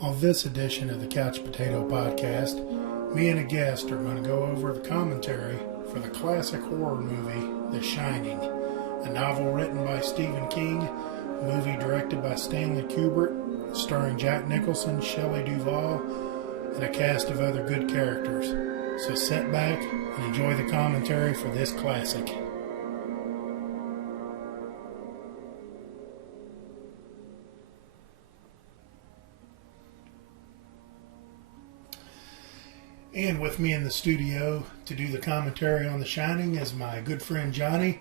On this edition of the Couch Potato Podcast, me and a guest are going to go over the commentary for the classic horror movie, The Shining, a novel written by Stephen King, a movie directed by Stanley Kubrick, starring Jack Nicholson, Shelley Duvall, and a cast of other good characters. So sit back and enjoy the commentary for this classic. And with me in the studio to do the commentary on The Shining is my good friend Johnny.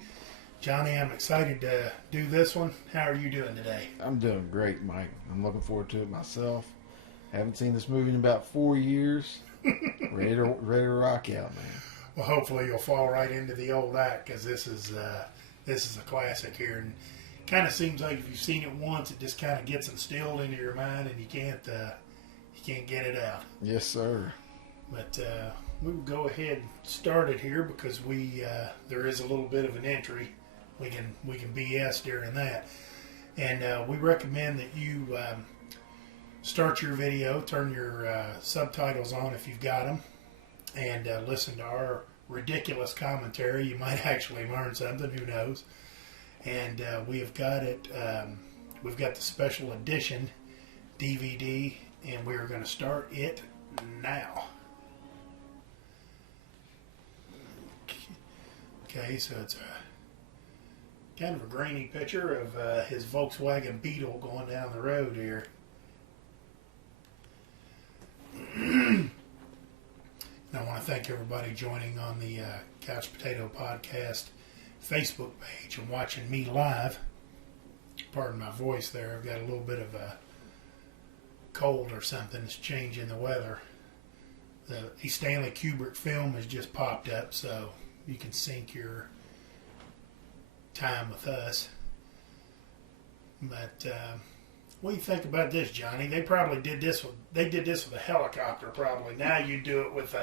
Johnny, I'm excited to do this one. How are you doing today? I'm doing great, Mike. I'm looking forward to it myself. Haven't seen this movie in about 4 years. ready to rock out, man. Well, hopefully you'll fall right into the old act, because this is a classic here, and kind of seems like if you've seen it once, it just kind of gets instilled into your mind, and you can't get it out. Yes, sir. But we will go ahead and start it here because there is a little bit of an entry. We can BS during that, and we recommend that you start your video, turn your subtitles on if you've got them, and listen to our ridiculous commentary. You might actually learn something. Who knows? And we've got it. We've got the special edition DVD, and we're going to start it now. Okay, so it's a kind of a grainy picture of his Volkswagen Beetle going down the road here. And I want to thank everybody joining on the Couch Potato Podcast Facebook page and watching me live. Pardon my voice there. I've got a little bit of a cold or something. It's changing the weather. The Stanley Kubrick film has just popped up, so you can sync your time with us. But what do you think about this, Johnny? They probably did this with a helicopter. Probably now you do it with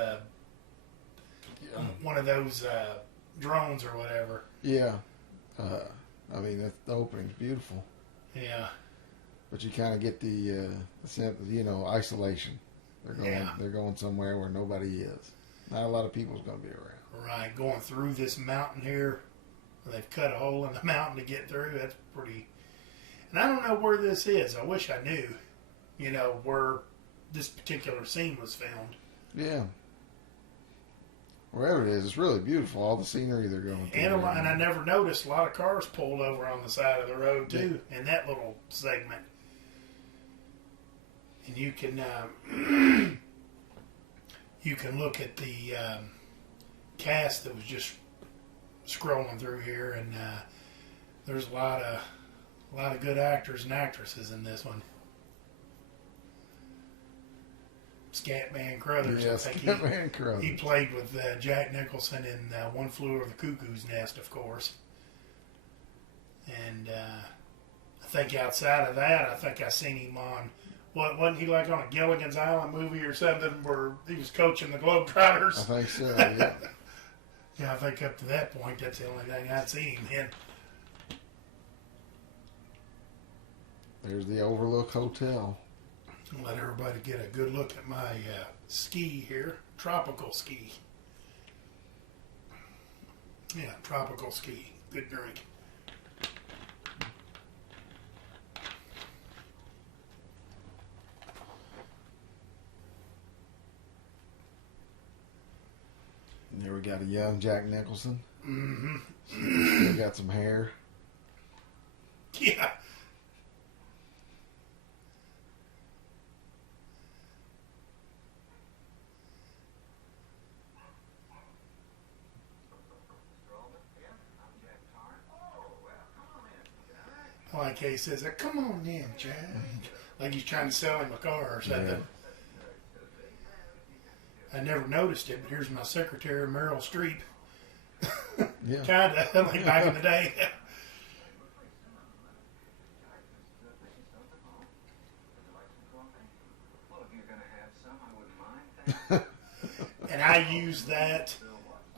one of those drones or whatever. Yeah, I mean the opening's beautiful. Yeah, but you kind of get the isolation. They're going somewhere where nobody is. Not a lot of people's going to be around. Right, going through this mountain here. They've cut a hole in the mountain to get through. That's pretty. And I don't know where this is. I wish I knew, where this particular scene was filmed. Yeah. Wherever it is, it's really beautiful. All the scenery they're going through. And I never noticed a lot of cars pulled over on the side of the road, too, in that little segment. And you can look at the cast that was just scrolling through here, and there's a lot of good actors and actresses in this one. Scatman Crothers, yeah, I think Scatman Crothers. He played with Jack Nicholson in One Flew Over the Cuckoo's Nest, of course. And I think outside of that, I think I seen him on. Wasn't he like on a Gilligan's Island movie or something where he was coaching the Globetrotters? I think so, yeah. Yeah, I think up to that point, that's the only thing I'd seen him in. There's the Overlook Hotel. I'll let everybody get a good look at my ski here. Tropical ski. Yeah, tropical ski. Good drink. There we got a young Jack Nicholson. Mm-hmm. Still got some hair. Yeah. Like he says, "Come on in, Jack." Like he's trying to sell him a car or something. Yeah. I never noticed it, but here's my secretary, Meryl Streep. Yeah. Kind of, like back in the day. And I use that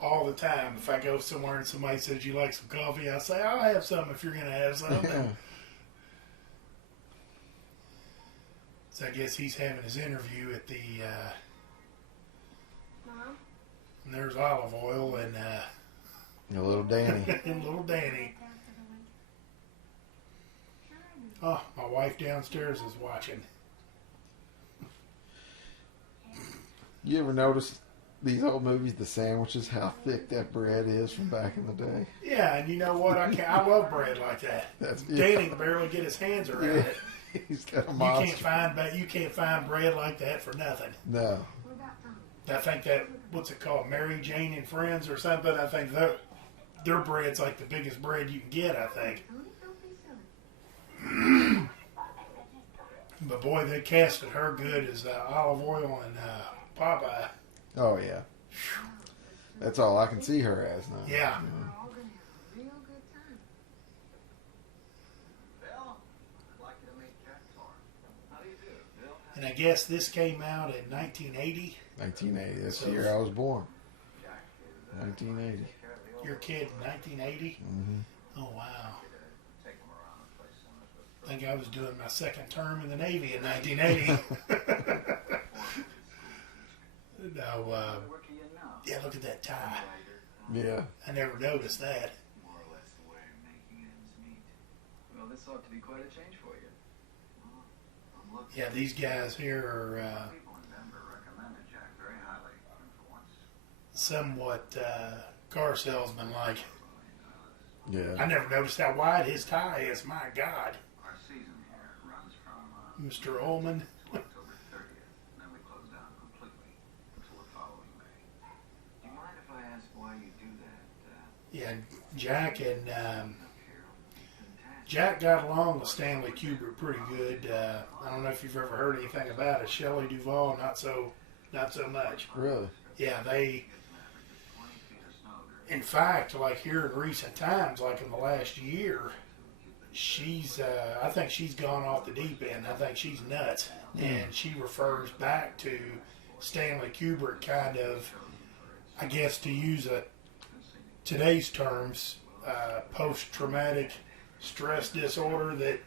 all the time. If I go somewhere and somebody says, "You like some coffee?" I say, "I'll have some if you're going to have some." So I guess he's having his interview at the. And there's olive oil and little Danny. and little Danny. Oh, my wife downstairs is watching. You ever notice these old movies, the sandwiches, how thick that bread is from back in the day? Yeah, and you know what? I love bread like that. Danny can barely get his hands around it. He's got a monster. You can't find bread like that for nothing. No. I think that, what's it called, Mary Jane and Friends or something? I think their bread's like the biggest bread you can get, I think. But boy, they casted her good as olive oil and Popeye. Oh, yeah. That's all I can see her as now. Yeah. And I guess this came out in 1980. 1980. That's the year I was born. 1980. Your kid in 1980? Mm-hmm. Oh, wow. I think I was doing my second term in the Navy in 1980. No, yeah, look at that tie. Yeah. I never noticed that. Well, this ought to be quite a change for you. Yeah, these guys here are somewhat car salesman like. Yeah. I never noticed how wide his tie is. My God. Mr. Ullman. Yeah, Jack and Jack got along with Stanley Kubrick pretty good. I don't know if you've ever heard anything about it. Shelley Duvall, not so much. Really? Yeah, they. In fact, like here in recent times, like in the last year, she's. I think she's gone off the deep end. I think she's nuts, and she refers back to Stanley Kubrick, kind of, I guess, to use today's terms, post-traumatic stress disorder, that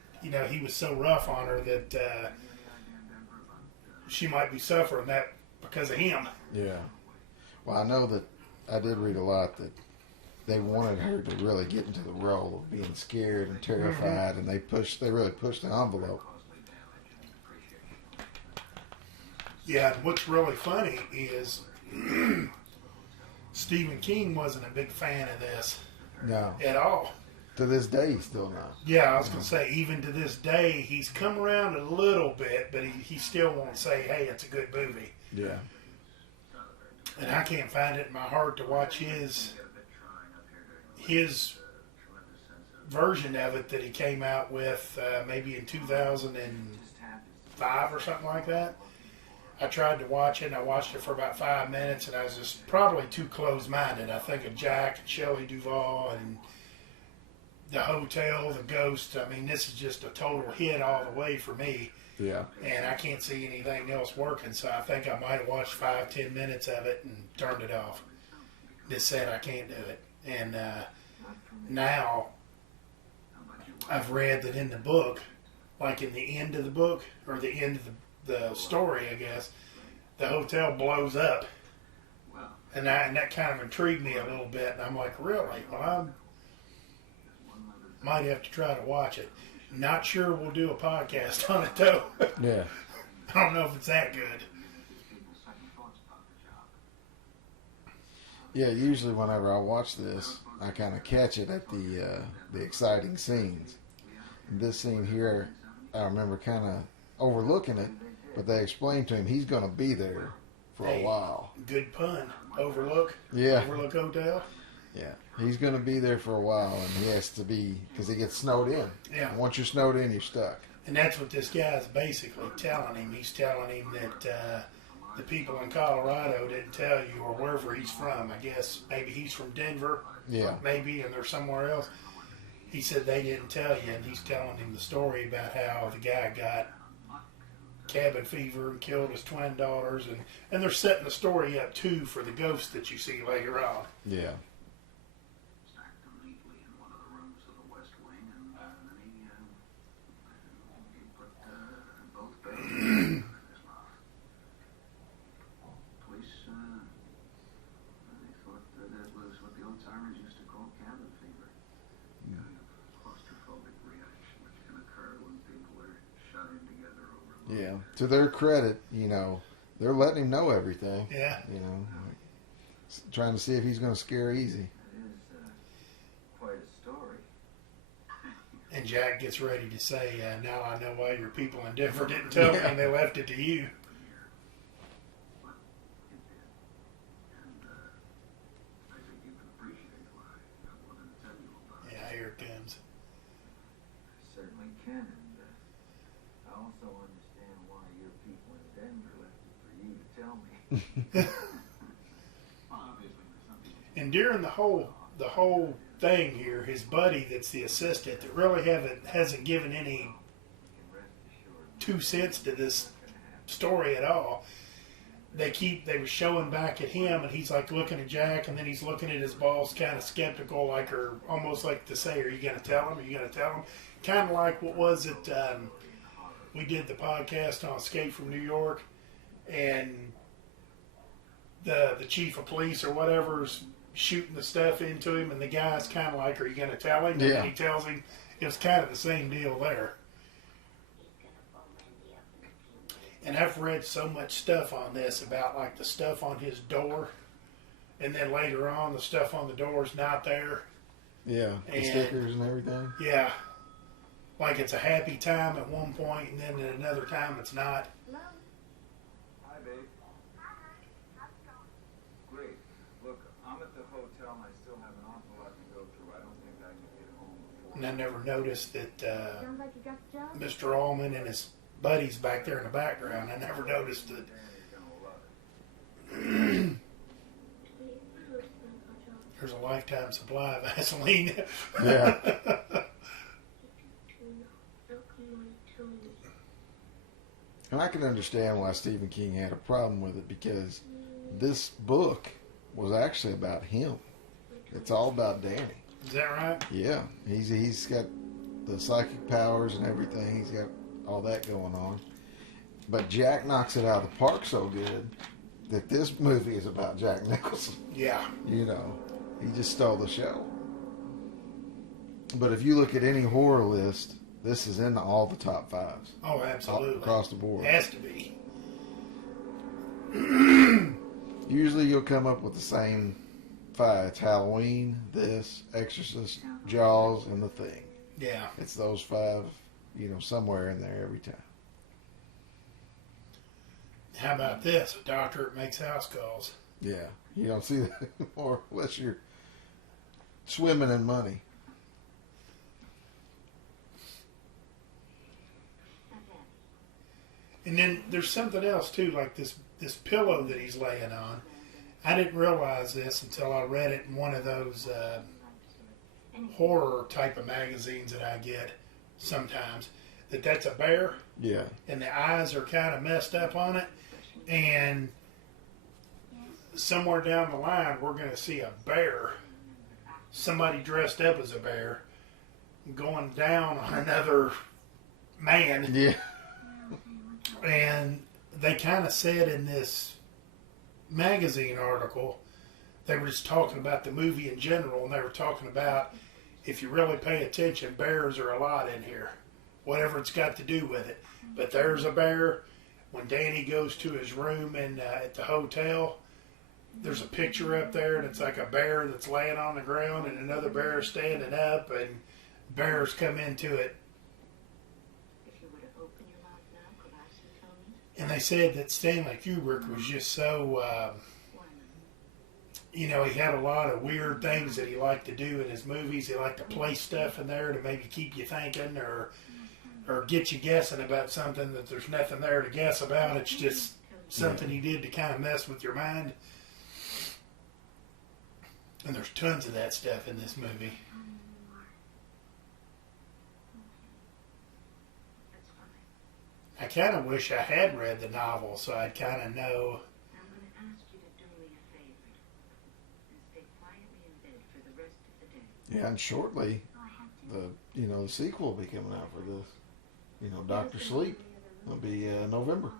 he was so rough on her that she might be suffering that because of him. Yeah. Well, I know that I did read a lot that they wanted her to really get into the role of being scared and terrified, and they really pushed the envelope. Yeah, and what's really funny is Stephen King wasn't a big fan of this No. at all. To this day, he's still not. Yeah, I was going to say, even to this day, he's come around a little bit, but he still won't say, hey, it's a good movie. Yeah. And I can't find it in my heart to watch his version of it that he came out with maybe in 2005 or something like that. I tried to watch it, and I watched it for about 5 minutes, and I was just probably too close-minded. I think of Jack and Shelley Duvall and the hotel, the ghost. I mean, this is just a total hit all the way for me. Yeah. And I can't see anything else working, so I think I might have watched 5-10 minutes of it and turned it off. Just said I can't do it. And now I've read that in the book, like in the end of the book, or the end of the story, I guess, the hotel blows up. And that kind of intrigued me a little bit. And I'm like, really? Well, I might have to try to watch it. Not sure we'll do a podcast on it, though. Yeah. I don't know if it's that good. Yeah, usually whenever I watch this, I kind of catch it at the exciting scenes. And this scene here, I remember kind of overlooking it, but they explained to him he's going to be there for a while. Good pun. Overlook? Yeah. Overlook Hotel? Yeah. He's going to be there for a while, and he has to be, because he gets snowed in. Yeah. And once you're snowed in, you're stuck. And that's what this guy's basically telling him. He's telling him that the people in Colorado didn't tell you, or wherever he's from. I guess maybe he's from Denver. Yeah. Maybe, and they're somewhere else. He said they didn't tell you, and he's telling him the story about how the guy got cabin fever and killed his twin daughters. And they're setting the story up, too, for the ghost that you see later on. Yeah. Yeah. To their credit, they're letting him know everything. Yeah. Trying to see if he's going to scare easy. It is quite a story. And Jack gets ready to say, now I know why your people in Denver didn't tell me and they left it to you. Yeah, here it comes. I certainly can. And I also understand why your people in Denver left it for you to tell me. And during the whole thing here, his buddy that's the assistant that really hasn't given any You can rest assured. 2 cents to this story at all. They were showing back at him, and he's like looking at Jack, and then he's looking at his boss, kind of skeptical, or almost like to say, "Are you going to tell him? Are you going to tell him?" Kind of like what was it? We did the podcast on Escape from New York, and the chief of police or whatever's shooting the stuff into him, and the guy's kind of like, "Are you going to tell him?" And Yeah. then he tells him. It was kind of the same deal there. And I've read so much stuff on this about like the stuff on his door, and then later on the stuff on the door is not there. Yeah. The And- stickers and everything. Yeah, like it's a happy time at one point, and then at another time it's not. Hi, babe. Great. Look, I'm at the hotel and I still have an awful lot to go through. I don't think I can get home before. And I never noticed that Sounds like you got the job. Mr. Allman and his buddies back there in the background. I never noticed that. Danny's gonna love it. There's a lifetime supply of Vaseline. Yeah. And I can understand why Stephen King had a problem with it, because this book was actually about him. It's all about Danny. Is that right? Yeah, he's got the psychic powers and everything. He's got all that going on. But Jack knocks it out of the park so good that this movie is about Jack Nicholson. Yeah. You know, he just stole the show. But if you look at any horror list, this is in all the top fives. Oh, absolutely. Across the board. It has to be. Usually you'll come up with the same five. It's Halloween, this, Exorcist, Jaws, and The Thing. Yeah. It's those five, somewhere in there every time. How about this? A doctor that makes house calls. Yeah, you don't see that anymore unless you're swimming in money. And then there's something else too, like this pillow that he's laying on. I didn't realize this until I read it in one of those horror type of magazines that I get sometimes. That's a bear, Yeah. and the eyes are kind of messed up on it. And somewhere down the line, we're going to see a bear, somebody dressed up as a bear, going down on another man. Yeah. And they kind of said in this magazine article, they were just talking about the movie in general, and they were talking about, if you really pay attention, bears are a lot in here, whatever it's got to do with it. But there's a bear. When Danny goes to his room at the hotel, there's a picture up there, and it's like a bear that's laying on the ground and another bear standing up, and bears come into it. And they said that Stanley Kubrick was just so, he had a lot of weird things that he liked to do in his movies. He liked to place stuff in there to maybe keep you thinking or get you guessing about something that there's nothing there to guess about. It's just something he did to kind of mess with your mind. And there's tons of that stuff in this movie. I kind of wish I had read the novel so I'd kind of know. I'm going to ask you to do me a favor and stay quietly in bed for the rest of the day. Yeah, and shortly, the sequel will be coming out for this. Dr. Sleep. It'll be November.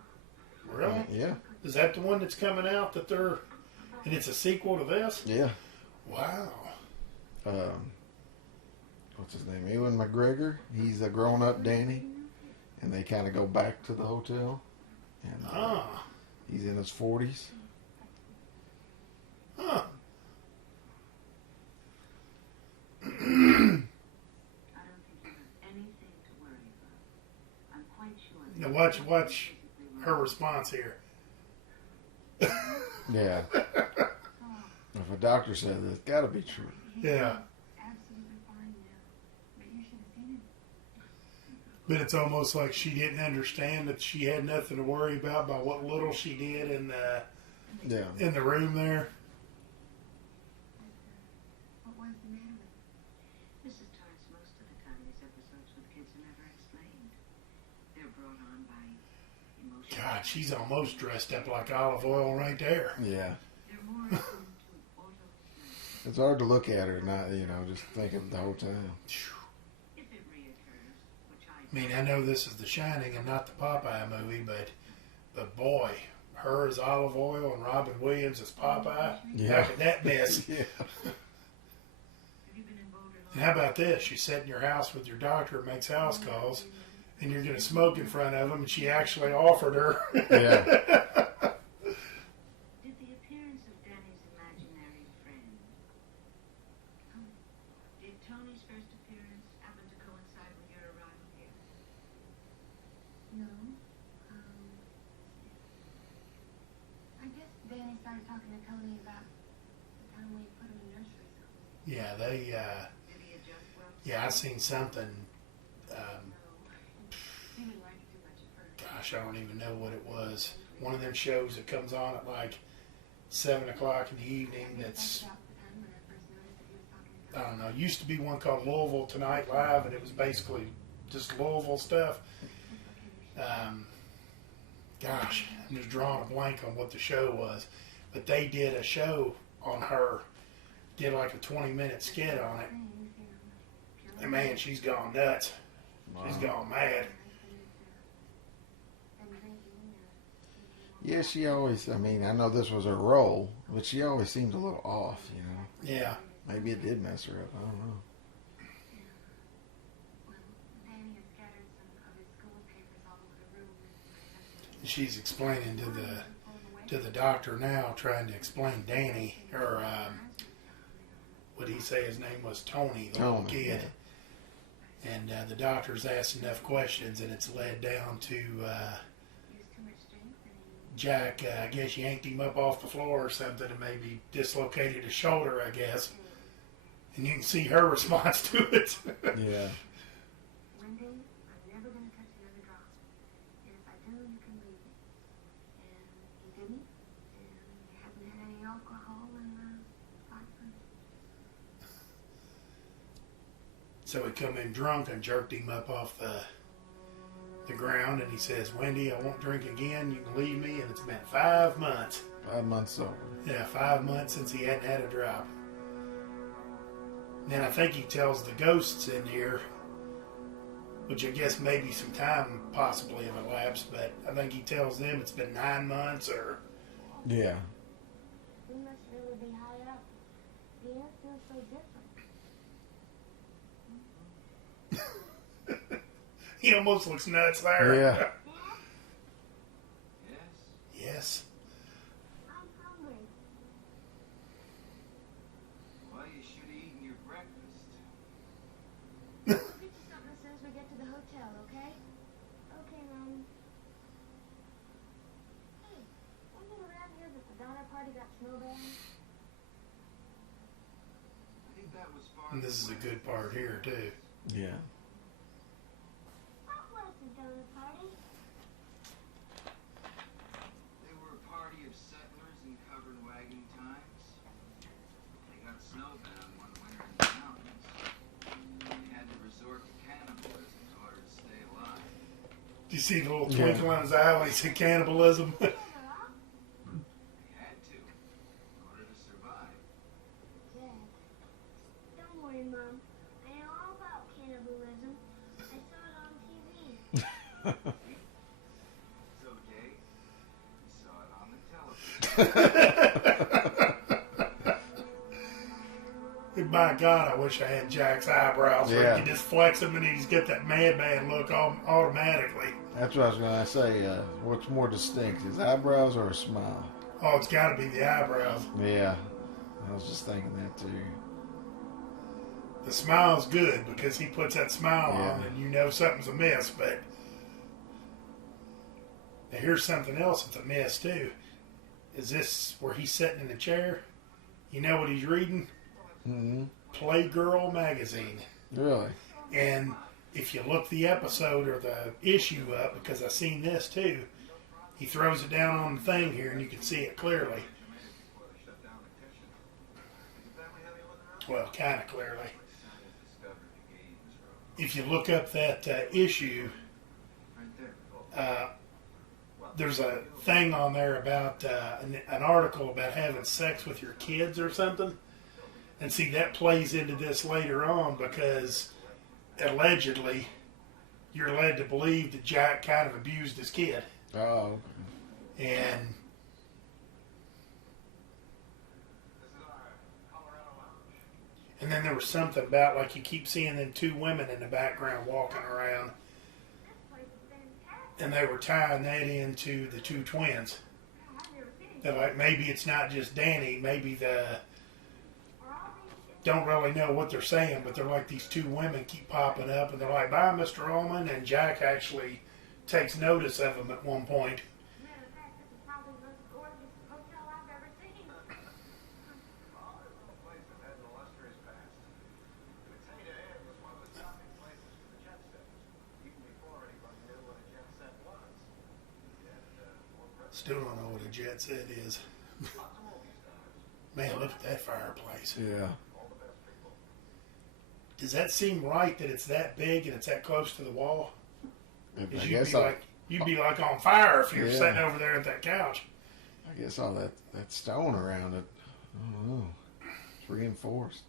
Really? Yeah. Is that the one that's coming out and it's a sequel to this? Yeah. Wow. What's his name? Ewan McGregor. He's a grown-up Danny. and they kind of go back to the hotel, and Ah. he's in his 40s. Huh. I don't think you have anything to worry about. I'm quite sure. Now watch her response here. Yeah. If a doctor said it, it's got to be true. Yeah. Absolutely fine now. But you should have seen it. But it's almost like she didn't understand that she had nothing to worry about by what little she did in Yeah. the room there. What was the matter with it? Mrs. Torrance, most of the time these episodes with kids are never explained. They're brought on by emotion. God, she's almost dressed up like olive oil right there. Yeah. They're more attuned to auto. It's hard to look at her and not, just think of the whole time. If it reoccurs, which I mean, I know this is The Shining and not the Popeye movie, but boy, her as Olive Oil and Robin Williams as Popeye. Yeah. Look at that mess. Yeah. have you been involved in And how about this? You sit in your house with your doctor, makes house calls, and you're going to smoke in front of him, and she actually offered her. Yeah. Did the appearance of Danny's imaginary friend, did Tony's first appearance happen to coincide with your arrival here? No. I guess Danny started talking to Tony about the time we put him in nursery school. Yeah, they. Did he adjust well? Yeah, I seen something. He didn't like it too much at first. Gosh, I don't even know what it was. One of them shows that comes on at like 7 o'clock in the evening. That's, That's about the time when I first noticed that he was talking to I Tony. don't know. Used to be one called Louisville Tonight Live, and it was basically just Louisville stuff. Gosh, I'm just drawing a blank on what the show was, but they did a show on her. Did like a 20-minute skit on it, and man, she's gone nuts. She's gone mad. Yeah, she always, I know this was her role, but she always seemed a little off, Yeah. Maybe it did mess her up. I don't know. Well, Danny had scattered some of his school papers all over the room. She's explaining to the doctor now, trying to explain Danny, or what did he say his name was? Tony, the little Tony, kid. And the doctor's asked enough questions, and it's led down to Used too much strength and he Jack. I guess yanked him up off the floor or something, and maybe dislocated his shoulder, I guess. And you can see her response to it. Yeah. Wendy, I'm never going to touch another drop. And if I do, you can leave me. And he didn't. And he hasn't had any alcohol in 5 months. So he come in drunk and jerked him up off the ground, and he says, "Wendy, I won't drink again. You can leave me." And it's been 5 months. 5 months sober. Yeah, 5 months since he hadn't had a drop. Then I think he tells the ghosts in here, which I guess maybe some time possibly have elapsed, but I think he tells them it's been 9 months or... Yeah. We must really be high up. The air feels so different. He almost looks nuts there. Yeah. Yes? Yes. I'm hungry. Well, you should have eaten your breakfast. We'll get you something as soon as we get to the hotel, okay? Okay, Mom. Hey, wasn't it around here that the Donner Party got snowbound? I think that was far. And this is a good part here, too. Yeah. What was the Donner Party? They were a party of settlers in covered wagon times. They got snowbound one winter in the mountains. They had to resort to cannibalism in order to stay alive. Do you see the little Yeah. twinkle in his eye when he said cannibalism? They had to in order to survive. Dad. Don't worry, Mom. I know all about cannibalism. I saw it on TV. It's okay. We saw it on the television. by God, I wish I had Jack's eyebrows where Yeah. you can just flex them and he's got that madman look automatically. That's what I was going to say. What's more distinct, his eyebrows or a smile? Oh, it's got to be the eyebrows. Yeah, I was just thinking that too. The smile's good because he puts that smile Yeah. on and you know something's amiss. But now here's something else that's amiss too. Is this where he's sitting in the chair? You know what he's reading? Mm-hmm. Playgirl magazine. Really? And if you look the episode or the issue up, because I've seen this too, he throws it down on the thing here and you can see it clearly. Well, kind of clearly. If you look up that issue, there's a thing on there about an article about having sex with your kids or something. And see, that plays into this later on because allegedly you're led to believe that Jack kind of abused his kid. Oh, And then there was something about, like, you keep seeing them two women in the background walking around. And they were tying that into the two twins. That, like, maybe it's not just Danny, maybe don't really know what they're saying, but they're like these two women keep popping up, and they're like, "Bye, Mr. Ullman," and Jack actually takes notice of them at one point. Matter of fact, this is probably the most gorgeous hotel I've ever seen. Still don't know what a jet set is. Man, look at that fireplace. yeah. Does that seem right that it's that big and it's that close to the wall? I 'Cause guess you'd be like on fire if you're Yeah. sitting over there at that couch. I guess all that stone around it. I don't know. It's reinforced.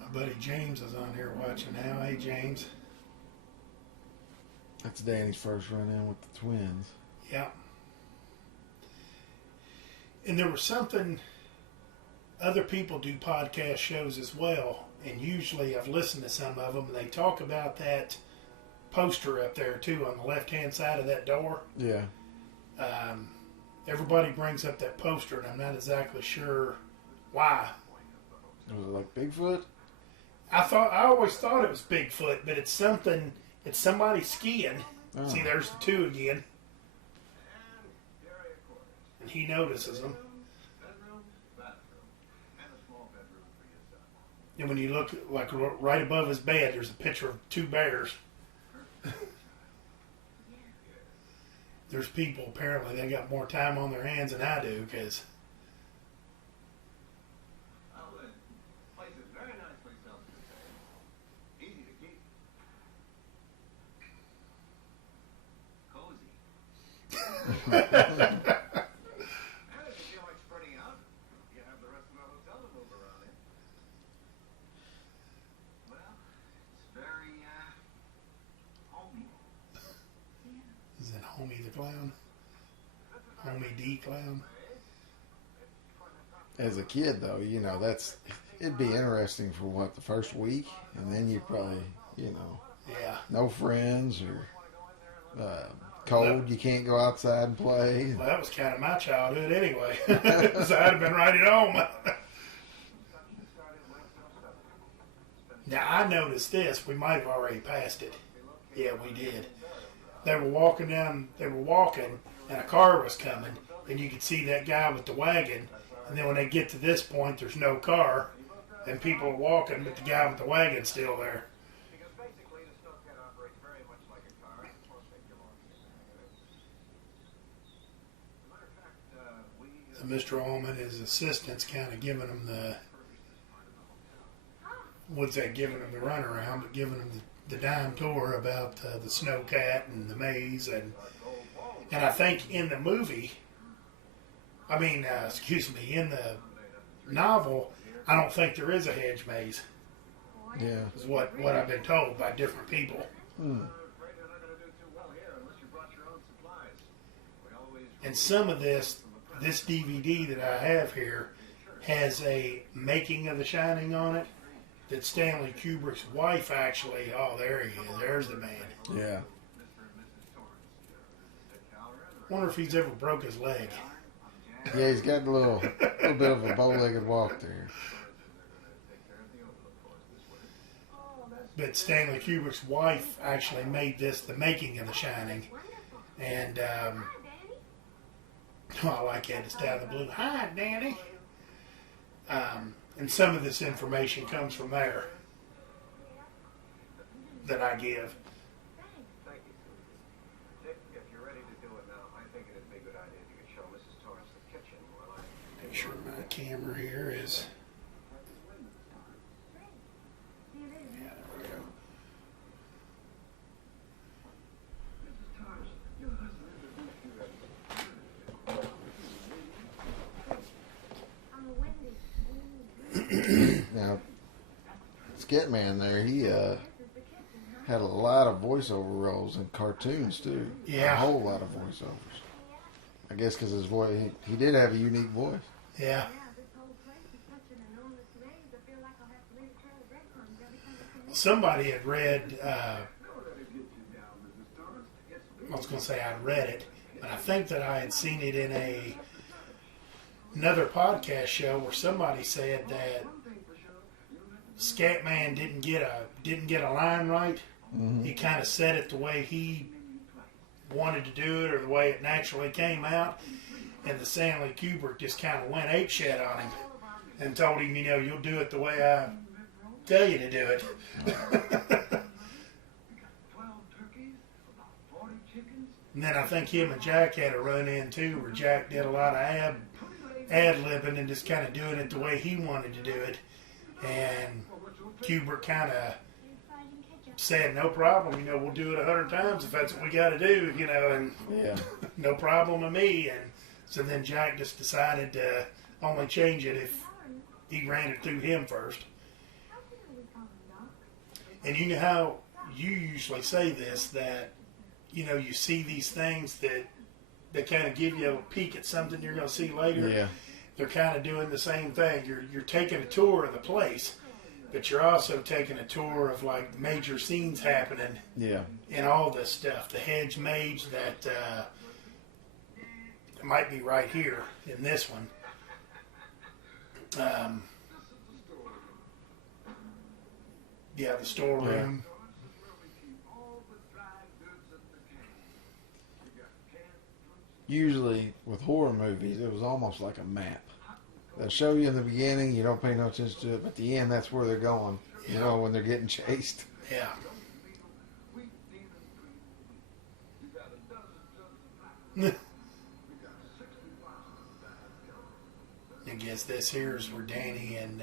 My buddy James is on here watching now. Hey, James. That's Danny's first run in with the twins. Yeah. And there was something, other people do podcast shows as well, and usually I've listened to some of them, and they talk about that poster up there too on the left-hand side of that door. Yeah. Everybody brings up that poster, and I'm not exactly sure why. Was it like Bigfoot? I always thought it was Bigfoot, but it's something. It's somebody skiing. Oh. See, there's the two again, and he notices them. And when you look, like right above his bed, there's a picture of two bears. There's people, apparently, they got more time on their hands than I do, because is it Homie the Clown? Homie D Clown? As a kid, though, it'd be interesting for the first week, and then you probably, Yeah. no friends or cold. You can't go outside and play. Well, that was kind of my childhood anyway. So I'd have been right at home. Now, I noticed this. We might have already passed it. Yeah, we did. They were walking, and a car was coming, and you could see that guy with the wagon. And then when they get to this point, there's no car, and people are walking, but the guy with the wagon's still there. So Mr. Ullman, his assistant's kind of giving him giving him the runaround, but giving him the dime tour about the snowcat and the maze, and I think in the movie, in the novel, I don't think there is a hedge maze. Yeah. is what I've been told by different people. And some of this DVD that I have here has a making of The Shining on it. That Stanley Kubrick's wife actually. Oh, there he is. There's the man. Yeah. Wonder if he's ever broke his leg. Yeah, he's got a little bit of a bow-legged walk there. But Stanley Kubrick's wife actually made this the making of The Shining. And I like that. It's down the blue. Hi, Danny. And some of this information comes from there that I give. Thank you, Susan. Dick, if you're ready to do it now, I think it'd be a good idea if you could show Mrs. Torrance the kitchen while I... Make sure my camera here is... Yeah, there we go. Now, Sketman there, he had a lot of voiceover roles in cartoons too. Yeah. A whole lot of voiceovers. I guess because his voice, he did have a unique voice. Yeah. Somebody had read, I was going to say I read it, but I think that I had seen it in another podcast show where somebody said that Scatman didn't get a line right. Mm-hmm. He kind of said it the way he wanted to do it or the way it naturally came out, and the Stanley Kubrick just kind of went apeshit on him and told him, you'll do it the way I tell you to do it. And then I think him and Jack had a run-in too, where Jack did a lot of ad-libbing and just kind of doing it the way he wanted to do it. And Kubrick kind of said, no problem, we'll do it 100 times if that's what we got to do, and Yeah. no problem with me. And so then Jack just decided to only change it if he ran it through him first. And you know how you usually say this, that, you see these things that kind of give you a peek at something you're going to see later. Yeah. They're kind of doing the same thing. You're taking a tour of the place, but you're also taking a tour of like major scenes happening Yeah. and all this stuff. The hedge mage that might be right here in this one. Yeah, the storeroom. Usually with horror movies, it was almost like a map. They'll show you in the beginning, you don't pay no attention to it, but at the end, that's where they're going. When they're getting chased. Yeah. I guess this here is where Danny and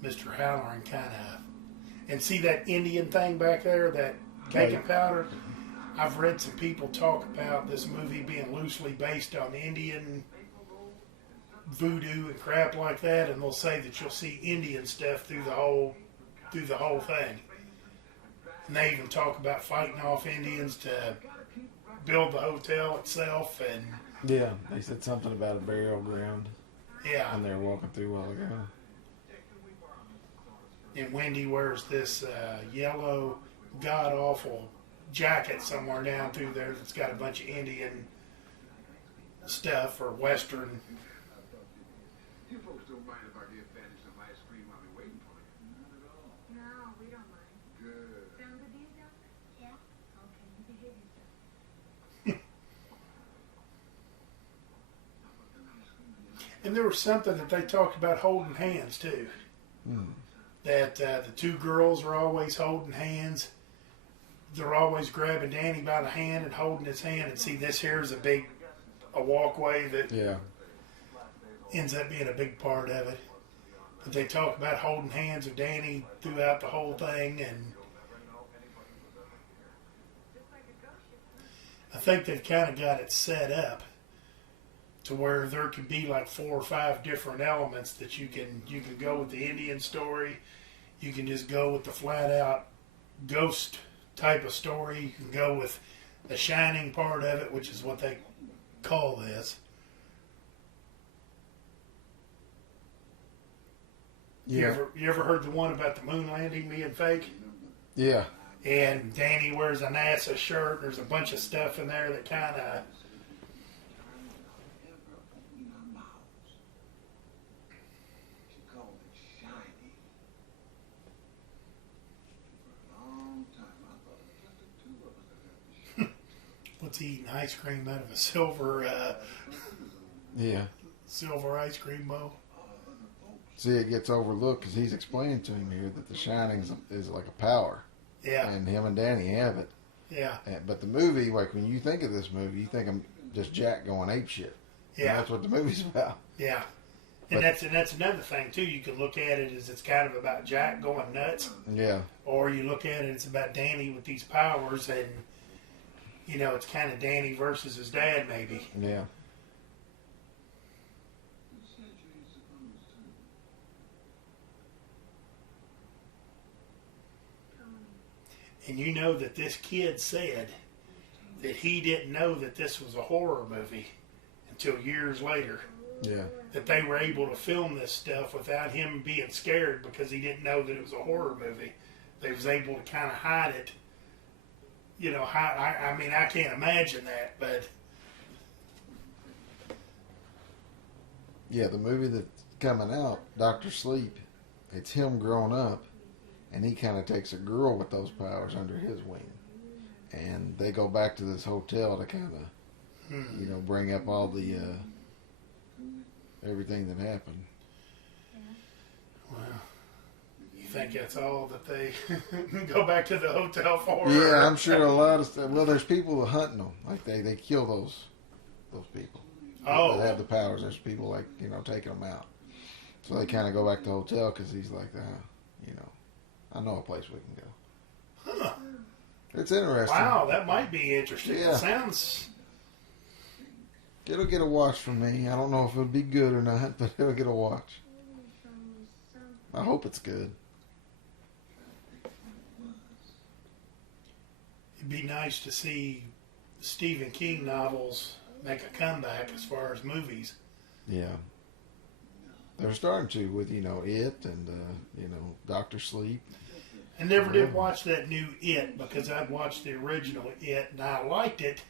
Mr. Halloran kind of... And see that Indian thing back there, that baking powder? I've read some people talk about this movie being loosely based on Indian voodoo and crap like that, and they'll say that you'll see Indian stuff through the whole thing. And they even talk about fighting off Indians to build the hotel itself, and Yeah, they said something about a burial ground yeah. when they were walking through a while ago. And Wendy wears this yellow, god-awful jacket somewhere down through there that's got a bunch of Indian stuff or Western. You folks don't mind if I get Fanny some ice cream while we're waiting for you? Not at all. No, we don't mind. Good. Sound good to you, Doc? Yeah. Okay, you behave yourself. And there was something that they talked about holding hands too. That the two girls are always holding hands. They're always grabbing Danny by the hand and holding his hand. And see, this here is a walkway that Yeah. ends up being a big part of it. But they talk about holding hands with Danny throughout the whole thing, and I think they've kind of got it set up to where there could be like 4 or 5 different elements that you can go with the Indian story, You can just go with the flat out ghost type of story. You can go with the Shining part of it, which is what they call this. Yeah. You ever heard the one about the moon landing being fake? Yeah. And Danny wears a NASA shirt. There's a bunch of stuff in there that kind of... She called it Shinning. For a long time, I thought it was just the two of us that had the shit. What's he eating ice cream out of a silver Yeah. silver ice cream bowl? See, it gets overlooked because he's explaining to him here that the Shining is like a power. Yeah, And him and Danny have it. yeah, But the movie, like when you think of this movie, you think of just Jack going ape shit. And yeah, that's what the movie's about. yeah. And But- that's another thing too. You can look at it as it's kind of about Jack going nuts, Yeah. or you look at it it's about Danny with these powers, and you know it's kind of Danny versus his dad maybe. Yeah. And you know that this kid said that he didn't know that this was a horror movie until years later. Yeah. That they were able to film this stuff without him being scared because he didn't know that it was a horror movie. They was able to kind of hide it. You know, I mean, I can't imagine that, but Yeah, the movie that's coming out, Dr. Sleep, it's him grown up, and he kind of takes a girl with those powers under his wing. And they go back to this hotel to kind of, you know, bring up all the, everything that happened. well, you think that's all that they go back to the hotel for? Yeah, I'm sure a lot of stuff. Well, there's people hunting them. Like, they kill those people. Oh. That have the powers. There's people, like, you know, taking them out. So they kind of go back to the hotel because he's like, you know, I know a place we can go. Huh. It's interesting. Wow, that might be interesting. Yeah. It sounds... It'll get a watch from me. I don't know if it'll be good or not, but it'll get a watch. I hope it's good. It'd be nice to see Stephen King novels make a comeback as far as movies. Yeah. They're starting to with, you know, It and, you know, Dr. Sleep. I never did watch that new It because I'd watched the original It and I liked it,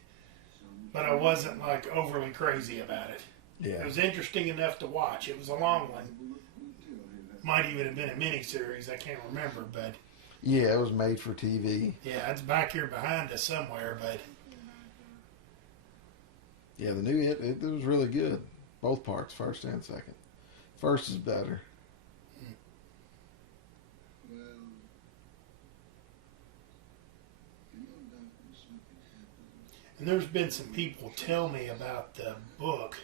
but I wasn't like overly crazy about it. Yeah. It was interesting enough to watch. It was a long one. Might even have been a miniseries. I can't remember, but Yeah, it was made for TV. yeah, it's back here behind us somewhere. But Yeah, the new it was really good. Both parts, first and second. First is better. and there's been some people tell me about the book.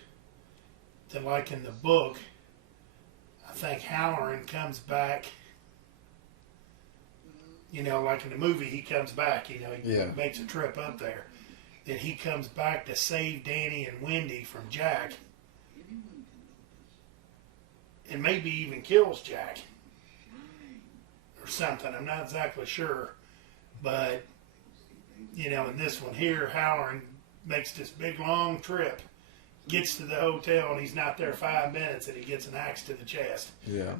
That like in the book, I think Halloran comes back. You know, like in the movie, he comes back. You know, he Yeah. makes a trip up there. Then he comes back to save Danny and Wendy from Jack, and maybe even kills Jack or something. I'm not exactly sure, but you know, in this one here, Halloran makes this big long trip, gets to the hotel, and he's not there 5 minutes, and he gets an axe to the chest. Yeah.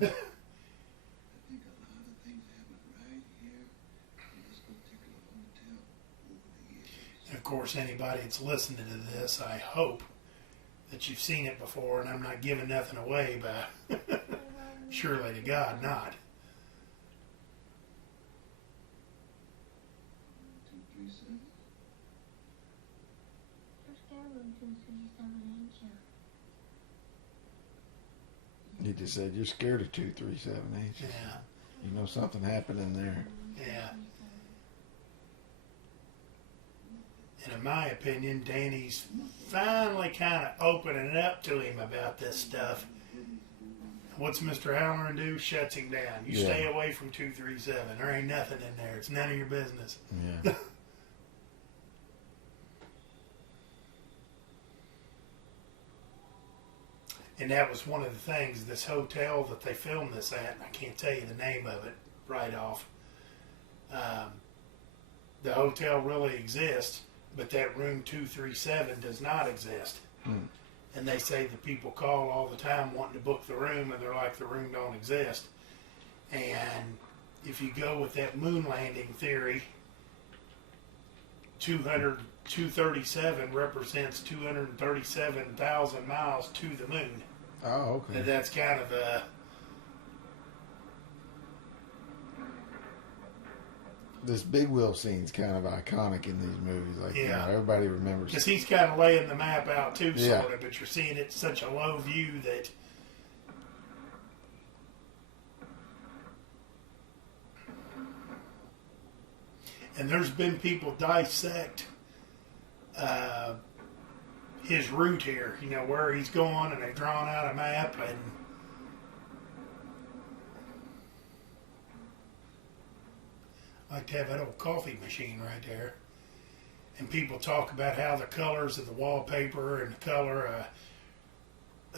And of course, anybody that's listening to this, I hope that you've seen it before, and I'm not giving nothing away, but surely to God not. He just said, you're scared of 237 H. Yeah, You know something happened in there. yeah. And in my opinion, Danny's finally kind of opening up to him about this stuff. What's Mr. Halloran do? Shuts him down. You Yeah. stay away from 237. There ain't nothing in there. It's none of your business. Yeah. And that was one of the things, this hotel that they filmed this at, and I can't tell you the name of it. right off. The hotel really exists, but that room 237 does not exist. Hmm. And they say the people call all the time wanting to book the room, and they're like, the room don't exist. And if you go with that moon landing theory, 237 represents 237,000 miles to the moon. Oh, okay. And that's kind of the... This big wheel scene's kind of iconic in these movies. Like, you know, everybody remembers. Because he's kind of laying the map out too, Yeah. sort of, but you're seeing it such a low view that... And there's been people dissect his route here, you know, where he's going, and they've drawn out a map, and I like to have that old coffee machine right there. And people talk about how the colors of the wallpaper and the color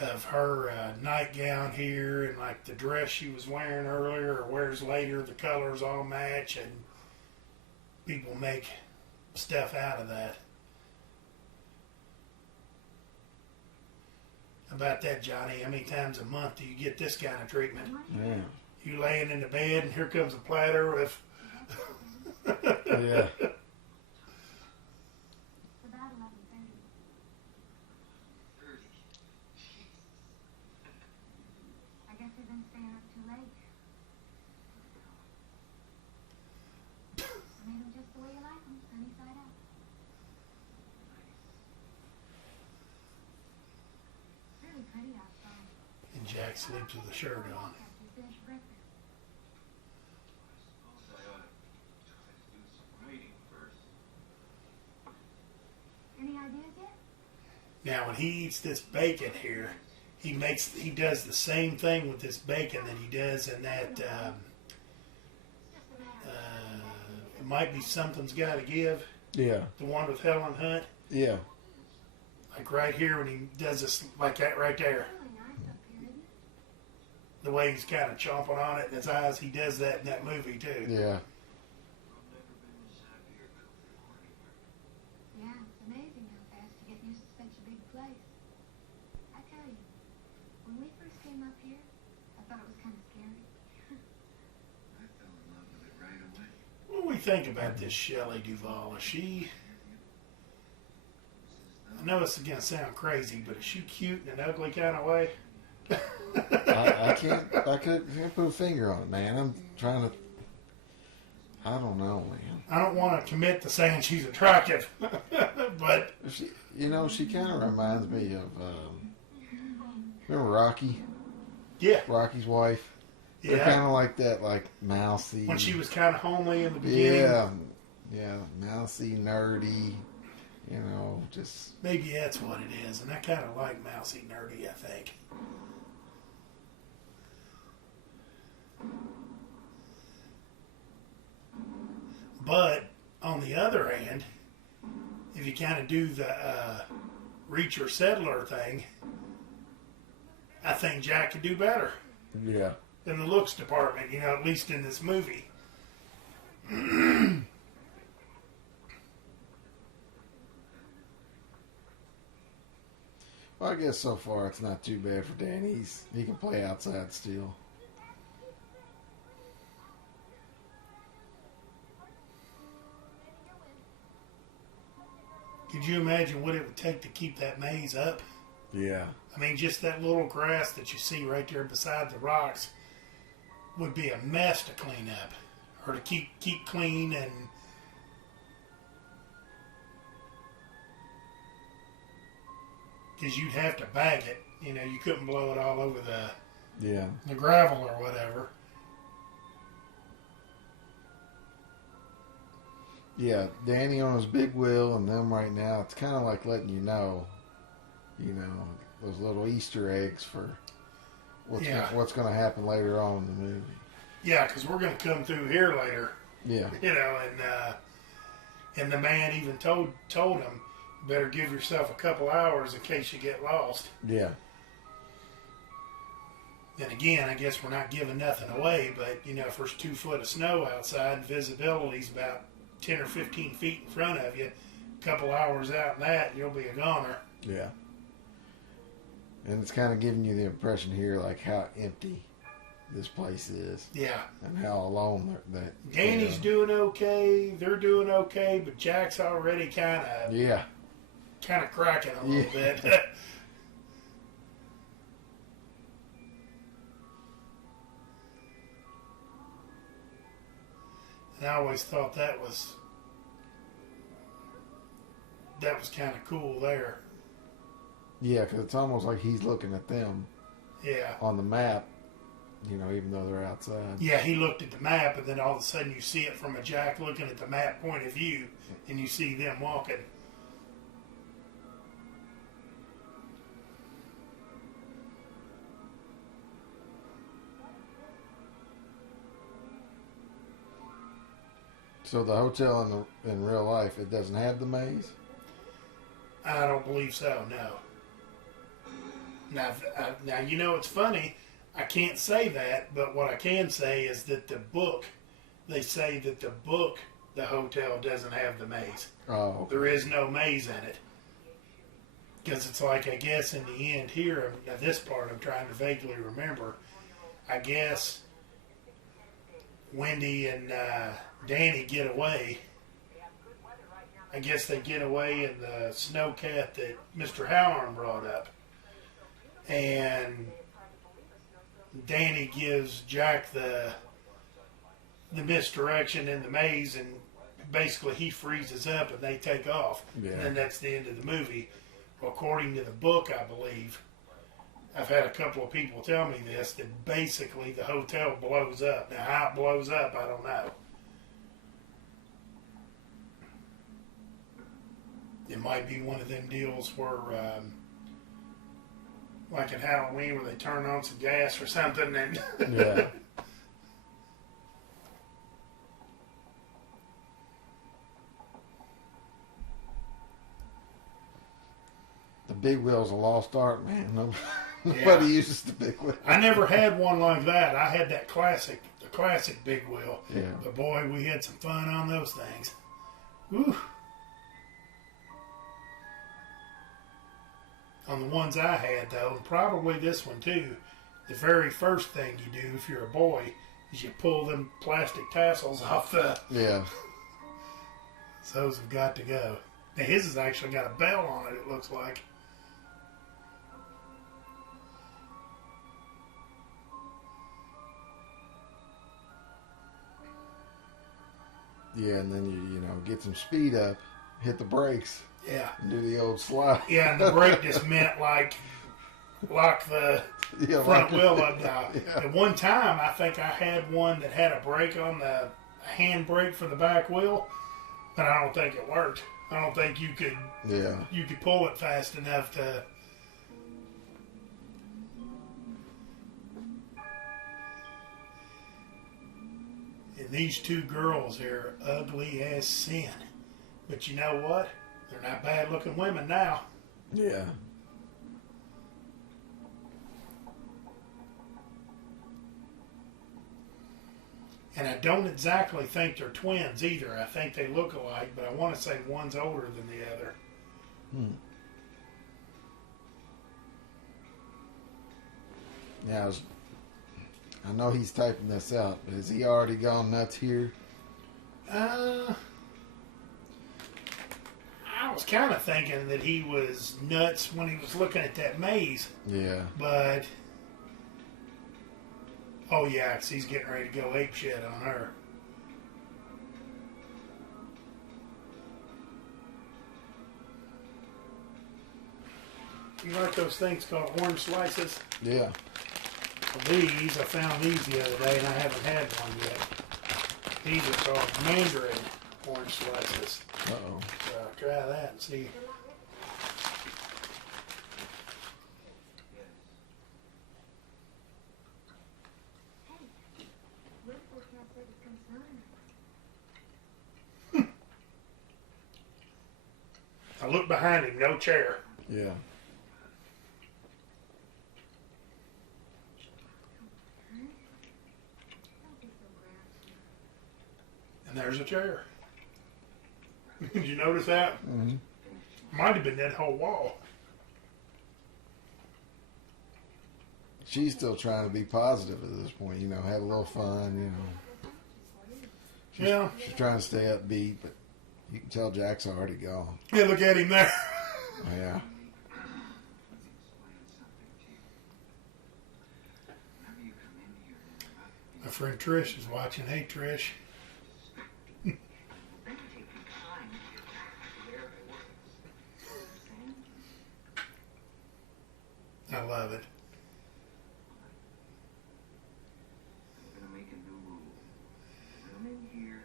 of her nightgown here, and like the dress she was wearing earlier or wears later, the colors all match, and people make stuff out of that. How about that, Johnny? How many times a month do you get this kind of treatment? Yeah. You laying in the bed, and here comes a platter with... Yeah. It's about 11:30. 30. I guess we've been staying up too late. I made them just the way you like them, sunny side up. Really pretty outside. And Jack sleeps with a shirt on. After you finish breakfast. I suppose I ought to try to do some writing first. Any ideas yet? Now, when he eats this bacon here, he does the same thing with this bacon that he does in that. It's just a matter of It might be Something's Got to Give. Yeah. The one with Helen Hunt. Yeah. Like right here when he does this, like that right there. really nice up here, isn't it? The way he's kind of chomping on it in his eyes, he does that in that movie too. Yeah. I've never been this happy or comfortable anywhere. Yeah, it's amazing how fast you get used to such a big place. I tell you, when we first came up here, I thought it was kind of scary. I fell in love with it right away. What do we think about this Shelley Duvall? Is she? I know it's gonna sound crazy, but is she cute in an ugly kind of way? I can't put a finger on it, man. I'm trying to. I don't know, man. I don't want to commit to saying she's attractive, but She, she kind of reminds me of. Remember Rocky? yeah, Rocky's wife. They're yeah. kind of like that, like mousy. When she was kind of homely in the beginning, yeah, mousy, nerdy. Just maybe that's what it is, and I kind of like mousy nerdy. I think. But on the other hand, if you kind of do the Reacher Settler thing, I think Jack could do better yeah. in the looks department, at least in this movie. Well, I guess so far it's not too bad for Danny. He can play outside still. Could you imagine what it would take to keep that maze up? Yeah. I mean, just that little grass that you see right there beside the rocks would be a mess to clean up, or to keep clean, and because you'd have to bag it. You couldn't blow it all over Yeah. the gravel or whatever. Yeah, Danny on his big wheel, and them right now, it's kind of like letting you know, those little Easter eggs for what's going to happen later on in the movie. Yeah, because we're going to come through here later. Yeah. And the man even told him, better give yourself a couple hours in case you get lost. Yeah. Then again, I guess we're not giving nothing away, but you know, if there's 2 foot of snow outside and visibility's about 10 or 15 feet in front of you, a couple hours out in that, and you'll be a goner. Yeah. And it's kind of giving you the impression here, like how empty this place is. Yeah. And how alone that. Danny's doing okay. They're doing okay, but Jack's already kind of cracking a little bit. And I always thought that was kind of cool there. Yeah, because it's almost like he's looking at them. Yeah. On the map, you know, even though they're outside. Yeah, he looked at the map, and then all of a sudden you see it from a Jack looking at the map point of view, and you see them walking. So the hotel in real life, it doesn't have the maze? I don't believe so, no. Now, you know, it's funny. I can't say that, but what I can say is that they say that the hotel doesn't have the maze. Oh. Okay. There is no maze in it. Because it's like, I guess in the end here, now this part I'm trying to vaguely remember, I guess Wendy and Danny get away. I guess they get away in the snowcat that Mr. Halloran brought up. And Danny gives Jack the misdirection in the maze, and basically he freezes up and they take off. Yeah. And then that's the end of the movie. Well, according to the book, I believe, I've had a couple of people tell me this, that basically the hotel blows up. Now, how it blows up, I don't know. It might be one of them deals where, like at Halloween, where they turn on some gas or something. And Yeah. The big wheel's a lost art, man. Nobody uses the big wheel. I never had one like that. I had that the classic big wheel. Yeah. But boy, we had some fun on those things. Whew. On the ones I had, though, and probably this one too, the very first thing you do if you're a boy is you pull them plastic tassels off the... Yeah. So those have got to go. Now his has actually got a bell on it, it looks like. Yeah, and then you get some speed up, hit the brakes, Yeah. and do the old slide. Yeah, and the brake just meant lock the Yeah, front like- wheel up now. Yeah. At one time, I think I had one that had a brake on a hand brake for the back wheel, but I don't think it worked. I don't think you could pull it fast enough to. And these two girls here are ugly as sin, but you know what? They're not bad looking women now. Yeah. And I don't exactly think they're twins either. I think they look alike, but I want to say one's older than the other. Yeah, I know he's typing this out, but has he already gone nuts here? I was kind of thinking that he was nuts when he was looking at that maze. Yeah. But, oh yeah, 'cause he's getting ready to go apeshit on her. You like those things called orange slices? Yeah. Well, these, I found these the other day and I haven't had one yet. These are called mandarin orange slices. Uh-oh. So I'll try that and see. Weather forecast said it's gonna snow tonight. I look behind him, no chair. Yeah. And there's a chair. Did you notice that? Mm-hmm. Might have been that whole wall. She's still trying to be positive at this point, you know, have a little fun, you know. Yeah. She's trying to stay upbeat, but you can tell Jack's already gone. Yeah, look at him there. Yeah. My friend Trish is watching. Hey, Trish. I love it. I'm gonna make a new rule. Come in here,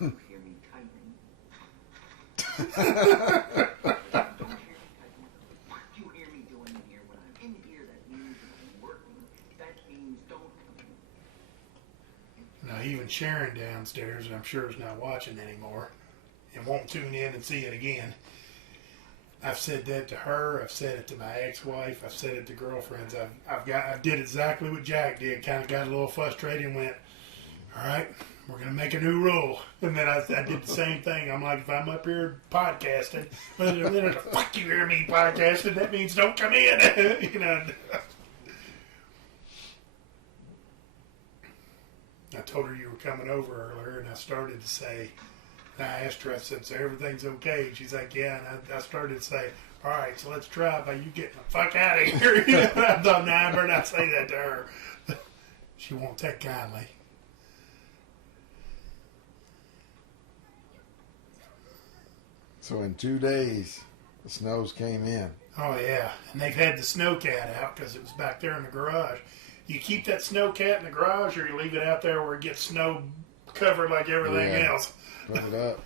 you hear me typing. Don't hear me typing. What you hear me doing in here when I'm in here, that means that I'm working. That means don't come in. Now, even Sharon downstairs, I'm sure is not watching anymore and won't tune in and see it again. I've said that to her. I've said it to my ex-wife. I've said it to girlfriends. I did exactly what Jack did. Kind of got a little frustrated and went, all right, we're going to make a new rule. And then I did the same thing. I'm like, if I'm up here podcasting, then fuck you hear me podcasting, that means don't come in. You know. I told her you were coming over earlier, and I started to say, I asked her, I said, so everything's okay? She's like, yeah. And I started to say, all right, so let's try by you getting the fuck out of here. I thought, nah, I better not say that to her. She won't take kindly. So in 2 days, the snows came in. Oh, yeah. And they've had the snowcat out because it was back there in the garage. You keep that snowcat in the garage or you leave it out there where it gets snow covered like everything else. Put it up.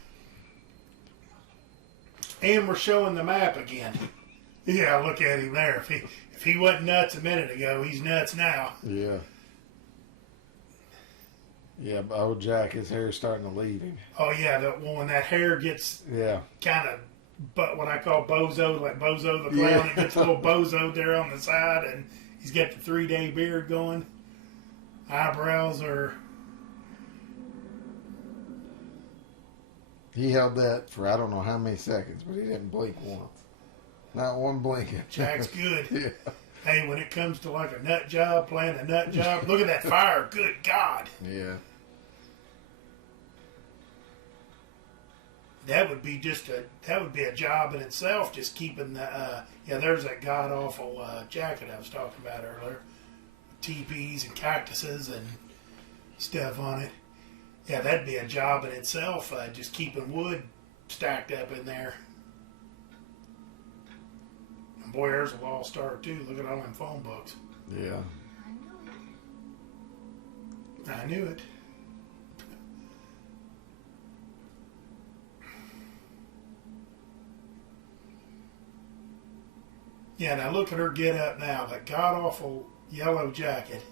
And we're showing the map again. Yeah, look at him there. If he wasn't nuts a minute ago, he's nuts now. Yeah. Yeah, but old Jack, his hair's starting to leave him. Oh, yeah. When that hair gets kind of, but what I call bozo, like Bozo the Clown, it gets a little bozo there on the side, and he's got the 3-day beard going. Eyebrows are... He held that for I don't know how many seconds, but he didn't blink once. Not one blinking. Jack's good. Yeah. Hey, when it comes to like a nut job, playing a nut job, look at that fire. Good God. Yeah. That would be a job in itself, just keeping the, there's that god-awful jacket I was talking about earlier. Teepees and cactuses and stuff on it. Yeah, that'd be a job in itself, just keeping wood stacked up in there. And boy, there's a lost art too. Look at all them phone books. Yeah. I knew it. Yeah, now look at her get up now. That god-awful yellow jacket.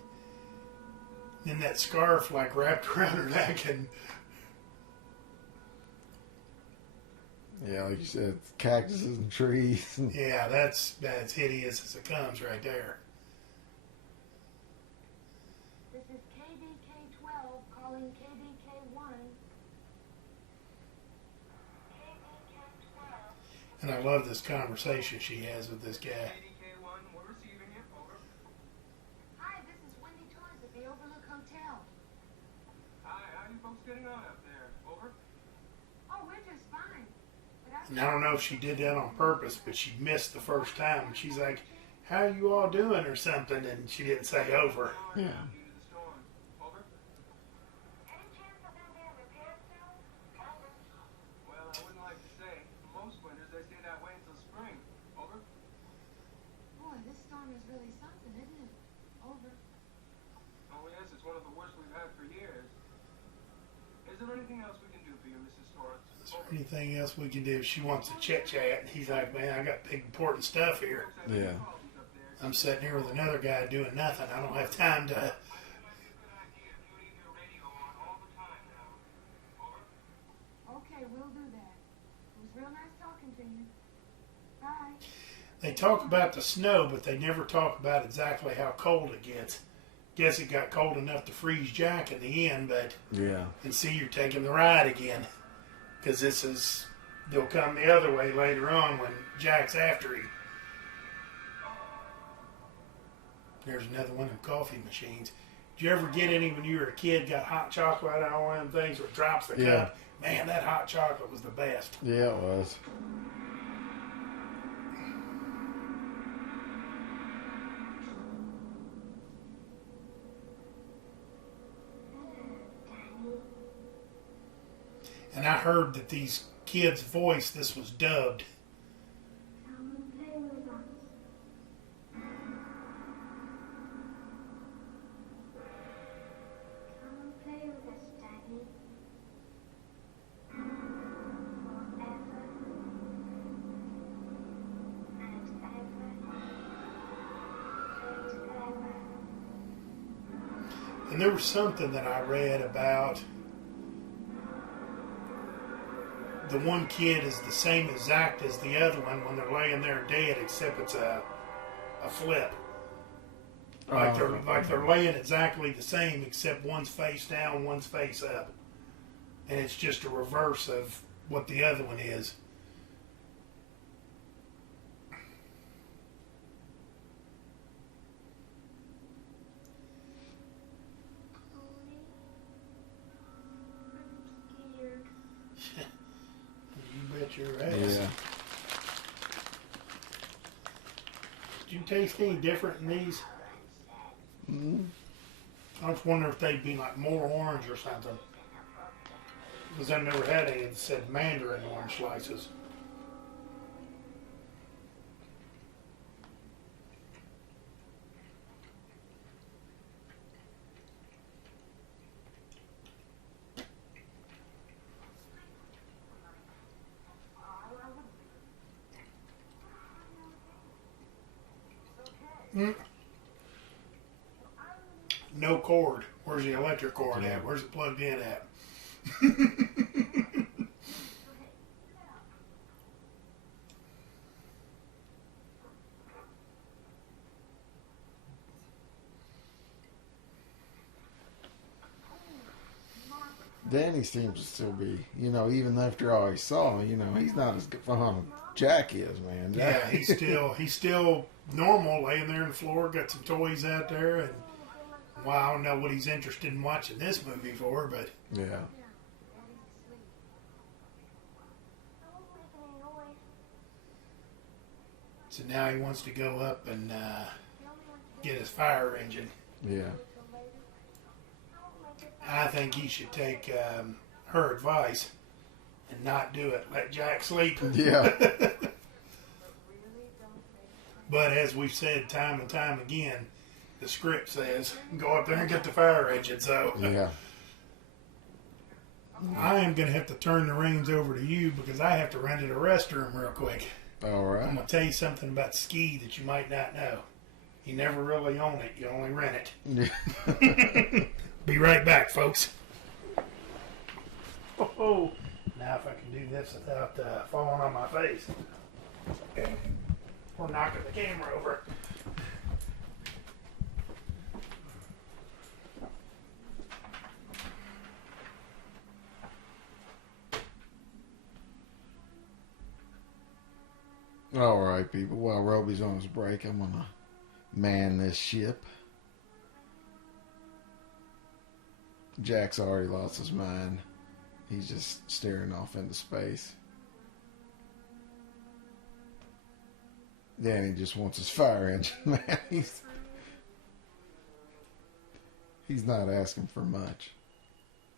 Then that scarf like wrapped around her neck and... Yeah, like you said, cactuses and trees. Yeah, that's hideous as it comes right there. This is KBK-12 calling KBK-1. KBK-12. And I love this conversation she has with this guy. KDK-1, we're receiving it. Over. Hi, this is Wendy Torres at the Overlook Hotel. Hi, how are you folks getting on up there? Over. Oh, we're just fine. But And I don't know if she did that on purpose, but she missed the first time. And she's like, how you all doing or something? And she didn't say over. Yeah. Due to the storm. Over. any chance of them being repaired soon? Over. Well, I wouldn't like to say. Most winters they stay that way until spring. Over. Boy, this storm is really something, isn't it? Over. Oh yes, it's one of the worst we've had for years. Is there anything else we can do for you, Mrs. Torrance? Is there anything else we can do? She wants to chit-chat. And he's like, man, I got big important stuff here. Yeah. I'm sitting here with another guy doing nothing. I don't have time to... Okay, we'll do that. It was real nice talking to you. Bye. They talk about the snow, but they never talk about exactly how cold it gets. guess it got cold enough to freeze Jack in the end, but Yeah. and see you're taking the ride again. Because they'll come the other way later on when Jack's after him. There's another one of the coffee machines. Did you ever get any when you were a kid, got hot chocolate out of one of them things where it drops the Yeah. cup? Man, that hot chocolate was the best. Yeah, it was. And I heard that these kids' voice, this was dubbed. Come and play with us. Come and play with us, Daddy. Forever and ever. And there was something that I read about the one kid is the same exact as the other one when they're laying there dead, except it's a flip. Like they're laying exactly the same, except one's face down, one's face up, and it's just a reverse of what the other one is. You bet your ass. Yeah. Did you taste any different in these? Mm. I just wonder if they'd be like more orange or something. Because I've never had any that said mandarin orange slices. Mm. No cord. Where's the electric cord at? Where's it plugged in at? Danny seems to still be, even after all he saw, he's not as fond as Jack is, man. Yeah, he's still normal, laying there on the floor, got some toys out there, and well, I don't know what he's interested in watching this movie for, but Yeah. so now he wants to go up and get his fire engine. Yeah. I think he should take her advice and not do it. Let Jack sleep. Yeah. But as we've said time and time again, the script says go up there and get the fire engine. So Yeah. I am going to have to turn the reins over to you because I have to run to the restroom real quick. All I'm right. going to tell you something about ski that you might not know. You never really own it. You only rent it. Be right back, folks. Oh, now if I can do this without falling on my face. Or knocking the camera over. All right, people. While Roby's on his break, I'm going to man this ship. Jack's already lost his mind. He's just staring off into space. Danny just wants his fire engine, man. He's not asking for much.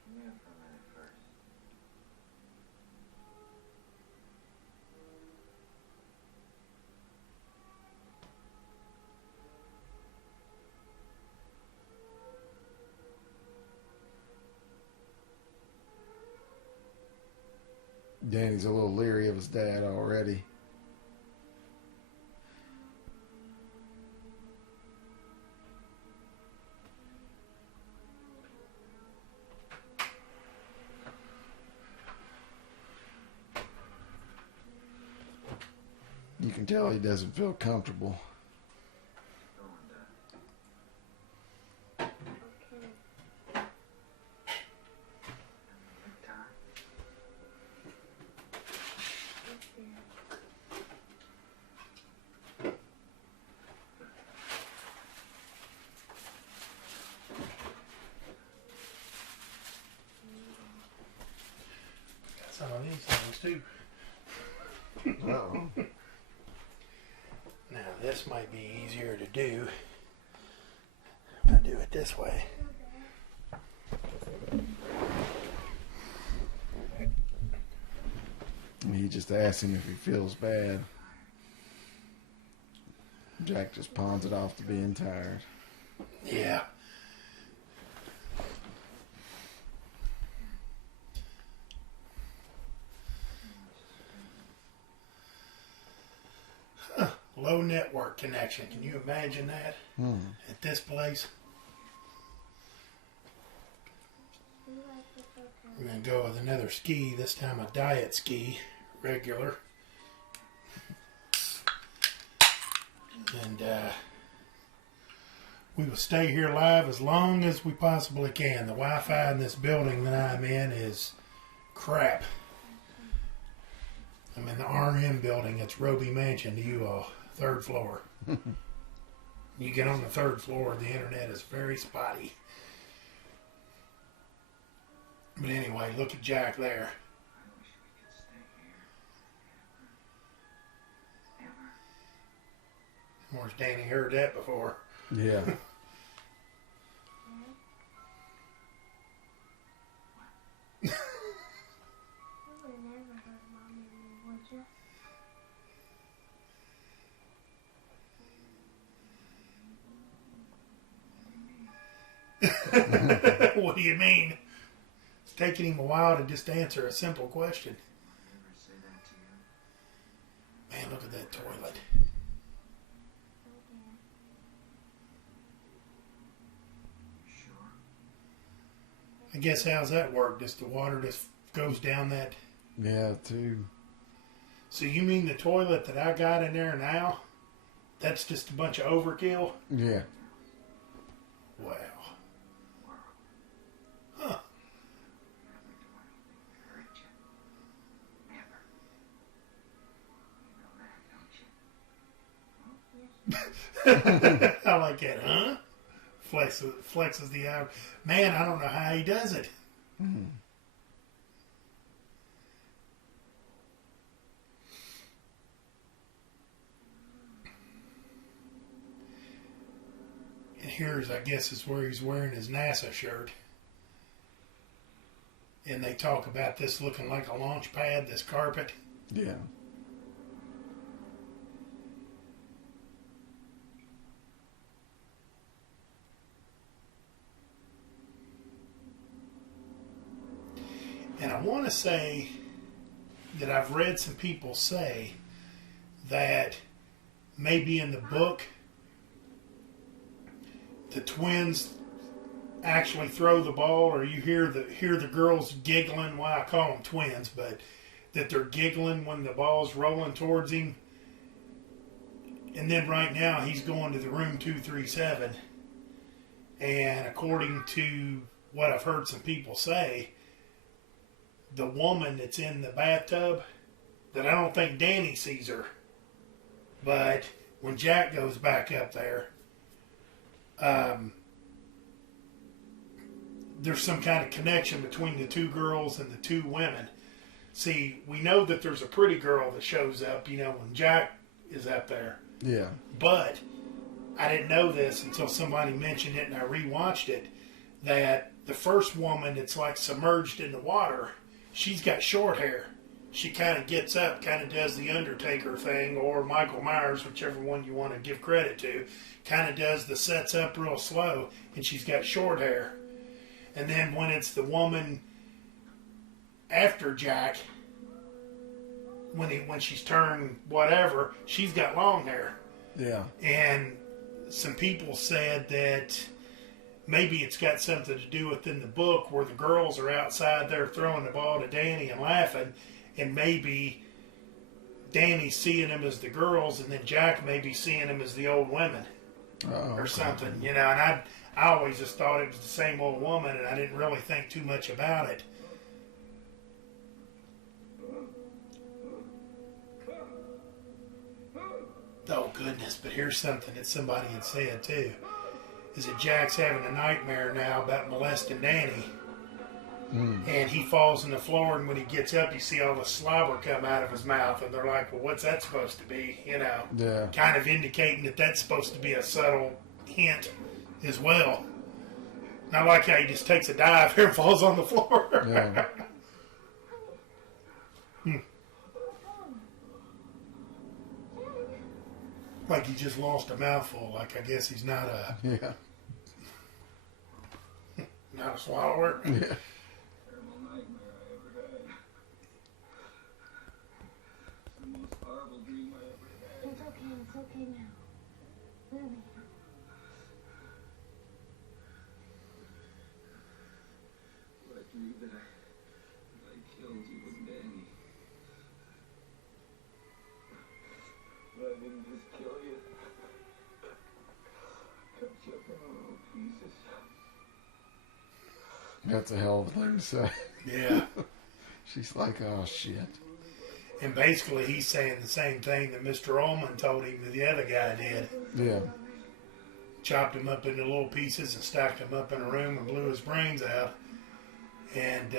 Come here for a minute first. Danny's a little leery of his dad already. You can tell he doesn't feel comfortable. Going, Dad. things too. Uh-oh. Now this might be easier to do if I do it this way. He just asked him if he feels bad. Jack just pawns it off to being tired. Yeah. Low network connection. Can you imagine that at this place? We're going to go with another ski, this time a diet ski, regular. And we will stay here live as long as we possibly can. The Wi-Fi in this building that I'm in is crap. I'm in the RM building. It's Roby Mansion to you all. 3rd floor. You get on the 3rd floor, the internet is very spotty. But anyway, look at Jack there. Where's Danny heard that before? Yeah. You would never hurt Mommy, would you? What do you mean? It's taking him a while to just answer a simple question. Man, look at that toilet. I guess how's that work? Does the water just goes down that? Yeah, too. So you mean the toilet that I got in there now? That's just a bunch of overkill? Yeah. Wow. Huh. I like that, huh? Flexes the eye. Man, I don't know how he does it. Mm. And here's, I guess, is where he's wearing his NASA shirt. And they talk about this looking like a launch pad, this carpet. Yeah. And I want to say that I've read some people say that maybe in the book, the twins actually throw the ball, or you hear the girls giggling. Well, I call them twins, but that they're giggling when the ball's rolling towards him. And then right now he's going to the room 237. And according to what I've heard some people say, the woman that's in the bathtub, that I don't think Danny sees her, but when Jack goes back up there, there's some kind of connection between the two girls and the two women. See, we know that there's a pretty girl that shows up, when Jack is up there. Yeah. But I didn't know this until somebody mentioned it and I rewatched it, that the first woman that's like submerged in the water, she's got short hair. She kind of gets up, kind of does the Undertaker thing, or Michael Myers, whichever one you want to give credit to, kind of does the sets up real slow, and she's got short hair. And then when it's the woman after Jack, when she's turned whatever, she's got long hair. Yeah. And some people said that maybe it's got something to do with in the book where the girls are outside there throwing the ball to Danny and laughing, and maybe Danny's seeing them as the girls, and then Jack may be seeing them as the old women or something, And I always just thought it was the same old woman, and I didn't really think too much about it. Oh goodness! But here's something that somebody had said too. Is that Jack's having a nightmare now about molesting Danny. and he falls on the floor, and when he gets up, you see all the slobber come out of his mouth, and they're like, well, what's that supposed to be? You know, Yeah. kind of indicating that that's supposed to be a subtle hint as well. And I like how he just takes a dive here and falls on the floor. Yeah. Like he just lost a mouthful. Like I guess he's not a Yeah. swallower. Yeah. Terrible nightmare I ever had. It's the most horrible dream I ever had. It's okay now. Really. I dreamed that I killed you and Danny. But I didn't just kill you. Cut you up into little pieces. That's a hell of a thing to say. Yeah. She's like, oh shit. And basically he's saying the same thing that Mr. Ullman told him that the other guy did. Yeah. Chopped him up into little pieces and stacked him up in a room and blew his brains out. And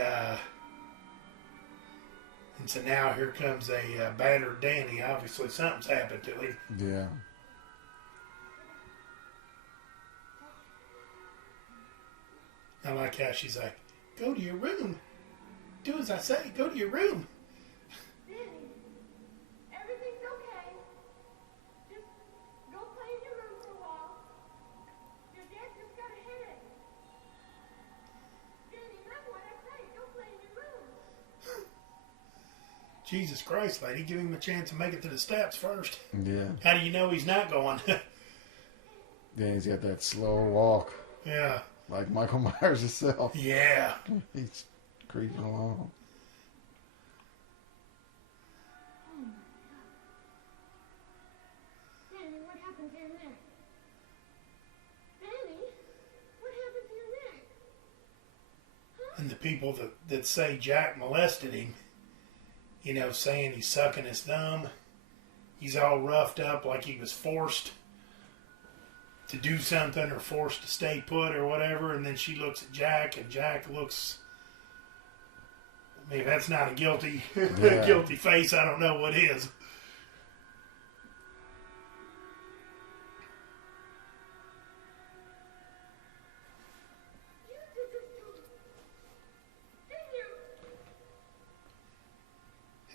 so now here comes a battered Danny. Obviously something's happened to him. Yeah. I like how she's like, go to your room. Do as I say. Go to your room. Danny, everything's okay. Just go play in your room for a while. Your dad just got a headache. Danny, remember what I say. Go play in your room. Jesus Christ, lady. Give him a chance to make it to the steps first. Yeah. How do you know he's not going? Yeah, he's got that slow walk. Yeah. Like Michael Myers himself. Yeah. He's creeping along. Danny, what happened to your neck? Danny, what happened to your neck? And the people that say Jack molested him, you know, saying he's sucking his thumb, he's all roughed up like he was forced to do something or forced to stay put or whatever. And then she looks at Jack, and Jack looks, I mean, if that's not a guilty Yeah. guilty face, I don't know what is. You did this to him. Didn't you?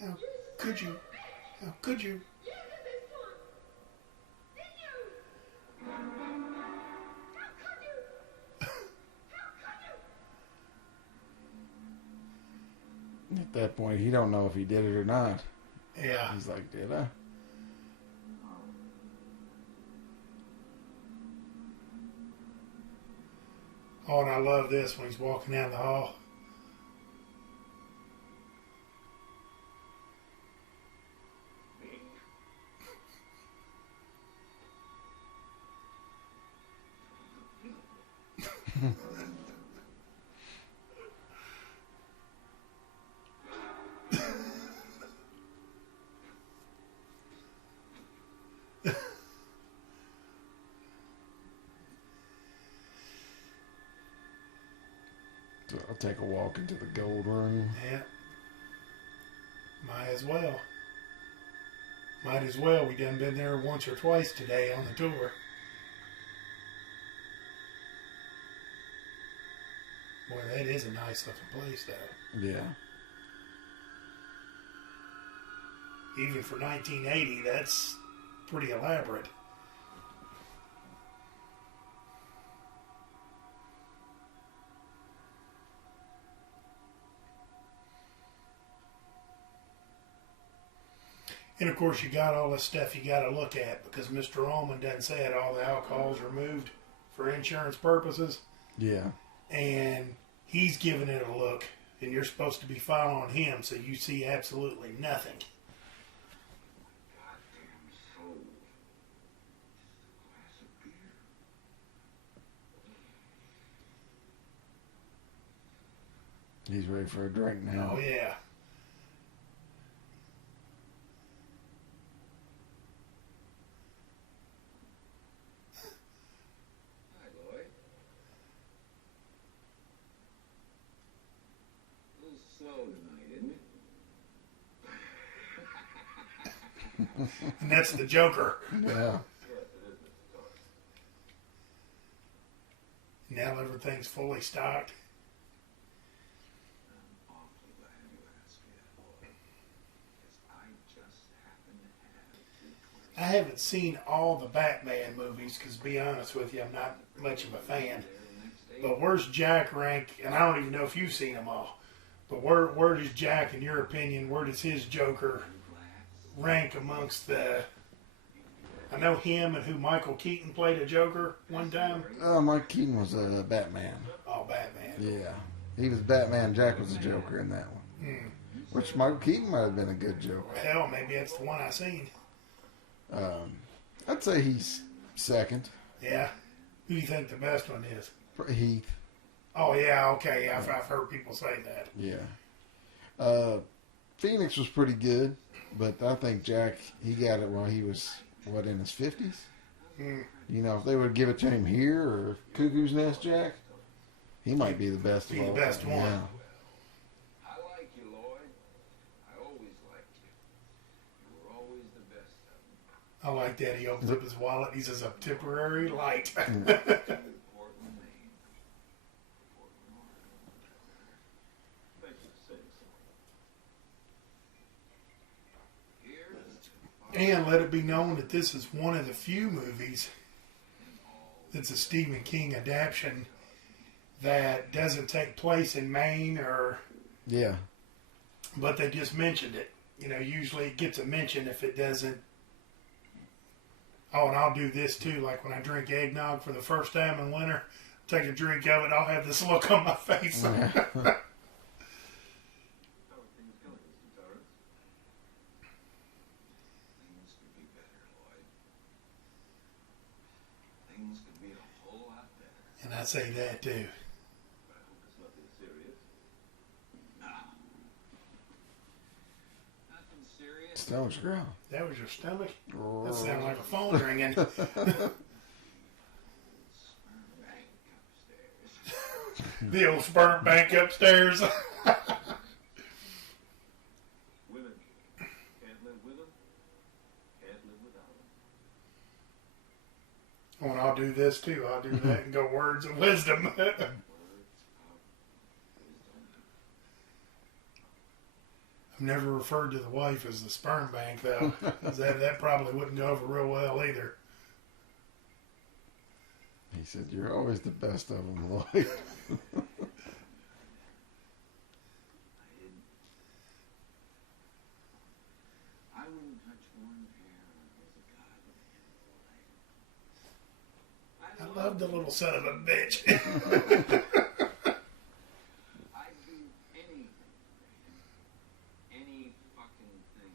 How could you? How could you? You did this to him. Didn't you? How could you? How could you? At that point, he don't know if he did it or not. Yeah. He's like, did I? Oh, and I love this when he's walking down the hall. So I'll take a walk into the gold room. Yeah. Might as well. Might as well. We done been there once or twice today on the tour. Boy, that is a nice looking place, though. Yeah. Even for 1980, that's pretty elaborate. And of course, you got all this stuff you got to look at because Mr. Ullman done said all the alcohol's removed for insurance purposes, Yeah. and he's giving it a look, and you're supposed to be following him, so you see absolutely nothing. Goddamn soul. Just a glass of beer. He's ready for a drink now. Oh yeah. Hi, Lloyd. and that's the Joker. Yeah. Yes, it is, Mr. Torrance. Now everything's fully stocked. I'm awfully glad you asked me that, Lloyd. Because I just happen to have the I haven't seen all the Batman movies because, to be honest with you, I'm not much of a fan. But where's Jack rank? And I don't even know if you've seen them all. But where does Jack, in your opinion, where does his Joker rank amongst the? I know him and who Michael Keaton played a Joker one time. Mike Keaton was a Batman. Oh, Batman. Yeah. He was Batman. Jack was the Joker in that one. Which Michael Keaton might have been a good Joker. Hell, maybe that's the one I seen. I'd say he's second. Yeah. Who do you think the best one is? Heath. Oh, yeah, okay. I've heard people say that. Yeah. Phoenix was pretty good, but I think Jack, he got it while he was, in his 50s? You know, if they would give it to him here or Cuckoo's Nest Jack, he might be the best of Be the all best time. one. Yeah. I like you, Lloyd. I always liked you. You were always the best of me. I like that. He opens up his wallet. He says, a temporary light. Portland, Maine. Portland, Oregon. Thank you for saying so. Here's And let it be known that this is one of the few movies that's a Stephen King adaptation that doesn't take place in Maine Yeah. but they just mentioned it. You know, usually it gets a mention if it doesn't. Oh, and I'll do this too. Like when I drink eggnog for the first time in winter, take a drink of it, I'll have this look on my face. How are things going, Mr. Torrance? things could be better, Lloyd. Things could be a whole lot better. And I say that too. I hope it's nothing serious. No. Nothing serious. Stone's ground. That was your stomach? That sounded like a phone ringing. Sperm bank upstairs. The old sperm bank upstairs. Women can't live with them, can't live without them. Oh, and I'll do this too. I'll do that and go words of wisdom. Words of wisdom. I've never referred to the wife as the sperm bank, though. 'Cause that probably wouldn't go over real well either. He said, "You're always the best of them, Lloyd." I didn't. I wouldn't touch one hair on his goddamn leg. I love the little son of a bitch. I'd do anything for him. Any fucking thing.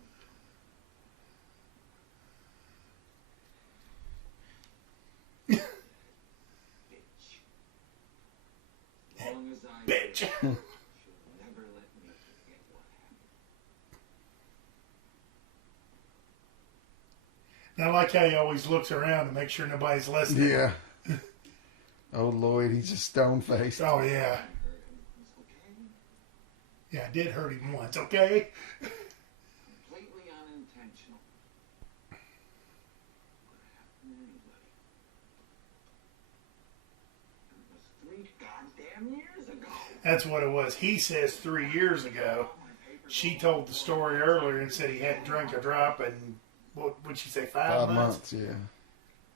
Bitch. As long as I Bitch. she'll never let me forget what happened. And I like how he always looks around to make sure nobody's listening. Yeah. Oh, Lloyd, he's just stone-faced. Oh, yeah. I hurt him. It's okay. Yeah, I did hurt him once, okay? Completely unintentional. Could happen to anybody. It was 3 goddamn years ago. That's what it was. He says 3 years ago. She told the story earlier and said he hadn't drank a drop in, what would she say, 5 5 months? months, yeah.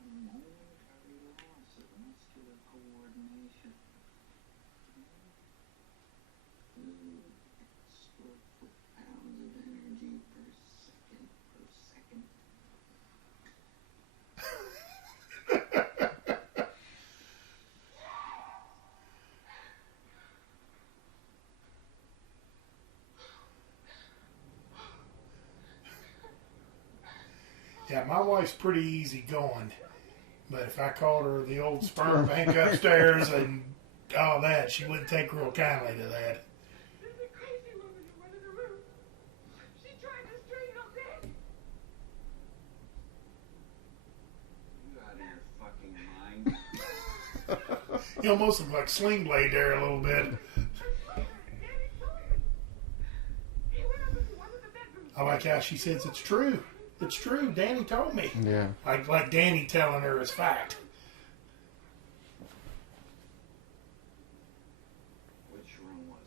Momentary loss of muscular coordination. Extra foot-pounds of energy per second. Yeah, my wife's pretty easy going. But if I called her the old sperm bank upstairs and all that, she wouldn't take real kindly to that. There's a crazy woman in one of the rooms. She tried to straighten up there. You out of your fucking mind? He almost looked like Sling Blade there a little bit. He went up into one of the bedrooms. I like how she says it's true. It's true. Danny told me. Yeah. Like Danny telling her is fact. Which room was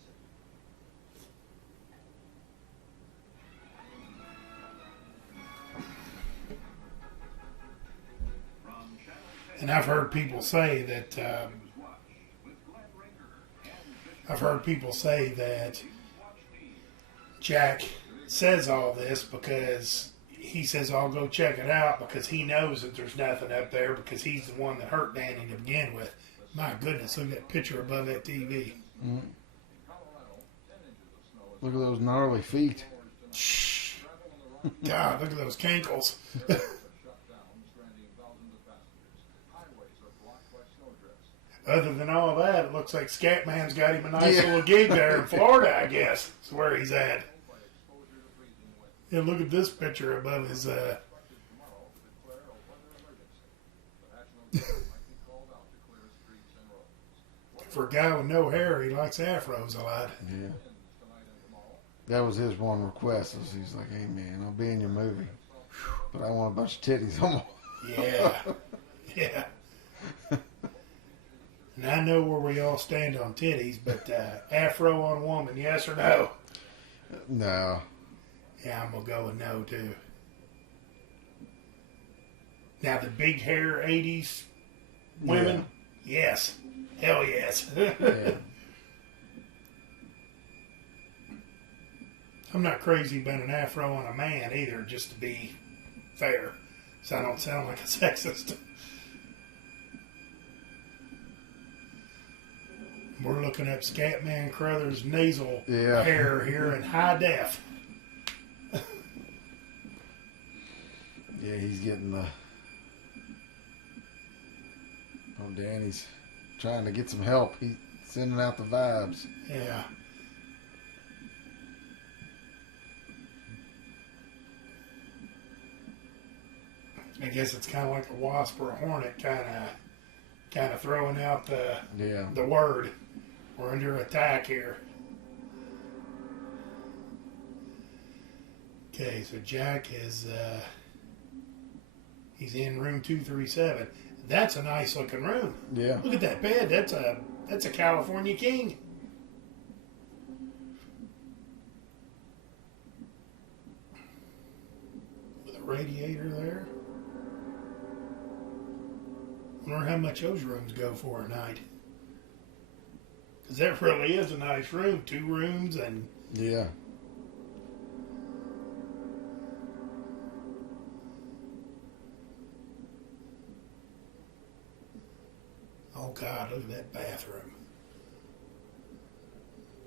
it? And I've heard people say that. Jack says all this because he says, I'll go check it out because he knows that there's nothing up there because he's the one that hurt Danny to begin with. My goodness, look at that picture above that TV. Mm. Look at those gnarly feet. Shh. God, look at those cankles. Other than all that, it looks like Scatman's got him a nice little gig there in Florida, I guess. That's where he's at. And look at this picture above his... For a guy with no hair, he likes afros a lot. Yeah. That was his one request. He's like, hey, man, I'll be in your movie. But I want a bunch of titties on my... Yeah. Yeah. And I know where we all stand on titties, but afro on a woman, yes or no? No. Yeah, I'm going to go with no, too. Now, the big hair 80s women, yes. Hell yes. Yeah. I'm not crazy about an afro on a man either, just to be fair, so I don't sound like a sexist. We're looking at Scatman Crothers' nasal hair here in high def. Yeah, he's getting the... Oh, Danny's trying to get some help. He's sending out the vibes. Yeah. I guess it's kind of like a wasp or a hornet, kind of throwing out the word. We're under attack here. Okay, so Jack is he's in room 237. That's a nice looking room. Yeah. Look at that bed. That's a California king. With a radiator there. I wonder how much those rooms go for a night. Because that really is a nice room. 2 rooms and... Yeah. Oh, God, look at that bathroom.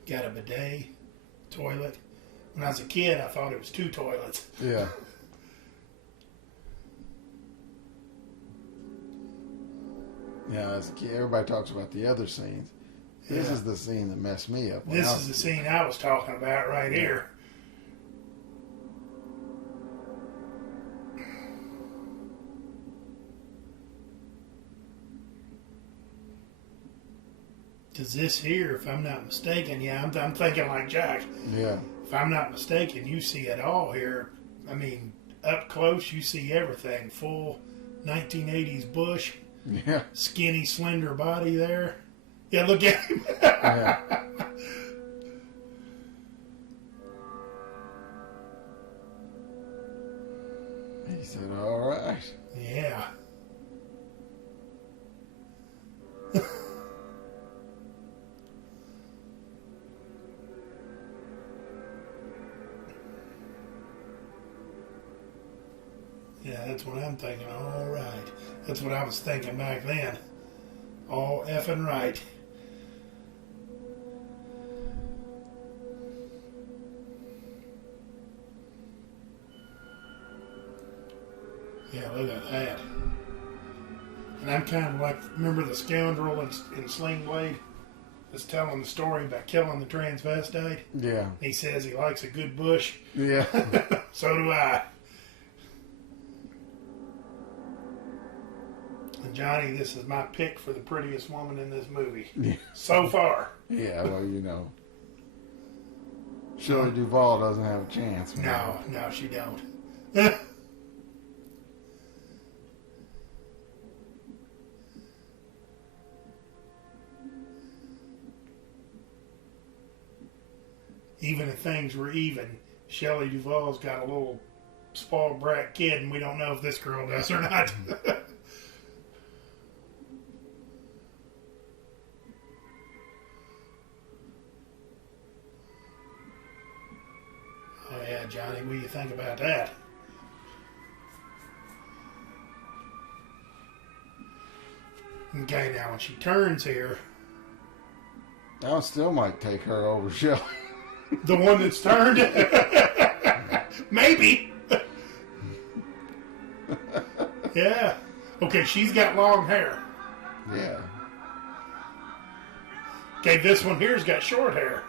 Got a bidet, toilet. When I was a kid, I thought it was 2 toilets. Yeah. Yeah, as a kid, everybody talks about the other scenes. This is the scene that messed me up. This is the scene I was talking about right here. Because this here, if I'm not mistaken, I'm thinking like Jack. Yeah. If I'm not mistaken, you see it all here. I mean, up close, you see everything. Full 1980s Bush. Yeah. Skinny, slender body there. Yeah, look at him. Yeah. He said, all right. Yeah. Yeah, that's what I'm thinking. All right. That's what I was thinking back then. All effing right. Yeah, look at that. And I'm kind of like, remember the scoundrel in Sling Blade that's telling the story about killing the transvestite? Yeah. He says he likes a good bush. Yeah. So do I. And Johnny, this is my pick for the prettiest woman in this movie. Yeah. So far. Yeah, well, you know. Shirley Duvall doesn't have a chance. No, she don't. even if things were even, Shelley Duvall's got a little spoiled brat kid, and we don't know if this girl does or not. Oh yeah, Johnny, what do you think about that? Okay, now when she turns here, I still might take her over Shelley. the one that's turned, maybe. Yeah. Okay, she's got long hair. Yeah. Okay, this one here's got short hair.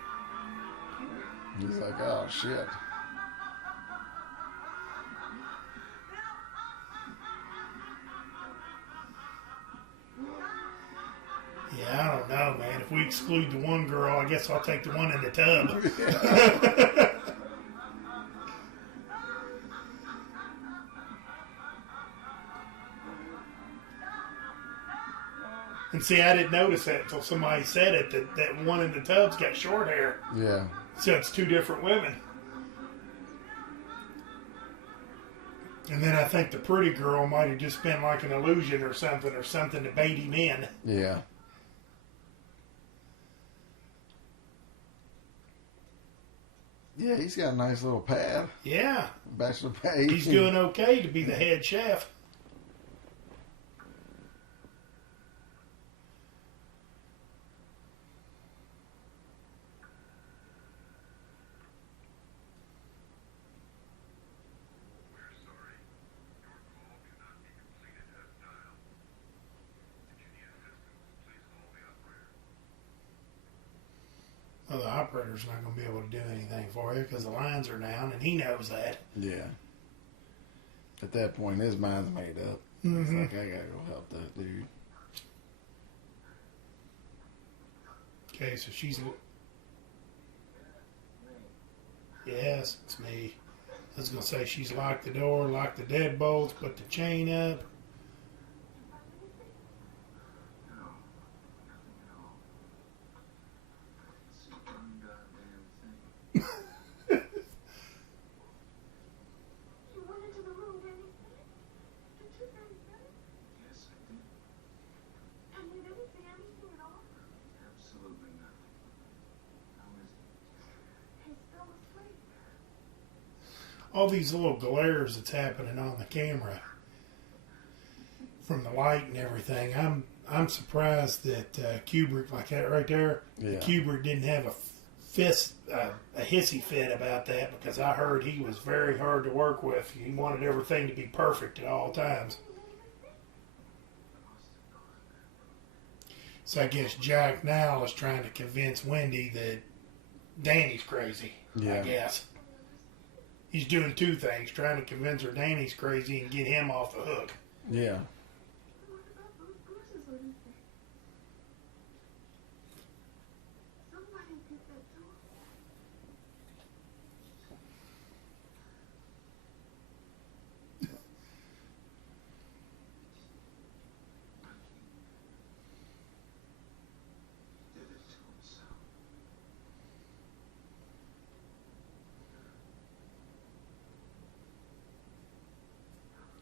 He's like, oh shit. Yeah, I don't know, man. If we exclude the one girl, I guess I'll take the one in the tub. And see, I didn't notice that until somebody said it, that one in the tub's got short hair. Yeah. So it's two different women. And then I think the pretty girl might have just been like an illusion or something to bait him in. Yeah. Yeah, he's got a nice little pad. Yeah. Bachelor pad. He's doing okay to be the head chef. Well, the operator's not going to be able to do anything for you because the lines are down, and he knows that. Yeah. At that point, his mind's made up. Mm-hmm. It's like, I gotta go help that dude. Okay, so she's... Yes, it's me. I was going to say she's locked the door, locked the deadbolts, put the chain up. No, nothing at all. It's one goddamn thing. You went into the room, Danny. Did you, Danny? Yes, I did. And you didn't see anything at all? Absolutely nothing. How is it? He's still asleep. All these little glares that's happening on the camera from the light and everything. I'm surprised that Kubrick, like that right there, Yeah. Kubrick didn't have a hissy fit about that, because I heard he was very hard to work with. He wanted everything to be perfect at all times. So I guess Jack now is trying to convince Wendy that Danny's crazy. Yeah. I guess he's doing two things: trying to convince her Danny's crazy and get him off the hook. Yeah. What about those bruises on his back? Somebody did that to him. Did it to himself.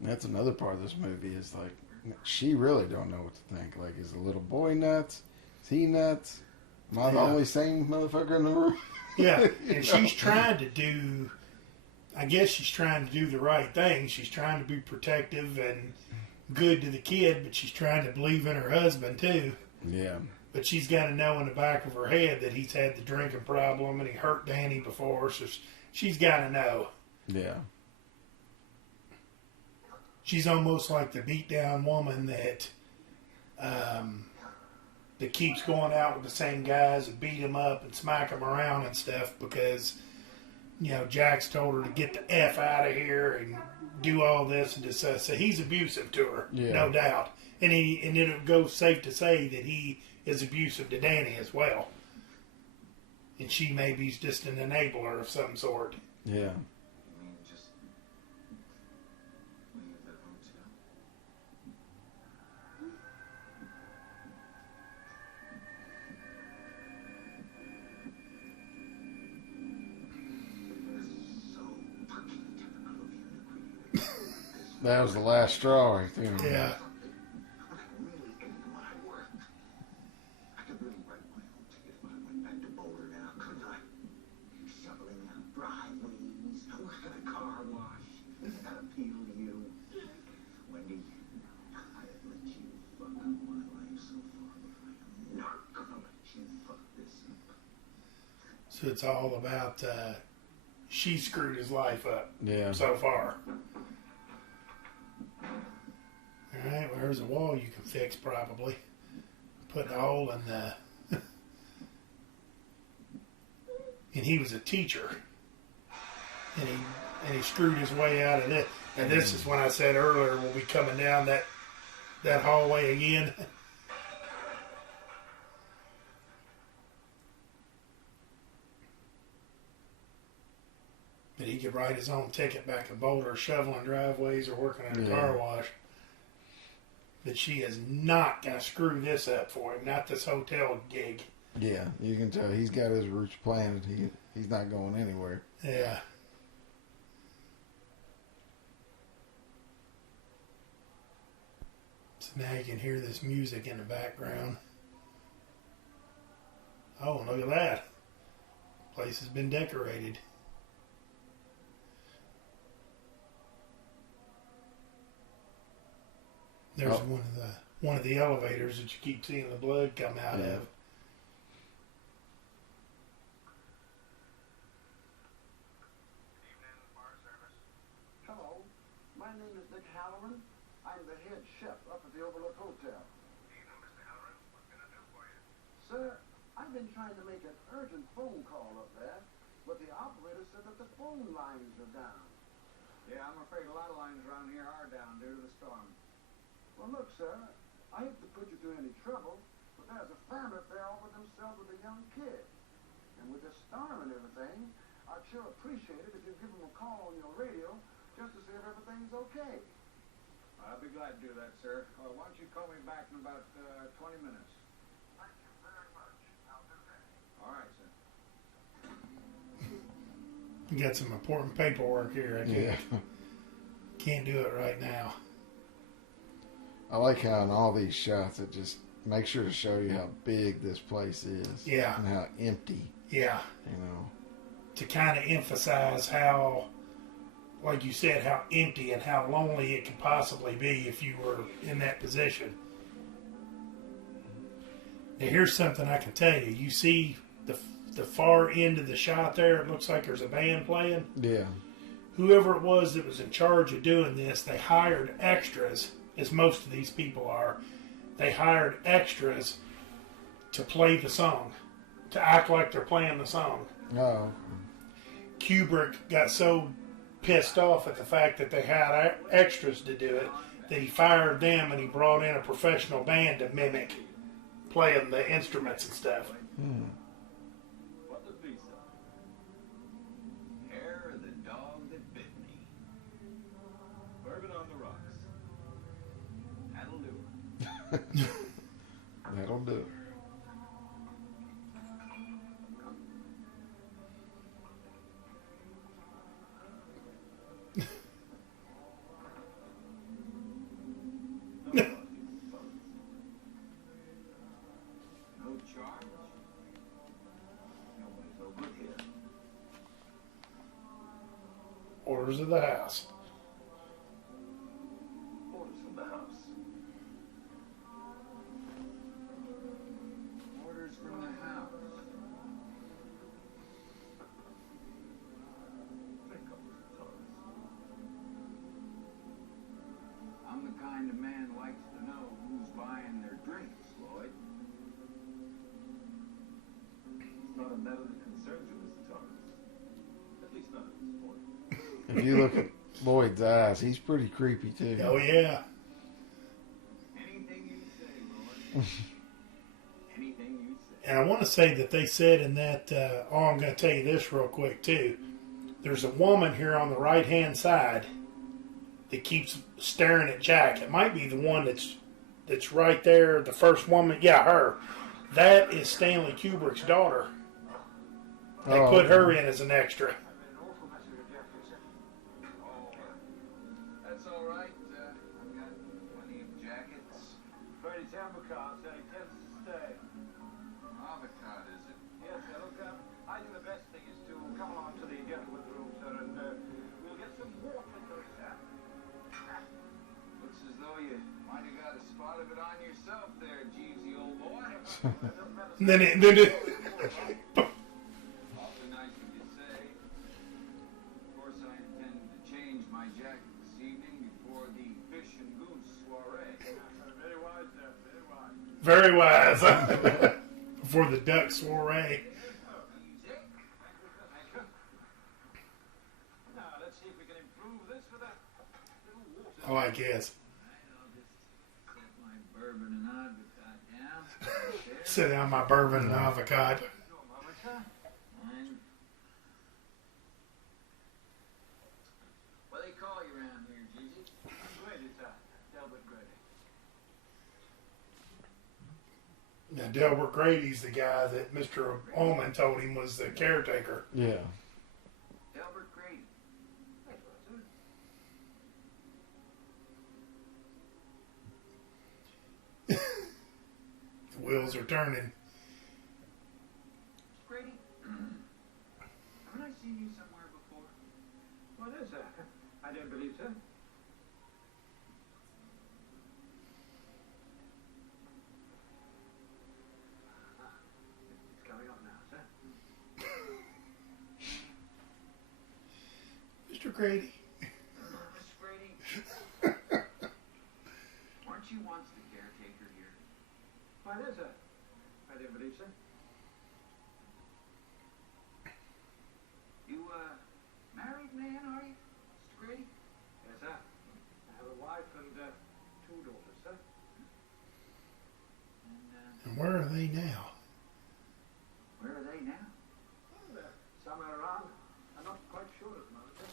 That's another part of this movie is like, she really don't know what to think. Like, is the little boy nuts? Is he nuts? Am I the Yeah. only sane motherfucker in the room? Yeah, and she's trying to do, I guess she's trying to do the right thing. She's trying to be protective and good to the kid, but she's trying to believe in her husband too. Yeah. But she's got to know in the back of her head that he's had the drinking problem and he hurt Danny before, so she's got to know. Yeah. She's almost like the beat down woman that keeps going out with the same guys and beat them up and smack them around and stuff because, you know, Jack's told her to get the F out of here and do all this and this. So he's abusive to her, Yeah. no doubt. And it goes safe to say that he is abusive to Danny as well. And she maybe is just an enabler of some sort. Yeah. You mean just leave the hotel? That was the last straw right there. Yeah. I'm really into my work. I could really write my own ticket if I went back to Boulder now, couldn't I? Shoveling out driveways, working a car wash. Does that appeal to you? Wendy, I have let you fuck up my life so far, but I am not gonna let you fuck this up. So it's all about she screwed his life up Yeah. so far. All right, well, there's a wall you can fix probably. Put a hole in the. And he was a teacher, and he screwed his way out of this. And this is when I said earlier we'll be coming down that hallway again. But he could write his own ticket back in Boulder, shoveling driveways or working in a car wash. But she is not going to screw this up for him, not this hotel gig. Yeah, you can tell he's got his roots planted. He's not going anywhere. Yeah. So now you can hear this music in the background. Oh, look at that. Place has been decorated. There's one of the elevators that you keep seeing the blood come out of. Hello, my name is Nick Halloran. I'm the head chef up at the Overlook Hotel. Evening, Mr. Halloran. What can I do for you? Sir, I've been trying to make an urgent phone call up there, but the operator said that the phone lines are down. Yeah, I'm afraid a lot of lines around here are down due to the storm. Well, look, sir, I hate to put you to any trouble, but there's a family up there all by themselves with a young kid. And with the storm and everything, I'd sure appreciate it if you'd give them a call on your radio just to see if everything's okay. I'll be glad to do that, sir. Why don't you call me back in about 20 minutes? Thank you very much. I'll do that. All right, sir. You got some important paperwork here. Can't do it right now. I like how in all these shots it just makes sure to show you how big this place is. Yeah. And how empty. Yeah. You know. To kind of emphasize how, like you said, how empty and how lonely it could possibly be if you were in that position. Now, here's something I can tell you. You see the far end of the shot there, it looks like there's a band playing. Yeah. Whoever it was that was in charge of doing this, they hired extras, as most of these people are. They hired extras to play the song, to act like they're playing the song. Oh. Kubrick got so pissed off at the fact that they had extras to do it that he fired them and he brought in a professional band to mimic playing the instruments and stuff. What would be so? Hair of the dog that bit me. Bourbon on the rocks. That'll do it. That'll do it. No charge? Nobody's no good here. Orders of the house. Orders from the house. Orders from the house. Think of it, Thomas. I'm the kind of man who likes to know who's buying their drinks, Lloyd. It's not a matter that concerns you, Mr. Thomas. At least not at this point. If you look at Lloyd's eyes, he's pretty creepy too. Oh, yeah. Anything you say, Lloyd. Anything you say. And I want to say that they said in that, I'm going to tell you this real quick too. There's a woman here on the right-hand side that keeps staring at Jack. It might be the one that's right there, the first woman. Yeah, her. That is Stanley Kubrick's daughter. They put her in as an extra. I've been an awful mess with your jacket, sir. Oh, that's all right. lot of it on yourself there, Jeezy, old boy. And then it Awfully nice of you to say. Of course, I intend to change my jacket this evening before the fish and goose soiree. Very wise there, very wise. very wise. Before the duck soiree. Now, let's see if we can improve this with a little water. Oh, I guess. I'll just set my bourbon and avocado down. Right there. Sit down my bourbon and avocado. No, Mama, sir. And what do they call you around here, Jeezy? I'm Grady, sir. Delbert Grady. Now, Delbert Grady's the guy that Mr. Ullman told him was the caretaker. Yeah. Delbert Grady. That's right, sir. The wheels are turning. Grady? Haven't I seen you somewhere before? What is that? I don't believe so. It's coming up now, sir. Mr. Grady. Miss Grady? Weren't you once the caretaker here? Why, no, sir. I don't believe so. You, married man, are you, Mr. Grady? Yes, sir. I have a wife and two daughters, sir. And where are they now? Where are they now? Well, they're somewhere around. I'm not quite sure at the moment, sir.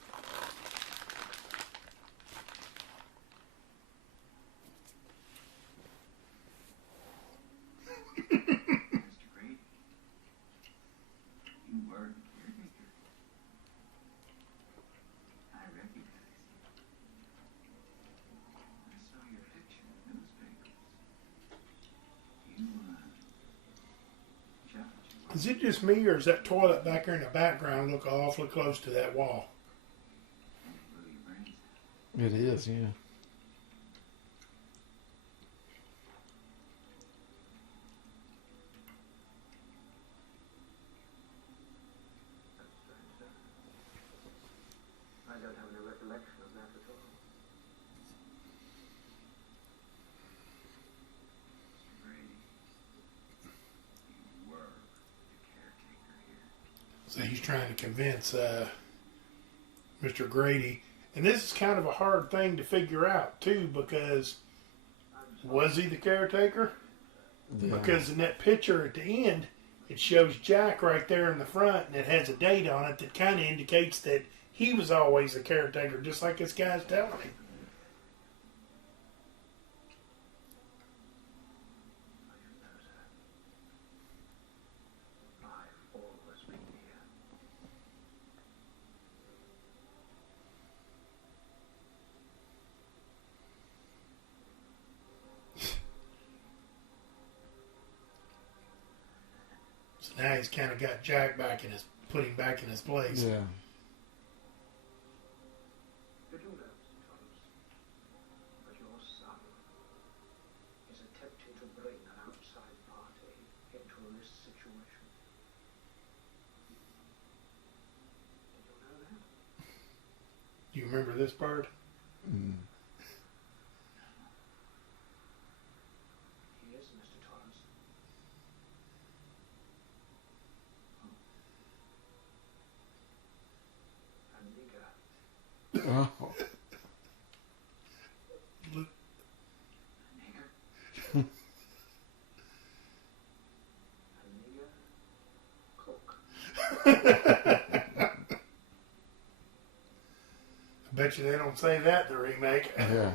Mr. Grady? You were the caretaker. I recognize you. I saw your picture in the newspapers. You, shot. Is it just me, or is that toilet back there in the background look awfully close to that wall? Blew your brains out. It is, yeah. That's strange, sir. I don't have any recollection of that at all. Mr. Grady, you were the caretaker here. So he's trying to convince Mr. Grady. And this is kind of a hard thing to figure out, too, because was he the caretaker? Yeah. Because in that picture at the end, it shows Jack right there in the front, and it has a date on it that kind of indicates that he was always the caretaker, just like this guy's telling him. I don't know, sir. I've always been here. So now he's kind of got Jack back in his, put him back in his place. Yeah. Did you know, Mr. Thomas, that your son is attempting to bring an outside party into this situation? Did you know that? Do you remember this part? Mm. He is, Mr. Torrance. A nigger. Oh. Nigger? A nigger cook. I bet you they don't say that in the remake. Yeah.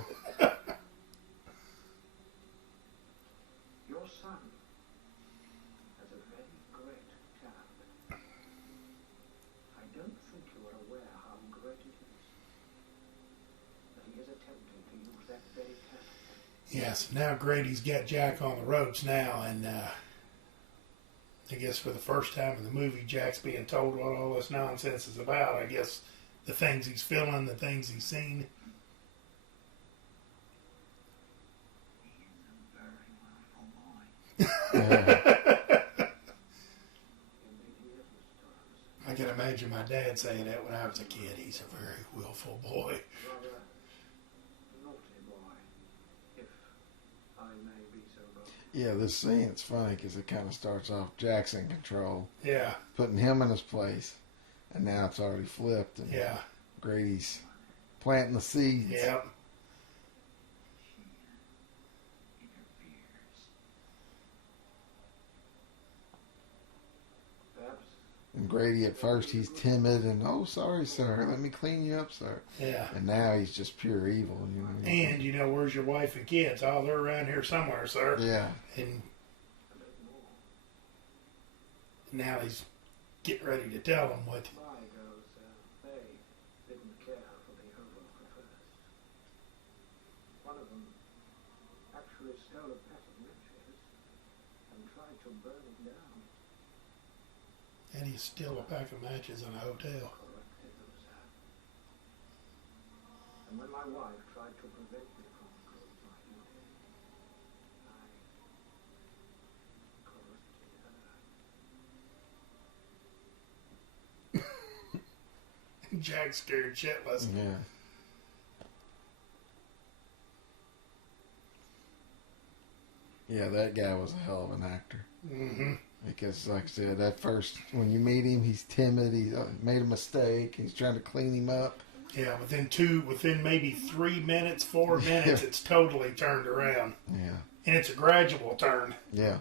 Your son has a very great talent. I don't think you are aware how great it is. But he is attempting to use that very talent. Yes, now Grady's got Jack on the ropes now, and I guess for the first time in the movie, Jack's being told what all this nonsense is about. I guess the things he's feeling, the things he's seen. He is a I can imagine my dad saying that when I was a kid. He's a very willful boy. Rather naughty boy, if I may be so bold. Yeah, this scene, it's funny because it kind of starts off Jack's in control, Yeah, putting him in his place, and now it's already flipped, and yeah, Grady's planting the seeds. yeah. Interferes. Perhaps And Grady, at first, he's timid and, oh, sorry, sir, let me clean you up, sir. Yeah. And now he's just pure evil. You know? And, you know, where's your wife and kids? Oh, they're around here somewhere, sir. Yeah. And a bit more. now he's getting ready to tell them what. My goes, they didn't care for the overlook at first. One of them actually stole a pack of matches and tried to burn it down. And he's still a pack of matches in a hotel. Corrected them, sir. And when my wife tried to prevent me from doing my duty, I corrected her. Jack scared shitless. Yeah. Yeah, that guy was a hell of an actor. Mm-hmm. Because, like I said, at first, when you meet him, he's timid. He made a mistake. He's trying to clean him up. Yeah, within maybe 3 minutes, 4 minutes, it's totally turned around. Yeah. And it's a gradual turn. Yeah.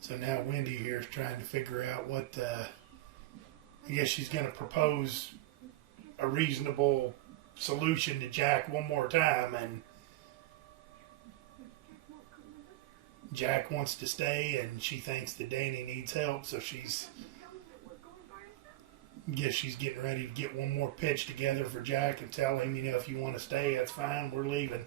So now Wendy here is trying to figure out what, I guess she's going to propose a reasonable solution to Jack one more time, and Jack wants to stay, and she thinks that Danny needs help, so she's getting ready to get one more pitch together for Jack and tell him, you know, if you want to stay, that's fine, we're leaving.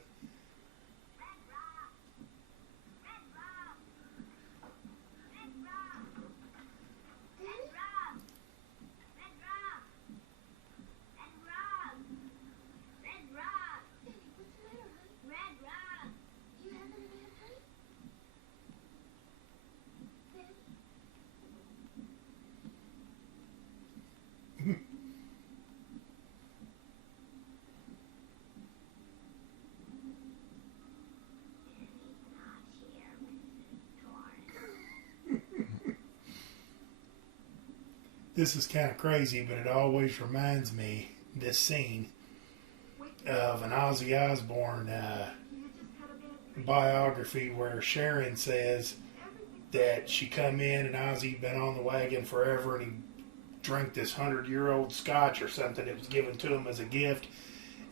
This is kind of crazy, but it always reminds me, this scene, of an Ozzy Osbourne biography where Sharon says that she come in and Ozzy been on the wagon forever and he drank this 100-year-old scotch or something that was given to him as a gift,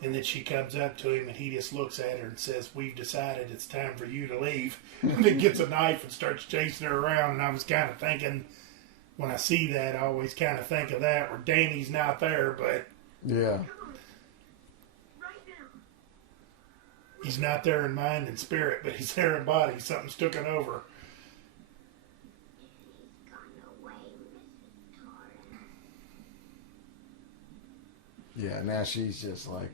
and then she comes up to him and he just looks at her and says, "We've decided it's time for you to leave." And then gets a knife and starts chasing her around, and I was kind of thinking, when I see that, I always kind of think of that, where Danny's not there, but Yeah. he's not there in mind and spirit, but he's there in body. Something's taken over. Yeah, now she's just like,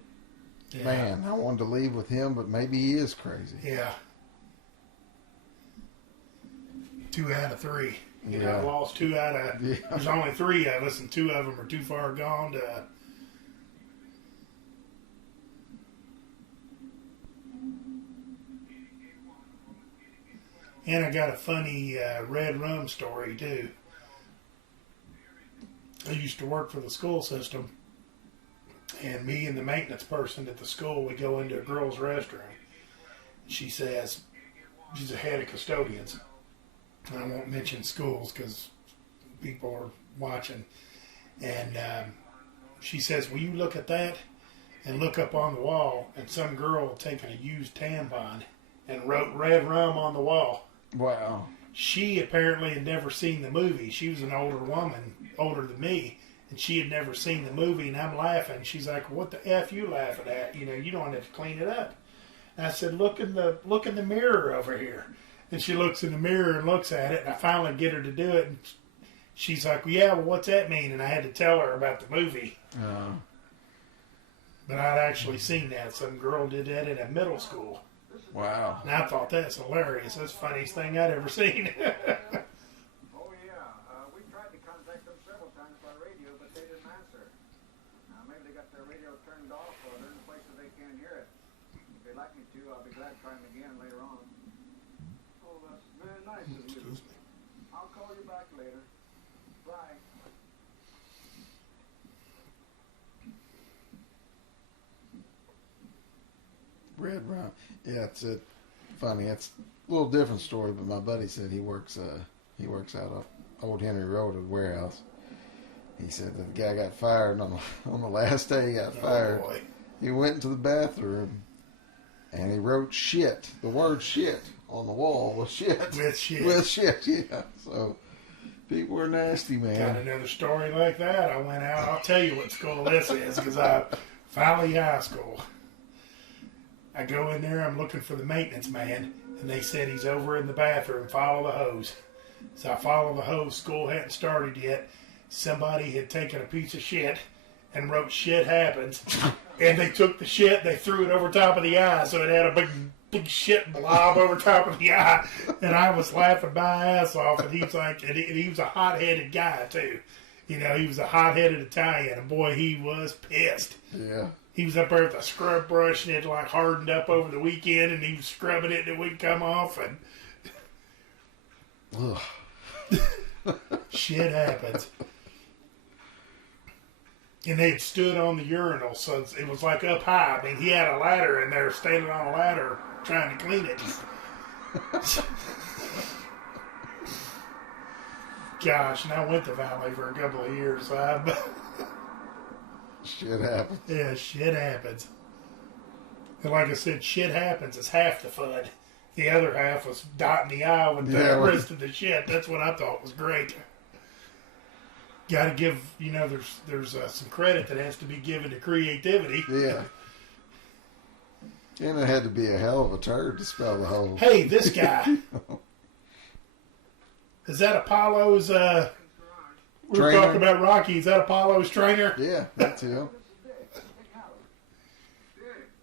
Yeah. man, I wanted to leave with him, but maybe he is crazy. Yeah. 2 out of 3. You know, Yeah. I lost 2 out of... Yeah. There's only 3 of us, and 2 of them are too far gone to... And I got a funny red rum story, too. I used to work for the school system, and me and the maintenance person at the school, we go into a girl's restroom. She says, she's the head of custodians. I won't mention schools because people are watching. And she says, "Will you look at that?" And look up on the wall, and some girl had taken a used tampon and wrote "red rum" on the wall. Wow. She apparently had never seen the movie. She was an older woman, older than me, and she had never seen the movie, and I'm laughing. She's like, "What the F you laughing at? You know, you don't have to clean it up." And I said, look in the mirror over here. And she looks in the mirror and looks at it, and I finally get her to do it, and she's like, "Well, yeah, well, what's that mean?" And I had to tell her about the movie. But I'd actually seen that. Some girl did that in a middle school. This is Wow. And I thought that's hilarious. That's the funniest thing I'd ever seen. Oh, yeah. We tried to contact them several times by radio, but they didn't answer. Now, maybe they got their radio turned off or they're in a place where they can't hear it. If they'd like me to, I'll be glad to try them again later on. Oh, that's very nice of you. Excuse me. I'll call you back later. Bye. Red Rum. Yeah, it's funny. It's a little different story, but my buddy said he works out of Old Henry Road at a warehouse. He said that the guy got fired on the last day he got fired. Oh, boy. He went into the bathroom and he wrote shit, the word shit, on the wall with shit. With shit. With shit, yeah. So people are nasty, Got man. another story like that. I went out. I'll tell you what school this is because I Valley High School. I go in there. I'm looking for the maintenance man, and they said he's over in the bathroom. Follow the hose. So I follow the hose. School hadn't started yet. Somebody had taken a piece of shit and wrote "shit happens," and they took the shit. They threw it over top of the eye, so it had a big shit blob over top of the eye. And I was laughing my ass off. And he was like, and he was a hot-headed guy too. You know, he was a hot-headed Italian, and boy, he was pissed. Yeah. He was up there with a scrub brush, and it like hardened up over the weekend, and he was scrubbing it, and it wouldn't come off, and Ugh. shit happens. And they had stood on the urinal, so it was like up high. I mean, he had a ladder in there, standing on a ladder, trying to clean it. Gosh, and I went to Valley for a couple of years, so Shit happens. yeah, shit happens. And like I said, shit happens is half the fun. The other half was dotting the I with the Yeah, well- rest of the shit. That's what I thought was great. Got to give, there's some credit that has to be given to creativity. Yeah. And it had to be a hell of a turd to spell the whole. Hey, this guy. Is that Apollo's, we were Trainer? talking about Rocky. Is that Apollo's trainer? Yeah, that's him. Dick,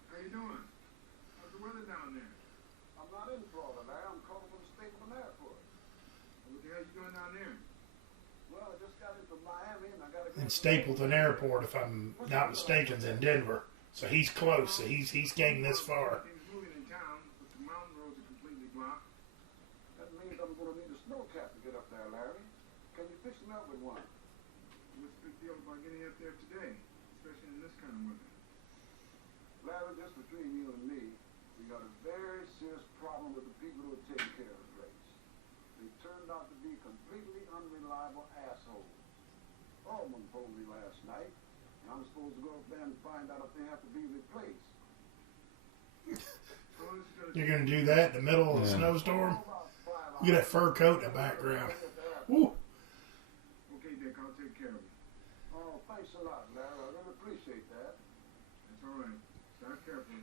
how you doing? How's the weather down there? I'm not in Florida, Larry. I'm calling from Stapleton Airport. What the hell you doing down there? Well, I just got into Miami and I got to go In Stapleton Airport, if I'm not mistaken, is in Denver. So he's close. So he's getting this far. Things moving in town, but the mountain roads are completely blocked. That means I'm going to need a snowcat to get up there, Larry. Can you fix me up with one? What's the big deal about getting up there today, especially in this kind of weather? Larry, just between you and me, we got a very serious problem with the people who are taking care of the place. They turned out to be completely unreliable assholes. Almond told me last night, and I'm supposed to go up there and find out if they have to be replaced. You're going to do that in the middle of a snowstorm? Look at that fur coat in the background. Woo. Okay, Dick, I'll take care of it. Oh, thanks a lot, Larry. I really appreciate that. That's all right. Drive carefully.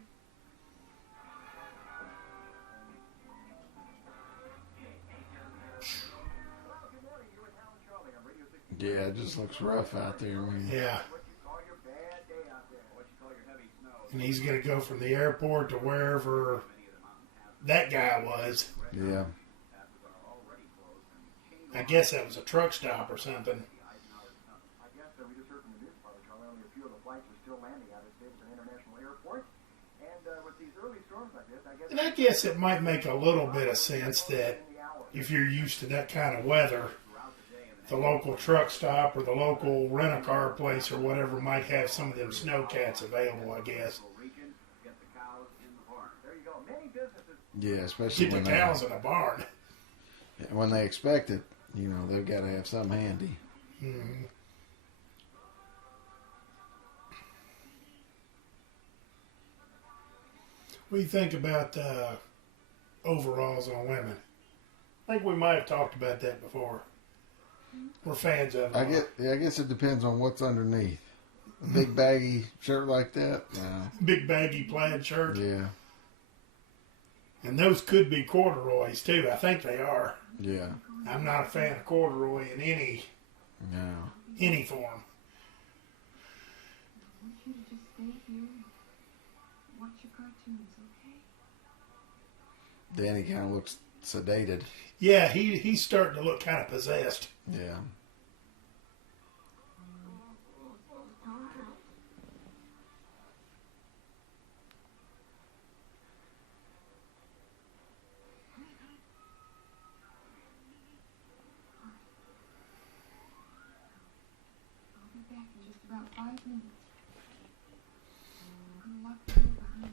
Yeah, it just looks rough out there, man. Yeah. What you call your bad day out there? What you call your heavy snow? And he's going to go from the airport to wherever that guy was. Yeah. I guess that was a truck stop or something. I guess we just heard from the news article. Only a few of the flights are still landing out at Stapleton International Airport. And with these early storms like this, And I guess it might make a little bit of sense that if you're used to that kind of weather, the local truck stop or the local rent-a-car place or whatever might have some of them snowcats available, I guess. Yeah, especially Get the cows in a barn. when they expect it, they've got to have some handy. Mm-hmm. What do you think about overalls on women? I think we might have talked about that before. We're fans of I them. guess it depends on what's underneath. A big baggy shirt like that? No. Big baggy plaid shirt. Yeah. And those could be corduroys too. I think they are. Yeah. I'm not a fan of corduroy in No. any form. I want you to just stay here and watch your cartoons, okay? Danny kind of looks sedated. Yeah, he's starting to look kind of possessed. Yeah. I'll be back in just about 5 minutes. I'm gonna lock the door behind me.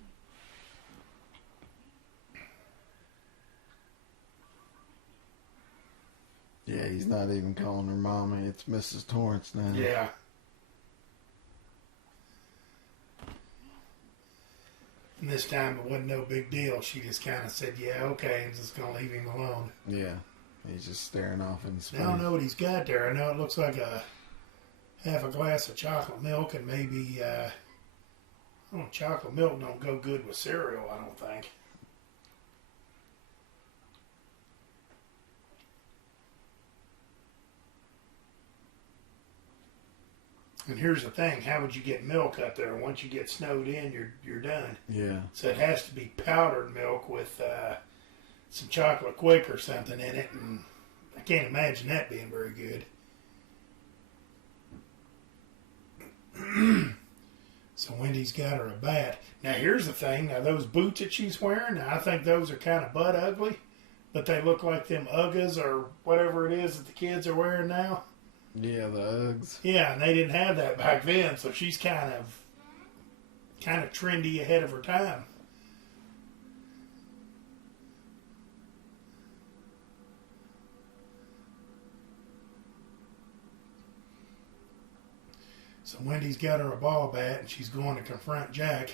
Yeah, he's not even calling her mommy. It's Mrs. Torrance now. Yeah. And this time it wasn't no big deal. She just kind of said, yeah, okay, and just going to leave him alone. Yeah. He's just staring off in space. Now I don't know what he's got there. I know it looks like half a glass of chocolate milk and maybe, chocolate milk don't go good with cereal, I don't think. And here's the thing, how would you get milk up there? Once you get snowed in, you're done. Yeah. So it has to be powdered milk with some chocolate quick or something in it, and I can't imagine that being very good. So Wendy's got her a bat. Now here's the thing, now those boots that she's wearing, now I think those are kind of butt ugly, but they look like them Uggas or whatever it is that the kids are wearing now. Yeah, the Uggs. Yeah, and they didn't have that back then, so she's kind of trendy ahead of her time. So Wendy's got her a ball bat, and she's going to confront Jack.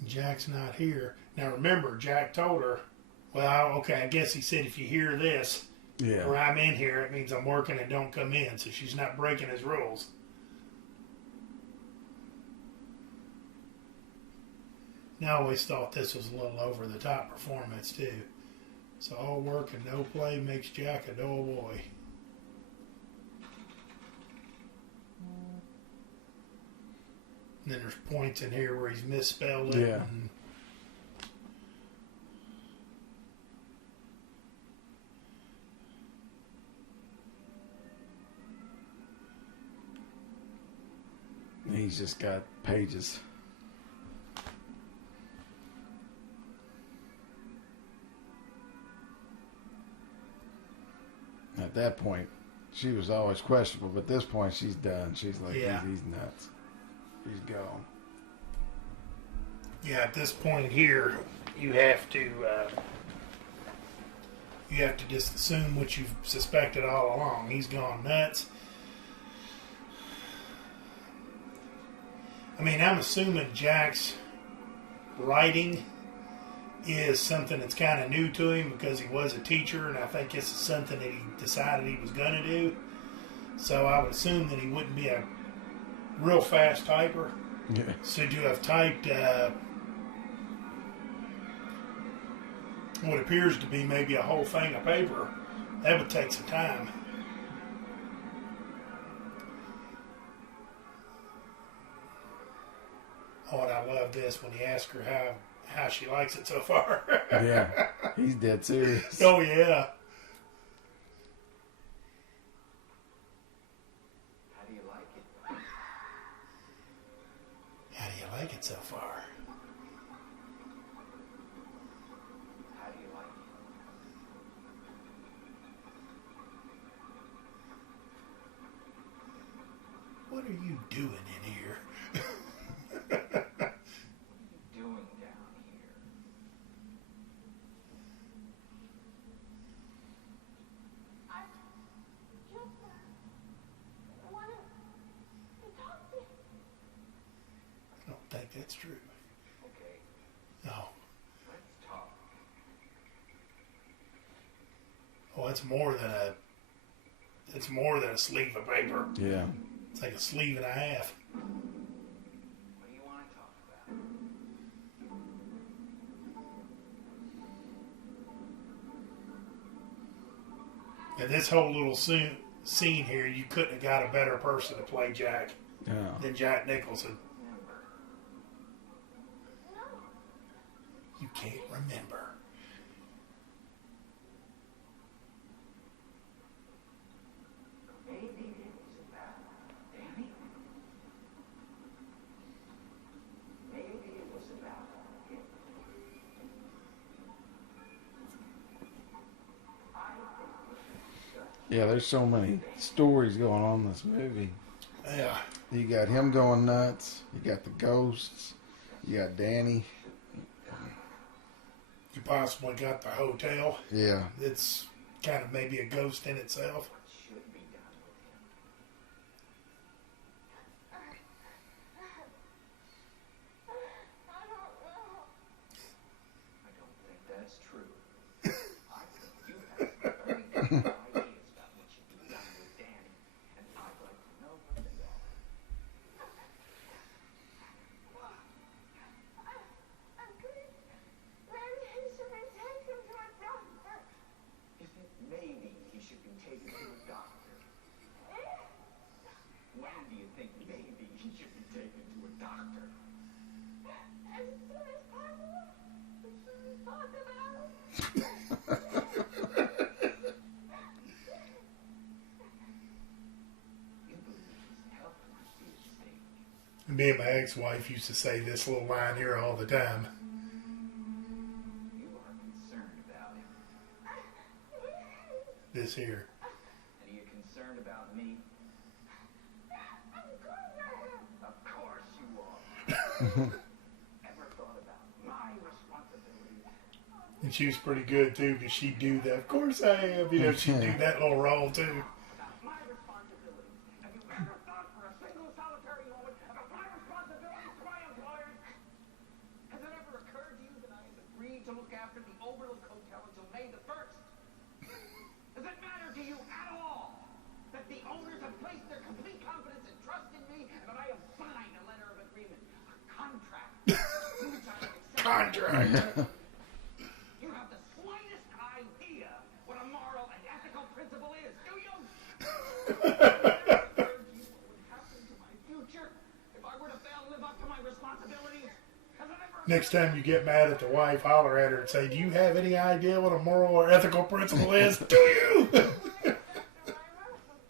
And Jack's not here. Now remember, Jack told her, well, okay, I guess he said if you hear this, Yeah. or I'm in here, it means I'm working and don't come in. So she's not breaking his rules. And I always thought this was a little over the top performance too. So all work and no play makes Jack a dull boy. And then there's points in here where he's misspelled it. Yeah. And he's just got pages. At that point, she was always questionable, but at this point, she's done. She's like, Yeah. he's nuts. He's gone. yeah, at this point here, you have to just assume what you've suspected all along. He's gone nuts. I mean, I'm assuming Jack's writing is something that's kind of new to him because he was a teacher, and I think this is something that he decided he was going to do. So I would assume that he wouldn't be a real fast typer. Yeah. So to have typed what appears to be maybe a whole thing of paper, that would take some time. Oh, and I love this when he asks her how she likes it so far. Yeah. He's dead serious. Oh, yeah. How do you like it? How do you like it so far? How do you like it? What are you doing in here? What are you doing down here? I just wanted to talk to you. I don't think that's true. Okay, No. let's talk. Oh, it's more than a sleeve of paper. Yeah. It's like a sleeve and a half. What do you want to talk about? And this whole little scene here, you couldn't have got a better person to play Jack Yeah. than Jack Nicholson. Remember, No. can't remember. Maybe it was about Danny. Maybe it was about him. Yeah, there's so many stories going on in this movie. Yeah. You got him going nuts. You got the ghosts. You got Danny. You possibly got the hotel. Yeah. It's kind of maybe a ghost in itself. What should be done with him? I don't think that's true. I think you have some very different ideas about what should be done with Danny, and I'd like to know what they are. You think maybe he should be taken to a doctor? When do you think maybe he should be taken to a doctor? You believe his health must be at stake. Me and my ex-wife used to say this little line here all the time. You are concerned about him. This here. And are you concerned about me? Of course you are. Ever thought about my responsibilities? And she was pretty good too, because she'd do that. Of course I am. You know, she'd do that little roll too. About my responsibilities? Have you ever thought for a single solitary moment about my responsibilities to my employers? Has it ever occurred to you that I have agreed to look after the Overlook Hotel until May the 1st? Does it matter to you at all that the owners have placed their complete confidence and trust in me and that I have signed a letter of agreement, a contract, to which I have accepted? Contract. You have the slightest idea what a moral and ethical principle is, do you? What would happen to my future if I were to fail to live up to my responsibilities? Has it ever Next time you get mad at the wife, holler at her and say, "Do you have any idea what a moral or ethical principle is? Do you?"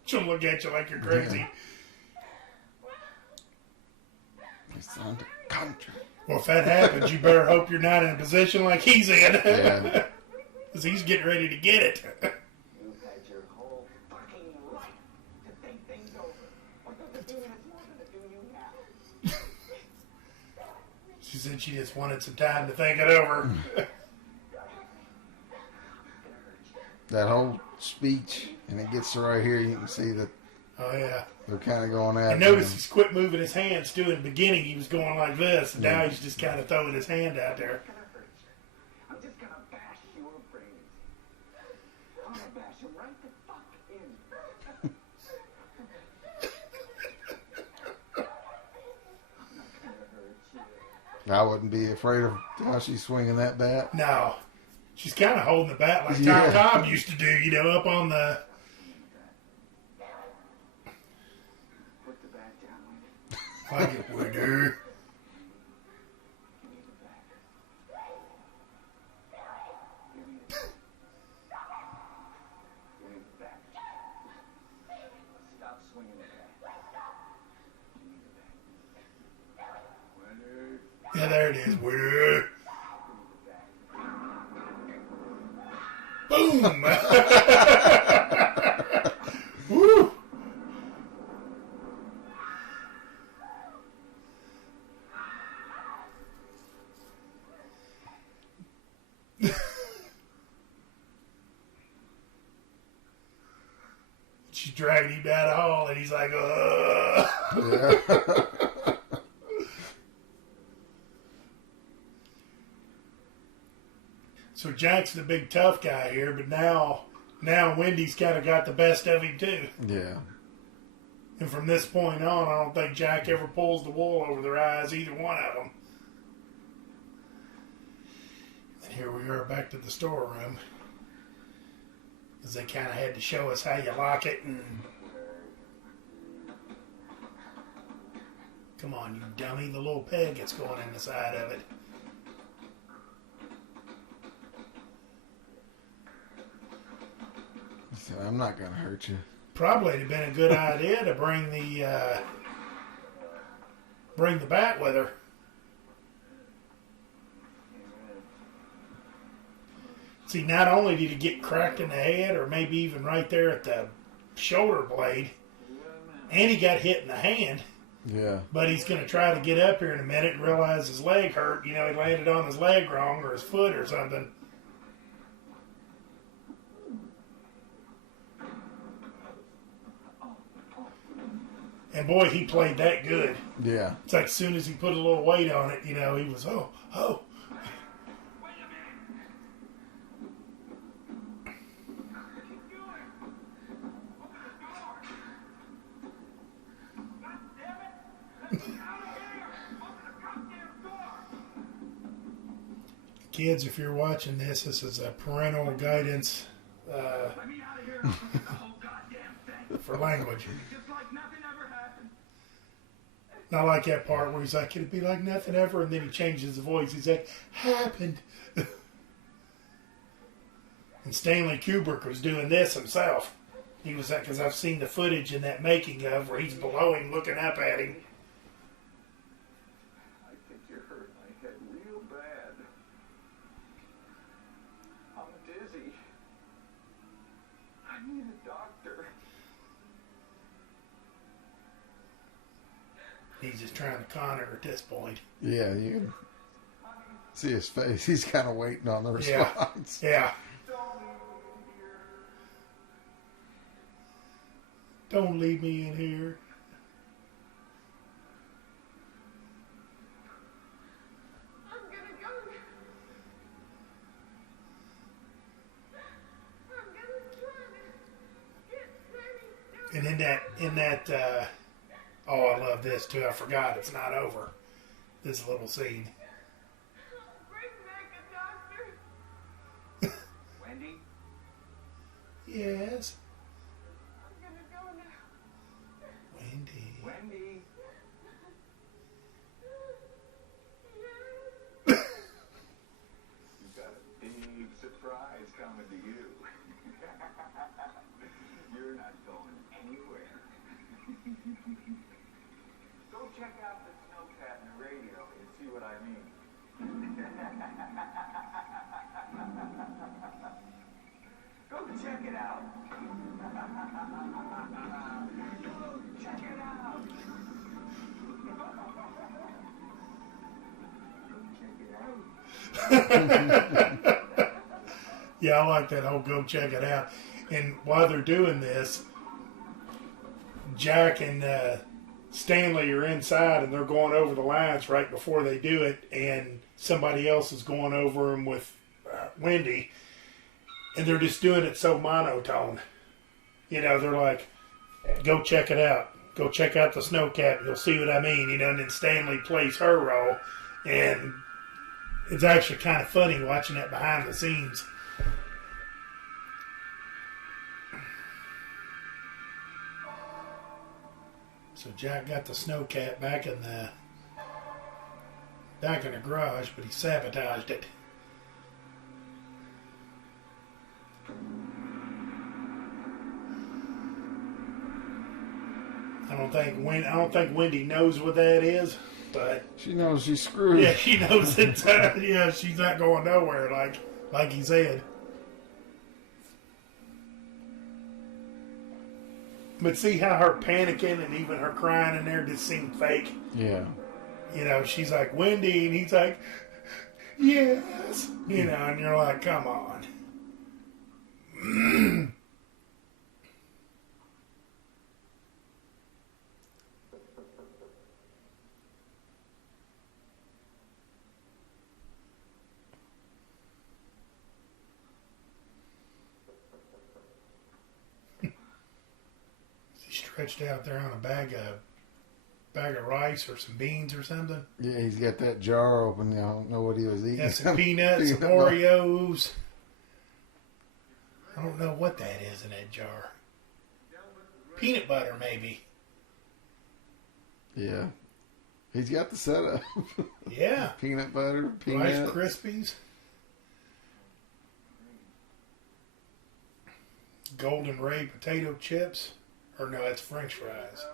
She'll look at you like you're crazy. It's under contract. Well, if that happens, you better hope you're not in a position like he's in. Yeah. Because he's getting ready to get it. You've had your whole fucking life to think things over. What does it do when it's more than it do you now? She said she just wanted some time to think it over. That whole speech, and it gets to right here, you can see that Oh, yeah. they're kind of going at And him. notice he's quit moving his hands too. In the beginning, he was going like this. And now he's just kind of throwing his hand out there. It's gonna hurt you. I'm just gonna bash your brains. I'm gonna bash them right the fuck in. I'm not gonna hurt you. I wouldn't be afraid of how she's swinging that bat. No. She's kind of holding the bat like Yeah. Tom Cobb used to do, you know, up on the... Put the bat down, Wendy. Like it would do. Give me the bat. Give me the bat. Give me the bat. Stop swinging the bat. Give me the bat. Wendy. Yeah, there it is. Would Boom! Woo! She's dragging him down the hall, and he's like, ugh. Yeah. So Jack's the big tough guy here, but now Wendy's kind of got the best of him too. Yeah. And from this point on, I don't think Jack ever pulls the wool over their eyes, either one of them. And here we are back to the storeroom. Because they kind of had to show us how you lock it. And come on, you dummy. The little peg that's going in the side of it. So I'm not gonna hurt you. Probably it'd have been a good idea to bring the bat with her. See, not only did he get cracked in the head, or maybe even right there at the shoulder blade, and he got hit in the hand. Yeah. But he's going to try to get up here in a minute and realize his leg hurt. You know, he landed on his leg wrong, or his foot or something. And boy, he played that good. Yeah. It's like as soon as he put a little weight on it, you know, he was, oh. Kids, if you're watching this, this is a parental guidance for language. Not like that part where he's like, it'd be like nothing ever, and then he changes the voice. He's like, happened. And Stanley Kubrick was doing this himself. He was like, because I've seen the footage in that making of where he's below him looking up at him. I think you hurt my head real bad. I'm dizzy. I need a doctor. He's just trying to con her at this point. Yeah, you can see his face. He's kind of waiting on the response. Yeah. Don't leave me in here. I'm gonna go now. I'm gonna try to get Shinning. And in that, oh, I love this too. I forgot it's not over. This little scene. Bring back a doctor. Wendy? Yes, I'm gonna go now. Wendy. Wendy? You've got a big surprise coming to you. You're not going anywhere. Go check out the snowcat in the radio and see what I mean. Go check it out. Go check it out. Go check it out. Yeah, I like that whole go check it out. And while they're doing this, Jack and Stanley are inside and they're going over the lines right before they do it, and somebody else is going over them with Wendy, and they're just doing it so monotone. You know, they're like, go check it out. Go check out the snowcat. You'll see what I mean. You know, and then Stanley plays her role, and it's actually kind of funny watching that behind the scenes. So Jack got the snowcat back in the garage, but he sabotaged it. I don't think Wendy knows what that is, but She knows she's screwed. yeah, she knows it. Yeah, she's not going nowhere, like he said. But see how her panicking and even her crying in there just seemed fake. Yeah. You know, she's like, Wendy, and he's like, yes. You know, and you're like, come on. He stretched out there on a bag of rice or some beans or something. Yeah, he's got that jar open. I don't know what he was eating. Got some peanuts, some Oreos. I don't know what that is in that jar. Peanut butter, maybe. Yeah. He's got the setup. Yeah. Peanut butter, Rice peanuts. Krispies. Golden Ray potato chips. Or no, it's French fries.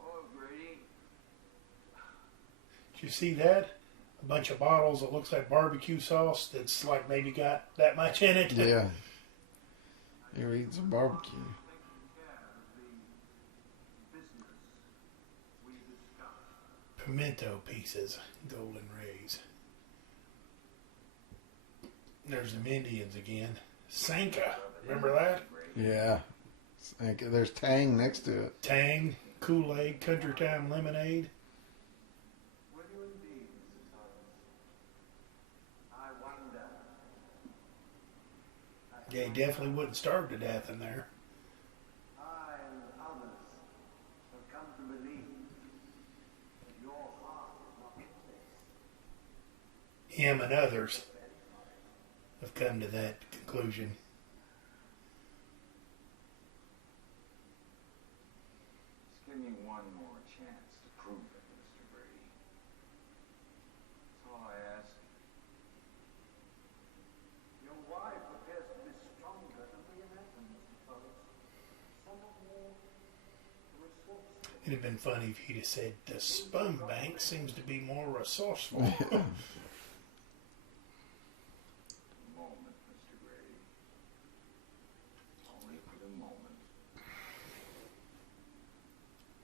Oh, Grady. Did you see that? A bunch of bottles that looks like barbecue sauce that's like maybe got that much in it. Yeah. You're eating some barbecue. Pimento pieces. Golden Rays. There's them Indians again. Sanka. Remember that? Yeah. There's Tang next to it. Tang, Kool-Aid, Country Time Lemonade. Yeah, he definitely wouldn't starve to death in there. I and others have come to believe that your heart is not in place. Him and others have come to that conclusion. Just give me one more chance to prove it, Mr. Brady. That's all I ask. Your wife appears to be stronger than we imagined, Mr. Phillips. Somewhat more resourceful. It'd have been funny if he'd have said, the sperm bank seems to be more resourceful. Moment, Mr. Grady. Only for the moment.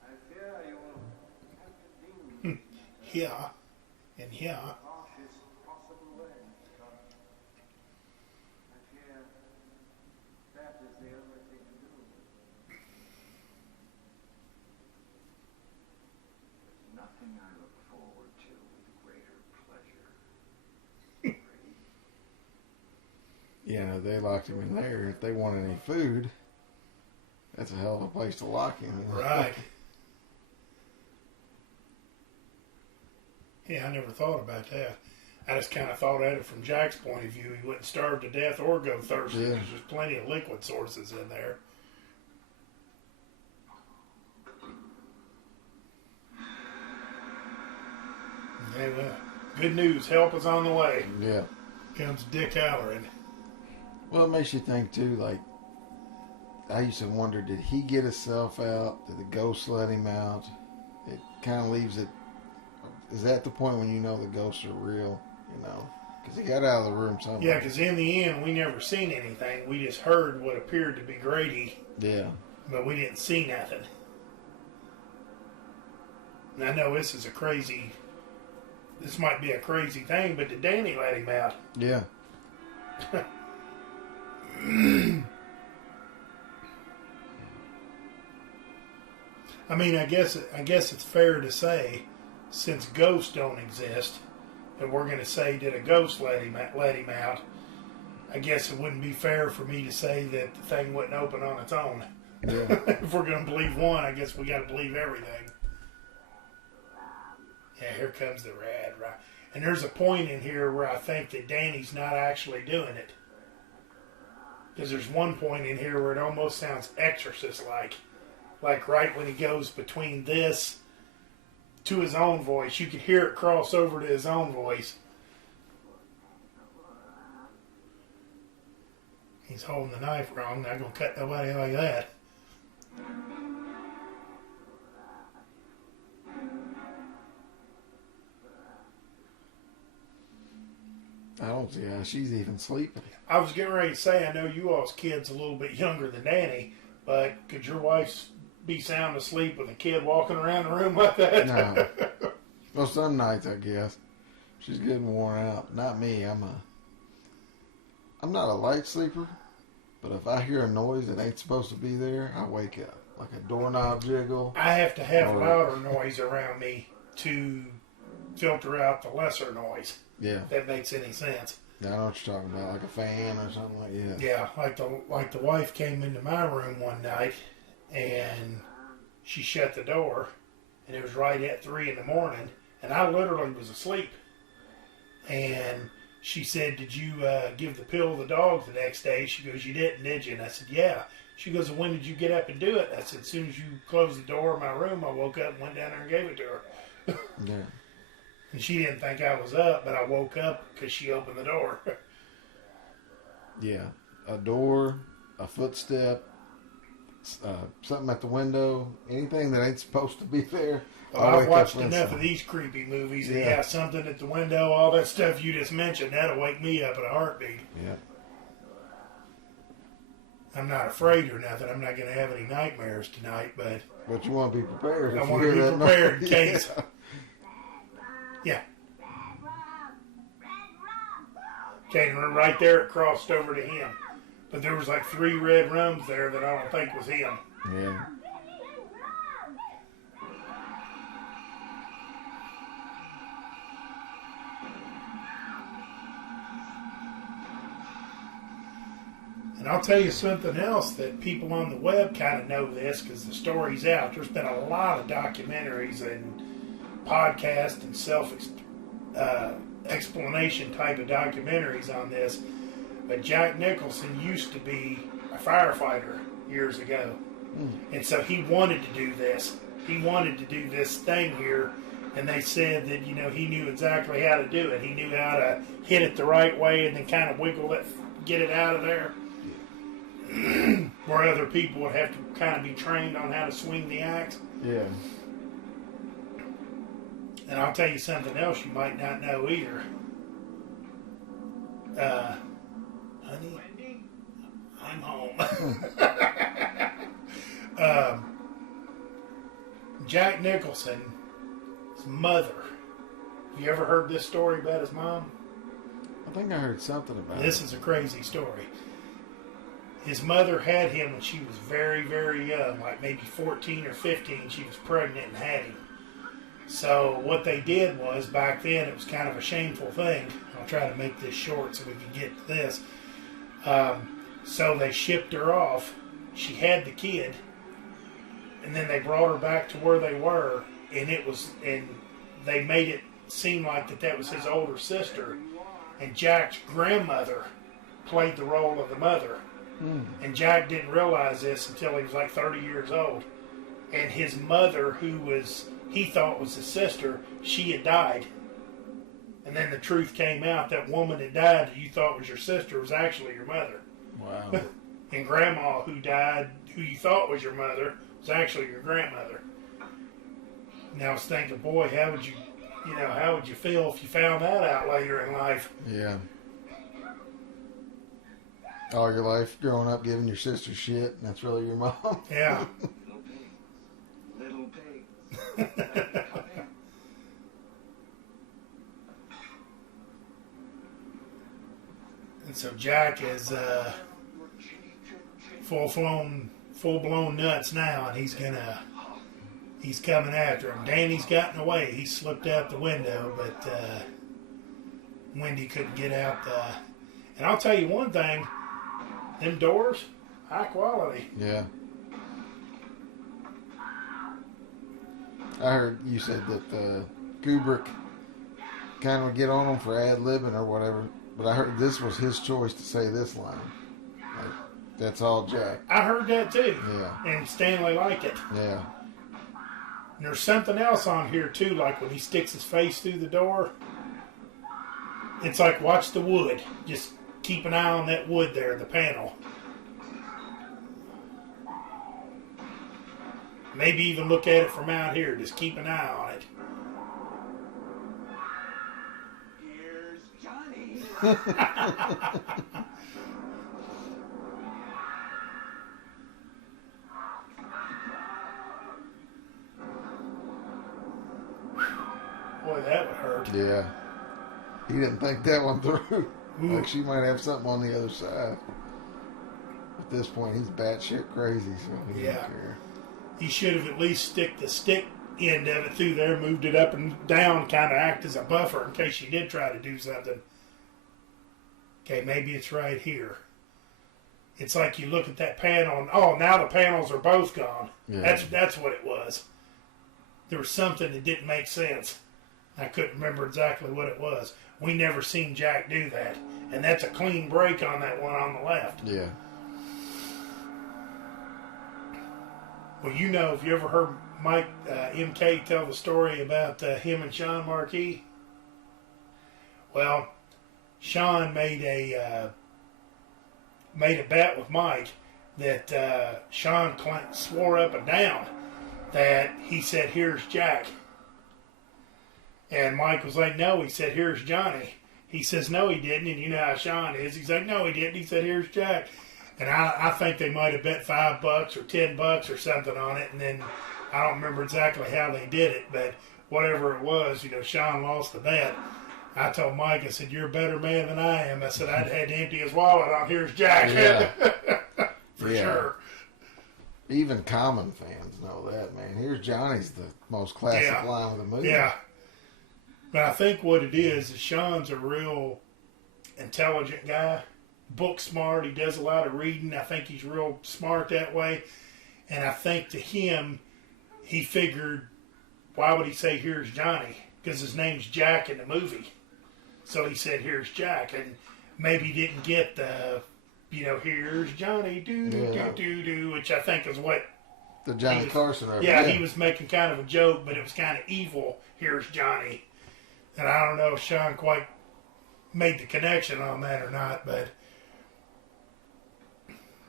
I fear you will have to deal with this matter Here and here. in the harshest possible way, Mr. Phillips. I fear that is the only thing to do. There's nothing I look forward to with greater pleasure. Brady. You know, they locked him in there. If they want any food, that's a hell of a place to lock him in. Right. Yeah, I never thought about that. I just kind of thought at it from Jack's point of view. He wouldn't starve to death or go thirsty Yeah. because there's plenty of liquid sources in there. Yeah, well, good news. Help is on the way. Yeah. Comes Dick Halloran. Well, it makes you think, too, like, I used to wonder, did he get himself out? Did the ghost let him out? It kind of leaves it. Is that the point when you know the ghosts are real? You know? Because he got out of the room somehow. Yeah, because in the end, we never seen anything. We just heard what appeared to be Grady, Yeah. but we didn't see nothing. And I know this is this might be a crazy thing, but did Danny let him out? Yeah. I mean, I guess it's fair to say, since ghosts don't exist, and we're going to say, did a ghost let him out? I guess it wouldn't be fair for me to say that the thing wouldn't open on its own. Yeah. If we're going to believe one, I guess we got to believe everything. Yeah, here comes the rad, right? And there's a point in here where I think that Danny's not actually doing it. Because there's one point in here where it almost sounds Exorcist-like. Like right when he goes between this to his own voice, you can hear it cross over to his own voice. He's holding the knife wrong. Not going to cut nobody like that. I don't see how she's even sleeping. I was getting ready to say, I know you all's kid's a little bit younger than Danny, but could your wife be sound asleep with a kid walking around the room like that? No. Well, some nights, I guess. She's getting worn out. Not me. I'm not a light sleeper, but if I hear a noise that ain't supposed to be there, I wake up. Like a doorknob jiggle. I have to have louder noise around me to filter out the lesser noise. Yeah. If that makes any sense. I know what you're talking about, like a fan or something like that. Yeah, like the wife came into my room one night, and she shut the door, and it was right at 3 in the morning, and I literally was asleep. And she said, "Did you give the pill to the dog the next day?" She goes, "You didn't, did you?" And I said, "Yeah." She goes, "When did you get up and do it?" I said, "As soon as you closed the door of my room, I woke up and went down there and gave it to her." Yeah. And she didn't think I was up, but I woke up because she opened the door. Yeah. A door, a footstep, something at the window, anything that ain't supposed to be there. Well, I'll I've wake watched up with enough of something. these creepy movies that, Yeah. something at the window, all that stuff you just mentioned, that'll wake me up in a heartbeat. Yeah. I'm not afraid or nothing. I'm not going to have any nightmares tonight, but But you want to be prepared. I if you want to hear be that prepared in noise. case. Yeah. Okay, and right there it crossed over to him. But there was like 3 red rums there that I don't think was him. Yeah. And I'll tell you something else that people on the web kind of know this because the story's out. There's been a lot of documentaries and podcasts and self-explanation type of documentaries on this. But Jack Nicholson used to be a firefighter years ago. And so he wanted to do this. He wanted to do this thing here. And they said that, you know, he knew exactly how to do it. He knew how to hit it the right way and then kind of wiggle it, get it out of there. Where other people would have to kind of be trained on how to swing the axe. Yeah. And I'll tell you something else you might not know either. Honey, I'm home. Jack Nicholson's mother. Have you ever heard this story about his mom? I think I heard something about This it. is a crazy story. His mother had him when she was very, very young, like maybe 14 or 15. She was pregnant and had him. So what they did was, back then, it was kind of a shameful thing. I'll try to make this short so we can get to this. So they shipped her off. She had the kid. And then they brought her back to where they were. And they made it seem like that was his older sister. And Jack's grandmother played the role of the mother. And Jack didn't realize this until he was like 30 years old. And his mother, he thought was his sister, she had died. And then the truth came out, that woman that died that you thought was your sister was actually your mother. Wow. And grandma who died, who you thought was your mother, was actually your grandmother. And I was thinking, boy, how would you feel if you found that out later in life? Yeah. All your life growing up giving your sister shit, and that's really your mom. Yeah. Little pigs. Come here. And so Jack is full-blown nuts now, and he's coming after him. Danny's gotten away. He slipped out the window, but Wendy couldn't get out. And I'll tell you one thing, them doors, high quality. Yeah. I heard you said that Kubrick kind of would get on him for ad-libbing or whatever, but I heard this was his choice to say this line. Like, that's all Jack. I heard that too. Yeah. And Stanley liked it. Yeah. And there's something else on here too, like when he sticks his face through the door. It's like, watch the wood. Just keep an eye on that wood there, the panel. Maybe even look at it from out here. Just keep an eye on it. Here's Johnny. Boy, that would hurt. Yeah. He didn't think that one through. Like she might have something on the other side. At this point, he's batshit crazy, so he Yeah. don't care. He should have at least stick the stick end of it through there, moved it up and down, kind of act as a buffer in case she did try to do something. Okay, maybe it's right here. It's like you look at that panel and, oh, now the panels are both gone. Yeah. That's what it was. There was something that didn't make sense. I couldn't remember exactly what it was. We never seen Jack do that. And that's a clean break on that one on the left. Yeah. Well, you ever heard Mike MK tell the story about him and Sean Marquis? Well, Sean made a bet with Mike that Sean swore up and down that he said, "Here's Jack." And Mike was like, "No," he said, "Here's Johnny." He says, "No, he didn't." And you know how Sean is. He's like, "No, he didn't." He said, "Here's Jack." And I think they might have bet $5 or $10 or something on it. And then I don't remember exactly how they did it, but whatever it was, Sean lost the bet. I told Mike, I said, "You're a better man than I am." I said, "I'd had to empty his wallet on "Here's Jack." Yeah. For Yeah. sure. Even common fans know that, man. Here's Johnny's the most classic Yeah. line of the movie. Yeah. But I think what it is Sean's a real intelligent guy, book smart. He does a lot of reading. I think he's real smart that way. And I think to him, he figured, why would he say, "Here's Johnny"? Because his name's Jack in the movie. So he said, "Here's Jack." And maybe he didn't get the, "Here's Johnny, do, which I think is what. The Johnny Carson reference. Yeah, he was making kind of a joke, but it was kind of evil. "Here's Johnny." And I don't know if Sean quite made the connection on that or not, but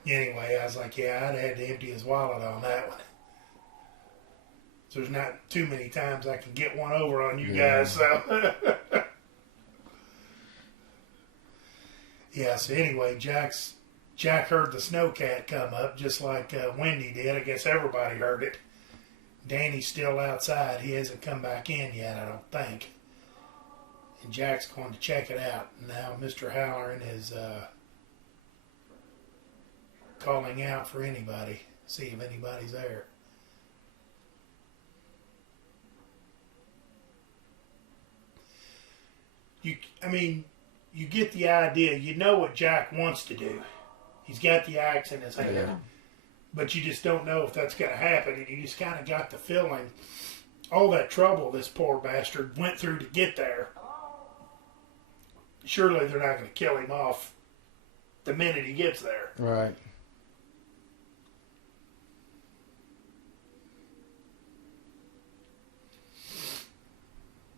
anyway, I was like, yeah, I'd had to empty his wallet on that one. So there's not too many times I can get one over on you guys, so. Yeah, so anyway, Jack heard the snowcat come up just like Wendy did. I guess everybody heard it. Danny's still outside. He hasn't come back in yet, I don't think. And Jack's going to check it out. Now Mr. Halloran is calling out for anybody. See if anybody's there. You get the idea. You know what Jack wants to do. He's got the axe in his hand. Yeah. But you just don't know if that's going to happen. And you just kind of got the feeling all that trouble this poor bastard went through to get there. Surely they're not going to kill him off the minute he gets there. Right.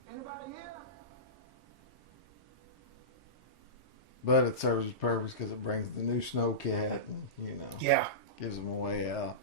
Anybody here? But it serves its purpose because it brings the new snowcat and, Yeah. gives them a way out.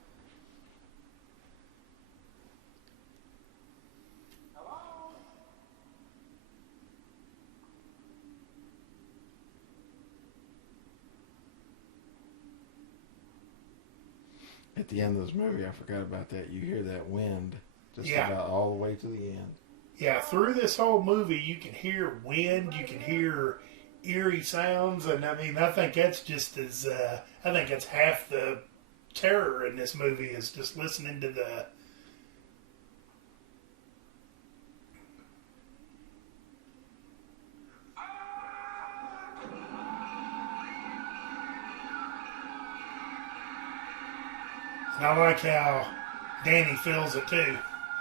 At the end of this movie, I forgot about that. You hear that wind just about all the way to the end. Yeah, through this whole movie, you can hear wind, you can hear eerie sounds, and I think that's just as, I think that's half the terror in this movie is just listening to the... And I like how Danny feels it too.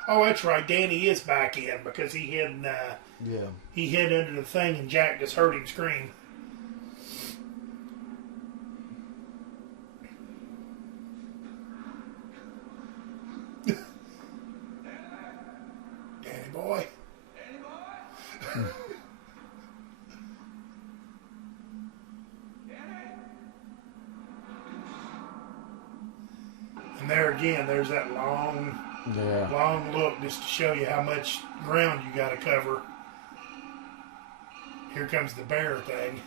Oh, that's right. Danny is back in because he hid under the thing and Jack just heard him scream. Danny boy. And there again, there's that long look just to show you how much ground you got to cover. Here comes the bear thing.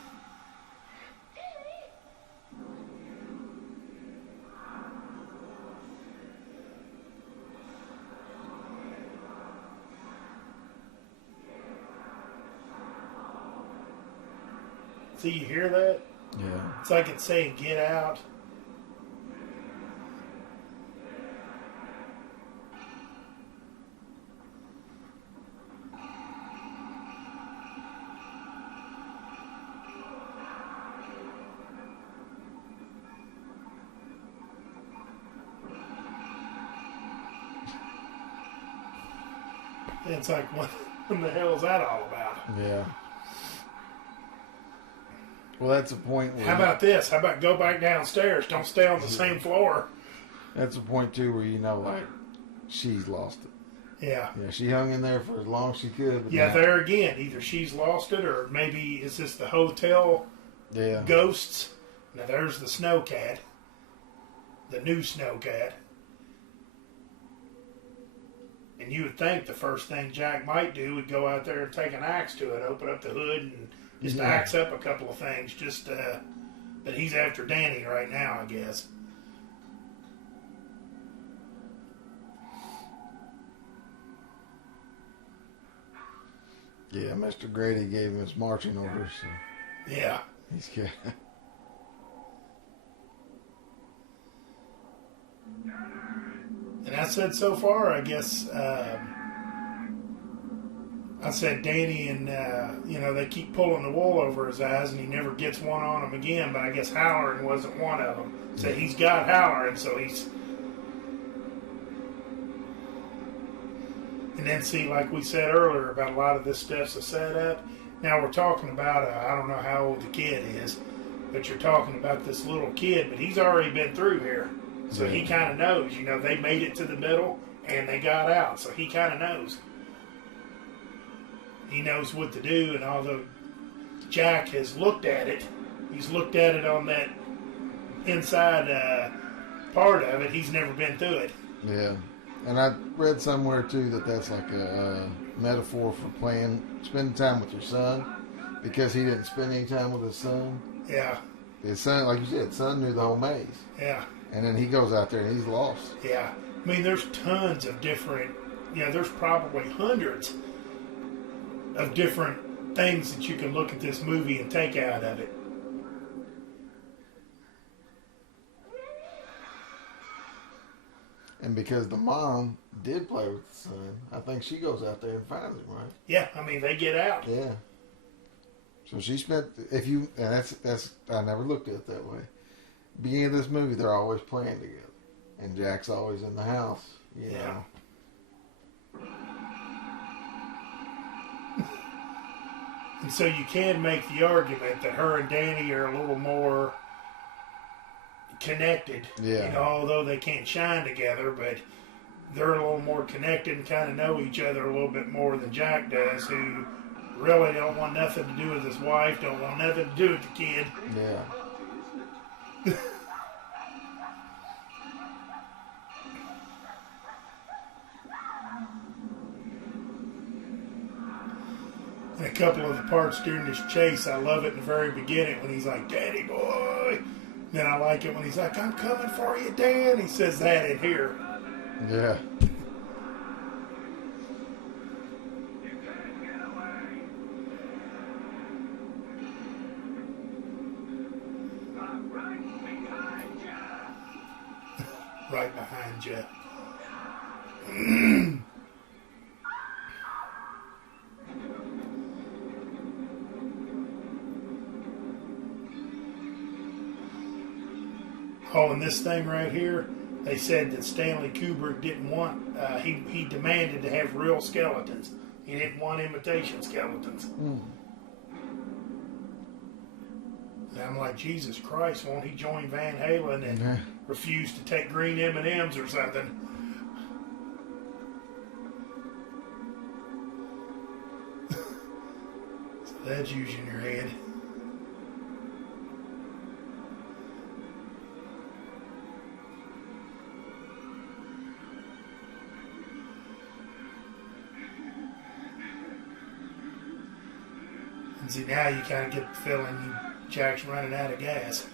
See, you hear that? Yeah. It's like it's saying, "Get out." It's like, what the hell is that all about? Yeah. Well, that's a point where... How about this? How about go back downstairs? Don't stay on the same floor. That's a point, too, where like, she's lost it. Yeah. Yeah, she hung in there for as long as she could. But Yeah, now- there again, either she's lost it or maybe is this the hotel Yeah. ghosts? Now there's the snowcat, the new snowcat. And you would think the first thing Jack might do would go out there and take an axe to it, open up the hood and just Yeah. axe up a couple of things. But he's after Danny right now, I guess. Yeah, Mr. Grady gave him his marching orders, so Yeah. he's scared. And I said so far, I guess, I said Danny and, they keep pulling the wool over his eyes and he never gets one on him again, but I guess Halloran wasn't one of them. So he's got Halloran, so he's... And then see, like we said earlier, about a lot of this stuff's a setup. Now we're talking about, I don't know how old the kid is, but you're talking about this little kid, but he's already been through here. So he kind of knows, they made it to the middle and they got out. So he kind of knows. He knows what to do. And although Jack has looked at it, he's looked at it on that inside part of it. He's never been through it. Yeah. And I read somewhere, too, that that's like a metaphor for spending time with your son, because he didn't spend any time with his son. Yeah. His son, like you said, his son knew the whole maze. Yeah. And then he goes out there and he's lost. Yeah. I mean, there's tons of different, there's probably hundreds of different things that you can look at this movie and take out of it. And because the mom did play with the son, I think she goes out there and finds him, right? Yeah, I mean, they get out. Yeah. So she spent, that's I never looked at it that way. Beginning of this movie, they're always playing together. And Jack's always in the house, you know. And so you can make the argument that her and Danny are a little more connected. Yeah. Although they can't shine together, but they're a little more connected and kind of know each other a little bit more than Jack does, who really don't want nothing to do with his wife, don't want nothing to do with the kid. Yeah. And a couple of the parts during this chase, I love it in the very beginning when he's like, "Daddy boy." Then I like it when he's like, "I'm coming for you, Dan." He says that in here. Yeah. Right behind you. Oh, and this thing right here, they said that Stanley Kubrick didn't want, he demanded to have real skeletons. He didn't want imitation skeletons. Mm. And I'm like, Jesus Christ, won't he join Van Halen and refuse to take green M&Ms or something? So that's using your head. And see, now you kind of get the feeling Jack's running out of gas.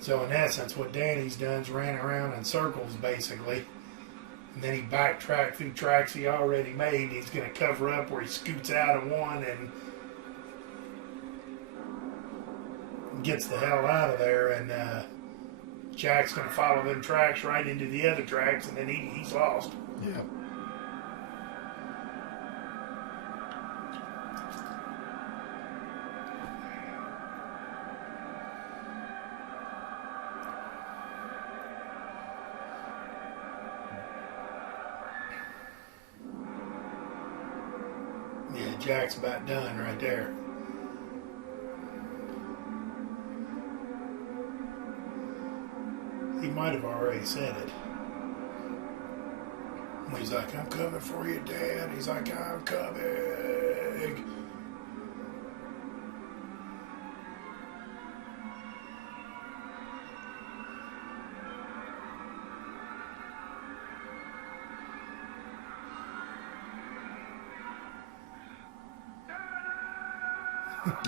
So in essence, what Danny's done is ran around in circles, basically. And then he backtracked through tracks he already made. He's going to cover up where he scoots out of one and gets the hell out of there. And Jack's going to follow them tracks right into the other tracks, and then he's lost. Yeah. Yeah, Jack's about done right there. might have already said it. He's like, I'm coming for you, Dad. He's like, I'm coming.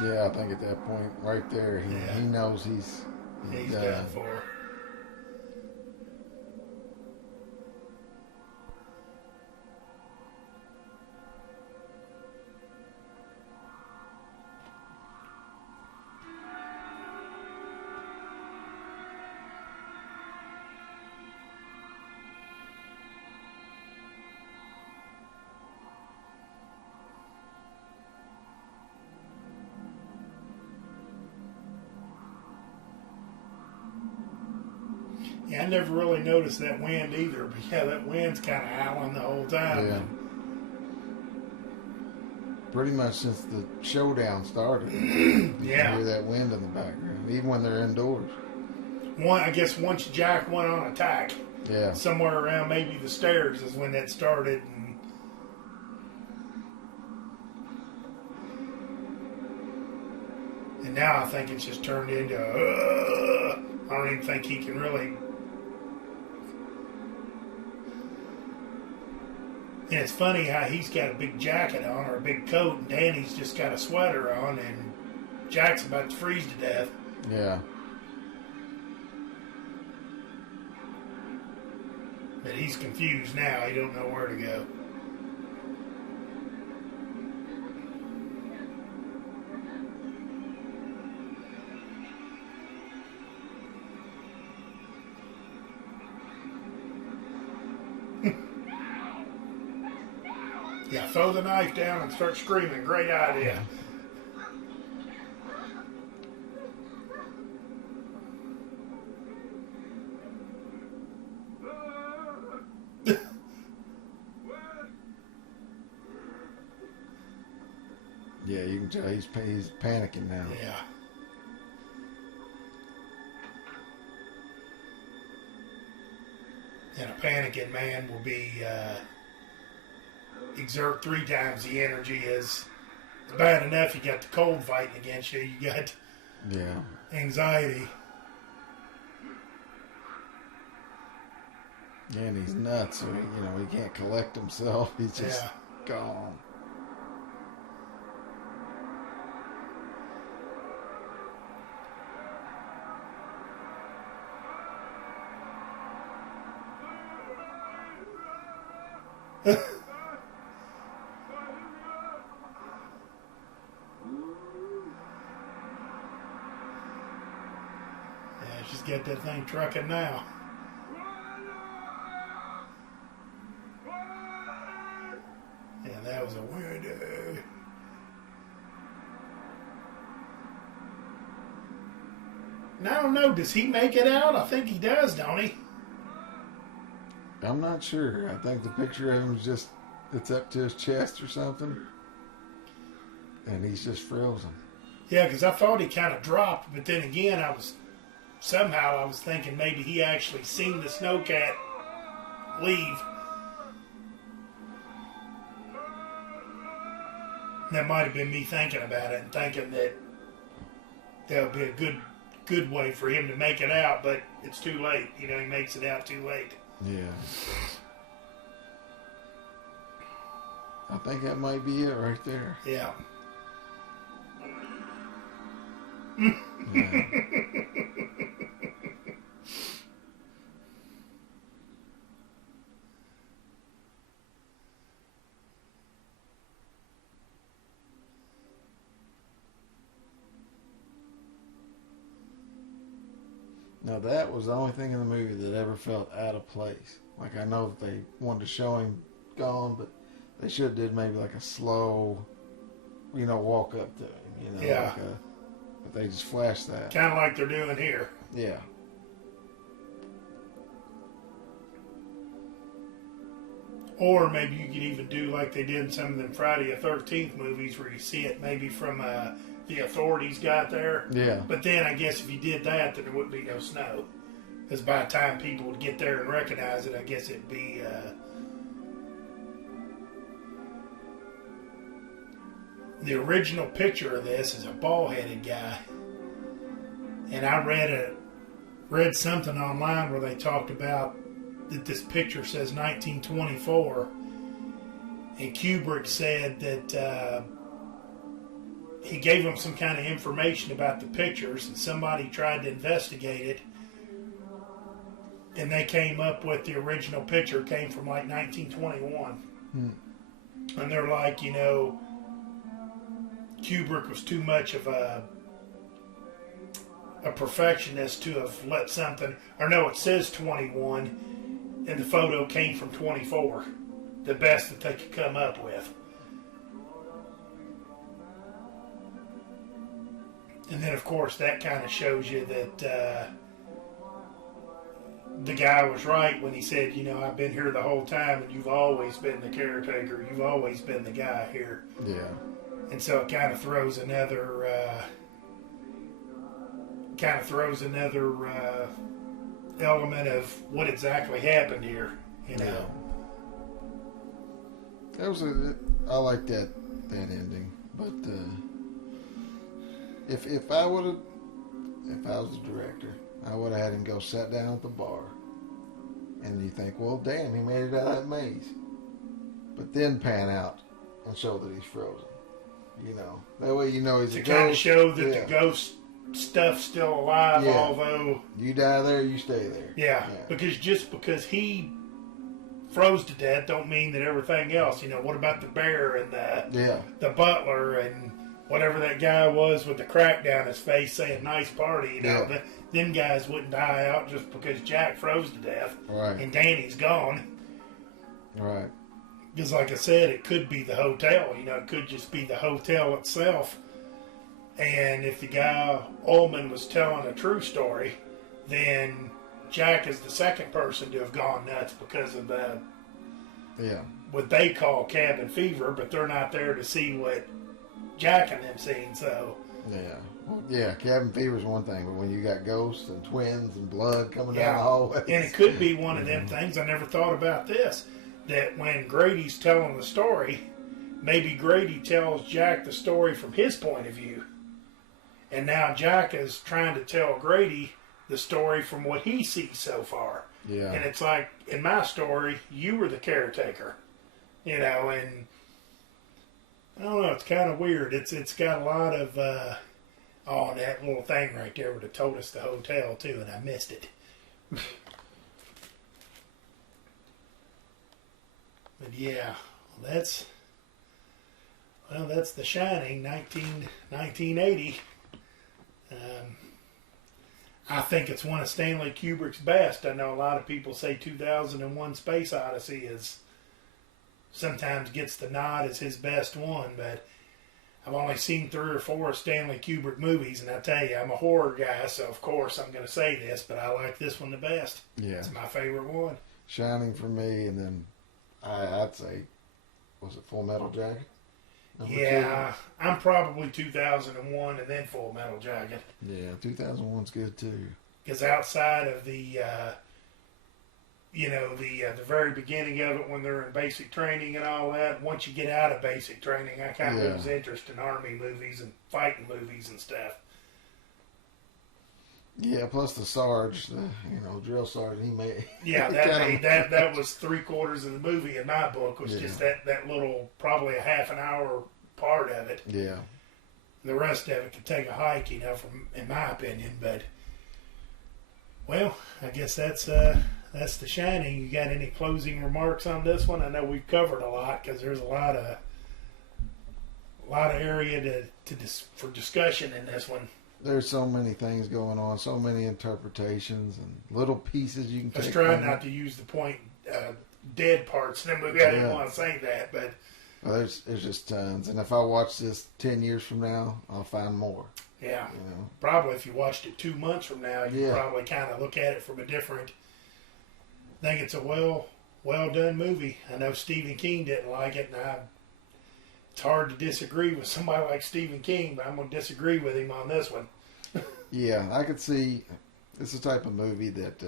Yeah, I think at that point, right there, he knows he's done for. Yeah, I never really noticed that wind either, but yeah, that wind's kind of howling the whole time. Yeah. Pretty much since the showdown started. You can hear that wind in the background, even when they're indoors. I guess once Jack went on attack, yeah, somewhere around maybe the stairs is when that started. And now I think it's just turned into, I don't even think he can really. And it's funny how he's got a big jacket on or a big coat, and Danny's just got a sweater on, and Jack's about to freeze to death. Yeah. But he's confused now. He don't know where to go. Yeah, throw the knife down and start screaming. Great idea. Yeah, you can tell he's panicking now. Yeah. And a panicking man will be exert 3 times the energy as it's bad enough you got the cold fighting against you. You got anxiety. Yeah, and he's nuts. So he can't collect himself. He's just gone. Just get that thing trucking now. Yeah, that was a window. And I don't know, does he make it out? I think he does, don't he? I'm not sure. I think the picture of him is just, it's up to his chest or something. And he's just frozen. Yeah, because I thought he kind of dropped, but then again, I was thinking maybe he actually seen the snowcat leave. And that might have been me thinking about it and thinking that would be a good way for him to make it out, but it's too late. He makes it out too late. Yeah. I think that might be it right there. Yeah. Yeah. Now that was the only thing in the movie that ever felt out of place. Like, I know that they wanted to show him gone, but they should have did maybe like a slow, walk up to him, Yeah. But they just flashed that. Kind of like they're doing here. Yeah. Or maybe you could even do like they did in some of them Friday the 13th movies where you see it maybe from the authorities got there. Yeah. But then I guess if you did that, then there wouldn't be no snow. Because by the time people would get there and recognize it, I guess it'd be... the original picture of this is a bald-headed guy. And I read something online where they talked about that this picture says 1924. And Kubrick said that he gave them some kind of information about the pictures, and somebody tried to investigate it. And they came up with the original picture came from like 1921. And they're like, you know, Kubrick was too much of a perfectionist to have let something, or no, it says 21, and the photo came from 24. The best that they could come up with. And then, of course, that kind of shows you that the guy was right when he said, you know, I've been here the whole time and you've always been the caretaker. You've always been the guy here. Yeah. And so it kind of throws another element of what exactly happened here, you know. Yeah. That was I like that ending, but if I was the director, I would have had him go sit down at the bar, and you think, well, damn, he made it out of that maze, but then pan out and show that he's frozen. You know, that way you know he's to a kind of ghost. show that the ghost stuff's still alive, Yeah. although You die there, you stay there. yeah, because just because he froze to death don't mean that everything else. You know, what about the bear and the butler and whatever that guy was with the crack down his face saying "nice party"? You know, them guys wouldn't die out just because Jack froze to death, Right. and Danny's gone. Right. Because, like I said, it could be the hotel. You know, it could just be the hotel itself. And if the guy, Ullman, was telling a true story, then Jack is the second person to have gone nuts because of the what they call cabin fever, but they're not there to see what Jack and them seen. So Well, cabin fever is one thing, but when you got ghosts and twins and blood coming down the hallway, and it could be one of them things. I never thought about this. That when Grady's telling the story, maybe Grady tells Jack the story from his point of view. And now Jack is trying to tell Grady the story from what he sees so far. Yeah. And it's like, in my story, you were the caretaker. You know, and I don't know, it's kind of weird. It's got a lot of, and that little thing right there would have told us the hotel too, and I missed it. But yeah, that's The Shining, 1980. I think it's one of Stanley Kubrick's best. I know a lot of people say 2001 Space Odyssey sometimes gets the nod as his best one, but I've only seen 3 or 4 Stanley Kubrick movies, and I tell you, I'm a horror guy, so of course I'm going to say this, but I like this one the best. Yeah. It's my favorite one. Shining for me, and then I'd say, was it Full Metal Jacket? Yeah, I'm probably 2001 and then Full Metal Jacket. Yeah, 2001's good too. Because outside of the, the very beginning of it when they're in basic training and all that, once you get out of basic training, I kind of lose interest in Army movies and fighting movies and stuff. Yeah, plus the Sarge, drill sergeant, he made... Yeah, that was 3/4 of the movie in my book, was just that little, probably a half an hour part of it. Yeah. The rest of it could take a hike, in my opinion, but... Well, I guess that's The Shining. You got any closing remarks on this one? I know we've covered a lot, because there's a lot of area for discussion in this one. There's so many things going on, so many interpretations and little pieces you can take. I was trying not to use the dead parts in the movie. I didn't want to say that, but... Well, there's just tons. And if I watch this 10 years from now, I'll find more. Yeah. Probably if you watched it 2 months from now, you'd probably kind of look at it from a different... I think it's a well done movie. I know Stephen King didn't like it, and it's hard to disagree with somebody like Stephen King, but I'm going to disagree with him on this one. Yeah, I could see It's the type of movie that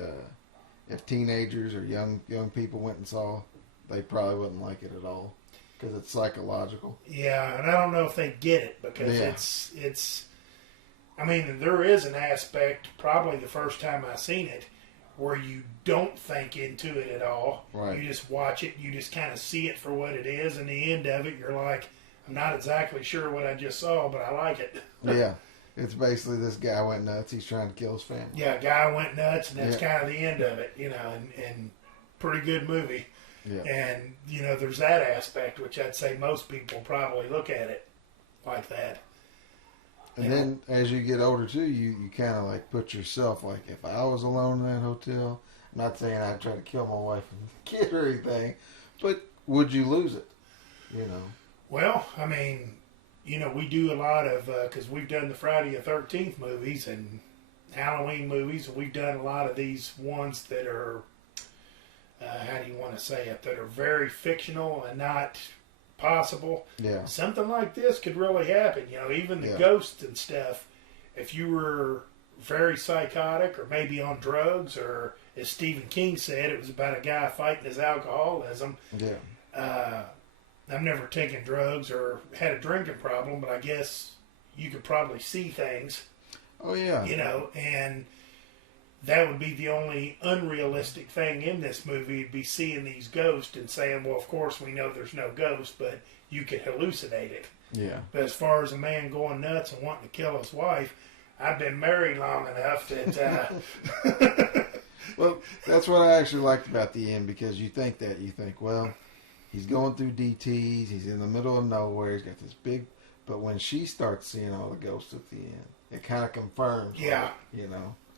if teenagers or young people went and saw, they probably wouldn't like it at all because it's psychological. Yeah, and I don't know if they get it because Yeah. it's. I mean, there is an aspect, probably the first time I seen it, where you don't think into it at all. Right. You just watch it. You just kind of see it for what it is. And the end of it, you're like, I'm not exactly sure what I just saw, but I like it. Yeah. It's basically this guy went nuts. He's trying to kill his family. Yeah, guy went nuts, and that's Yeah. kind of the end of it, and pretty good movie. Yeah. And, there's that aspect, which I'd say most people probably look at it like that. And then as you get older too, you kind of like put yourself like, if I was alone in that hotel, I'm not saying I'd try to kill my wife and kid or anything, but would you lose it? Well, I mean, we do a lot of, because we've done the Friday the 13th movies and Halloween movies, and we've done a lot of these ones that are, how do you want to say it, that are very fictional and not possible. Yeah. Something like this could really happen. Even the Yeah. ghosts and stuff, if you were very psychotic or maybe on drugs, or as Stephen King said, it was about a guy fighting his alcoholism. Yeah. I've never taken drugs or had a drinking problem, but I guess you could probably see things, Oh yeah. and that would be the only unrealistic thing in this movie, would be seeing these ghosts and saying, well, of course we know there's no ghost, but you could hallucinate it. Yeah. But as far as a man going nuts and wanting to kill his wife, I've been married long enough that... Well, that's what I actually liked about the end, because you think, well, he's going through DTs, he's in the middle of nowhere, he's got this big... But when she starts seeing all the ghosts at the end, it kind of confirms. Yeah.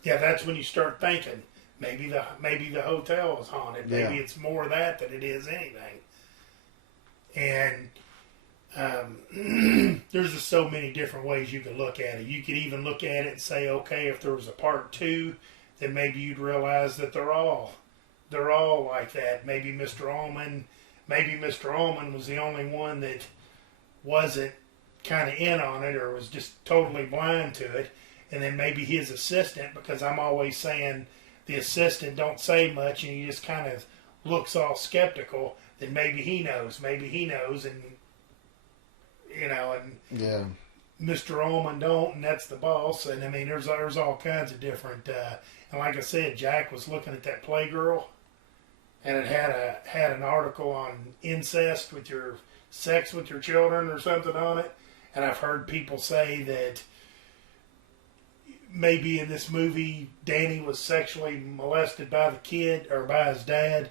Yeah, that's when you start thinking, maybe the hotel is haunted. Maybe Yeah. it's more that than it is anything. And there's just so many different ways you could look at it. You could even look at it and say, okay, if there was a part 2, then maybe you'd realize that they're all like that. Maybe Mr. Ullman was the only one that wasn't kind of in on it, or was just totally blind to it. And then maybe his assistant, because I'm always saying the assistant don't say much and he just kind of looks all skeptical, then maybe he knows, and and Yeah. Mr. Ullman don't, and that's the boss. And I mean, there's all kinds of different, and like I said, Jack was looking at that Playgirl, and it had an article on incest with your sex with your children or something on it. And I've heard people say that maybe in this movie Danny was sexually molested by the kid or by his dad,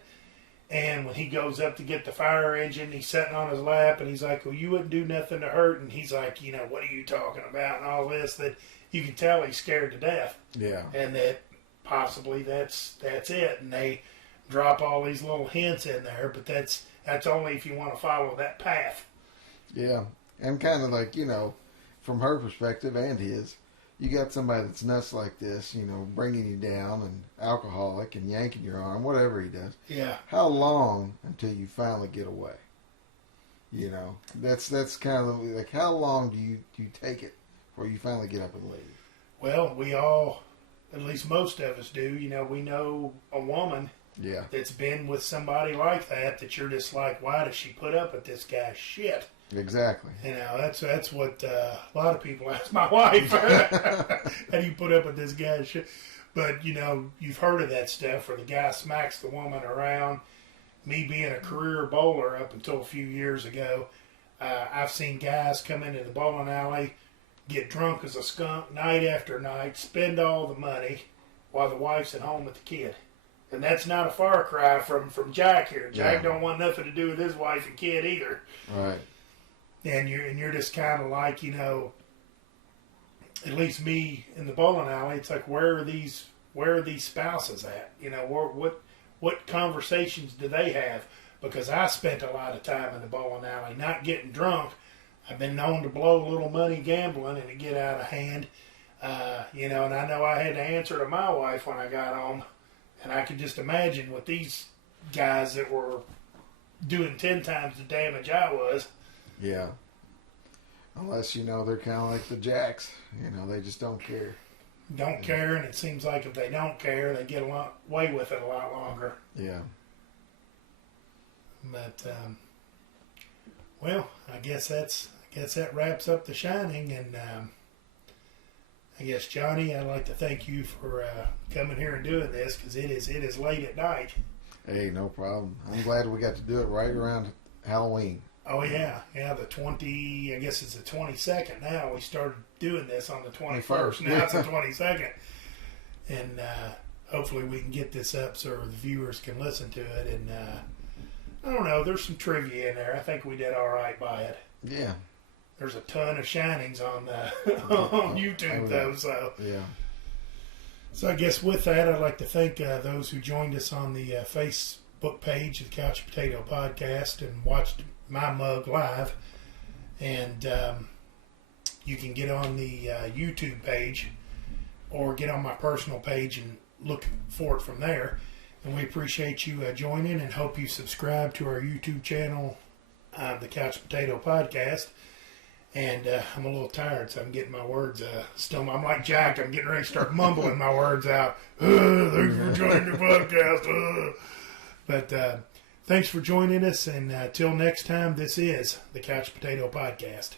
and when he goes up to get the fire engine, he's sitting on his lap and he's like, well, you wouldn't do nothing to hurt, and he's like, what are you talking about, and all this, that you can tell he's scared to death. Yeah. And that possibly that's it, and they drop all these little hints in there, but that's only if you want to follow that path. Yeah. And kind of like, from her perspective and his, you got somebody that's nuts like this, bringing you down, and alcoholic and yanking your arm, whatever he does. Yeah. How long until you finally get away? That's kind of like, how long do you take it before you finally get up and leave? Well, we all, at least most of us do, we know a woman Yeah. that's been with somebody like that you're just like, why does she put up with this guy's shit? Exactly. That's what a lot of people ask my wife. How do you put up with this guy's shit? But, you've heard of that stuff where the guy smacks the woman around. Me being a career bowler up until a few years ago, I've seen guys come into the bowling alley, get drunk as a skunk night after night, spend all the money while the wife's at home with the kid. And that's not a far cry from Jack here. Jack don't want nothing to do with his wife and kid either. Right. And you're just kind of like, at least me in the bowling alley, it's like, where are these spouses at? What conversations do they have? Because I spent a lot of time in the bowling alley, not getting drunk. I've been known to blow a little money gambling and to get out of hand. And I know I had to answer to my wife when I got home. And I could just imagine with these guys that were doing 10 times the damage I was. Yeah. Unless, they're kind of like the Jacks. They just don't care. don't care, and it seems like if they don't care, they get away with it a lot longer. Yeah. But well, I guess that wraps up The Shining, and I guess Johnny, I'd like to thank you for coming here and doing this, because it is late at night. Hey, no problem. I'm glad we got to do it right around Halloween. Oh yeah, the 20. I guess it's the 22nd now. We started doing this on the 21st. Now it's the 22nd, and hopefully we can get this up so the viewers can listen to it. And I don't know. There's some trivia in there. I think we did all right by it. Yeah. There's a ton of shinings on on YouTube though. So yeah. So I guess with that, I'd like to thank those who joined us on the Facebook page of the Couch Potato Podcast and watched my mug live. And you can get on the YouTube page or get on my personal page and look for it from there. And we appreciate you joining, and hope you subscribe to our YouTube channel, the Couch Potato Podcast. And I'm a little tired, so I'm getting my words still. I'm like Jack. I'm getting ready to start mumbling my words out. Thanks for joining the podcast. But thanks for joining us, and till next time, this is the Couch Potato Podcast.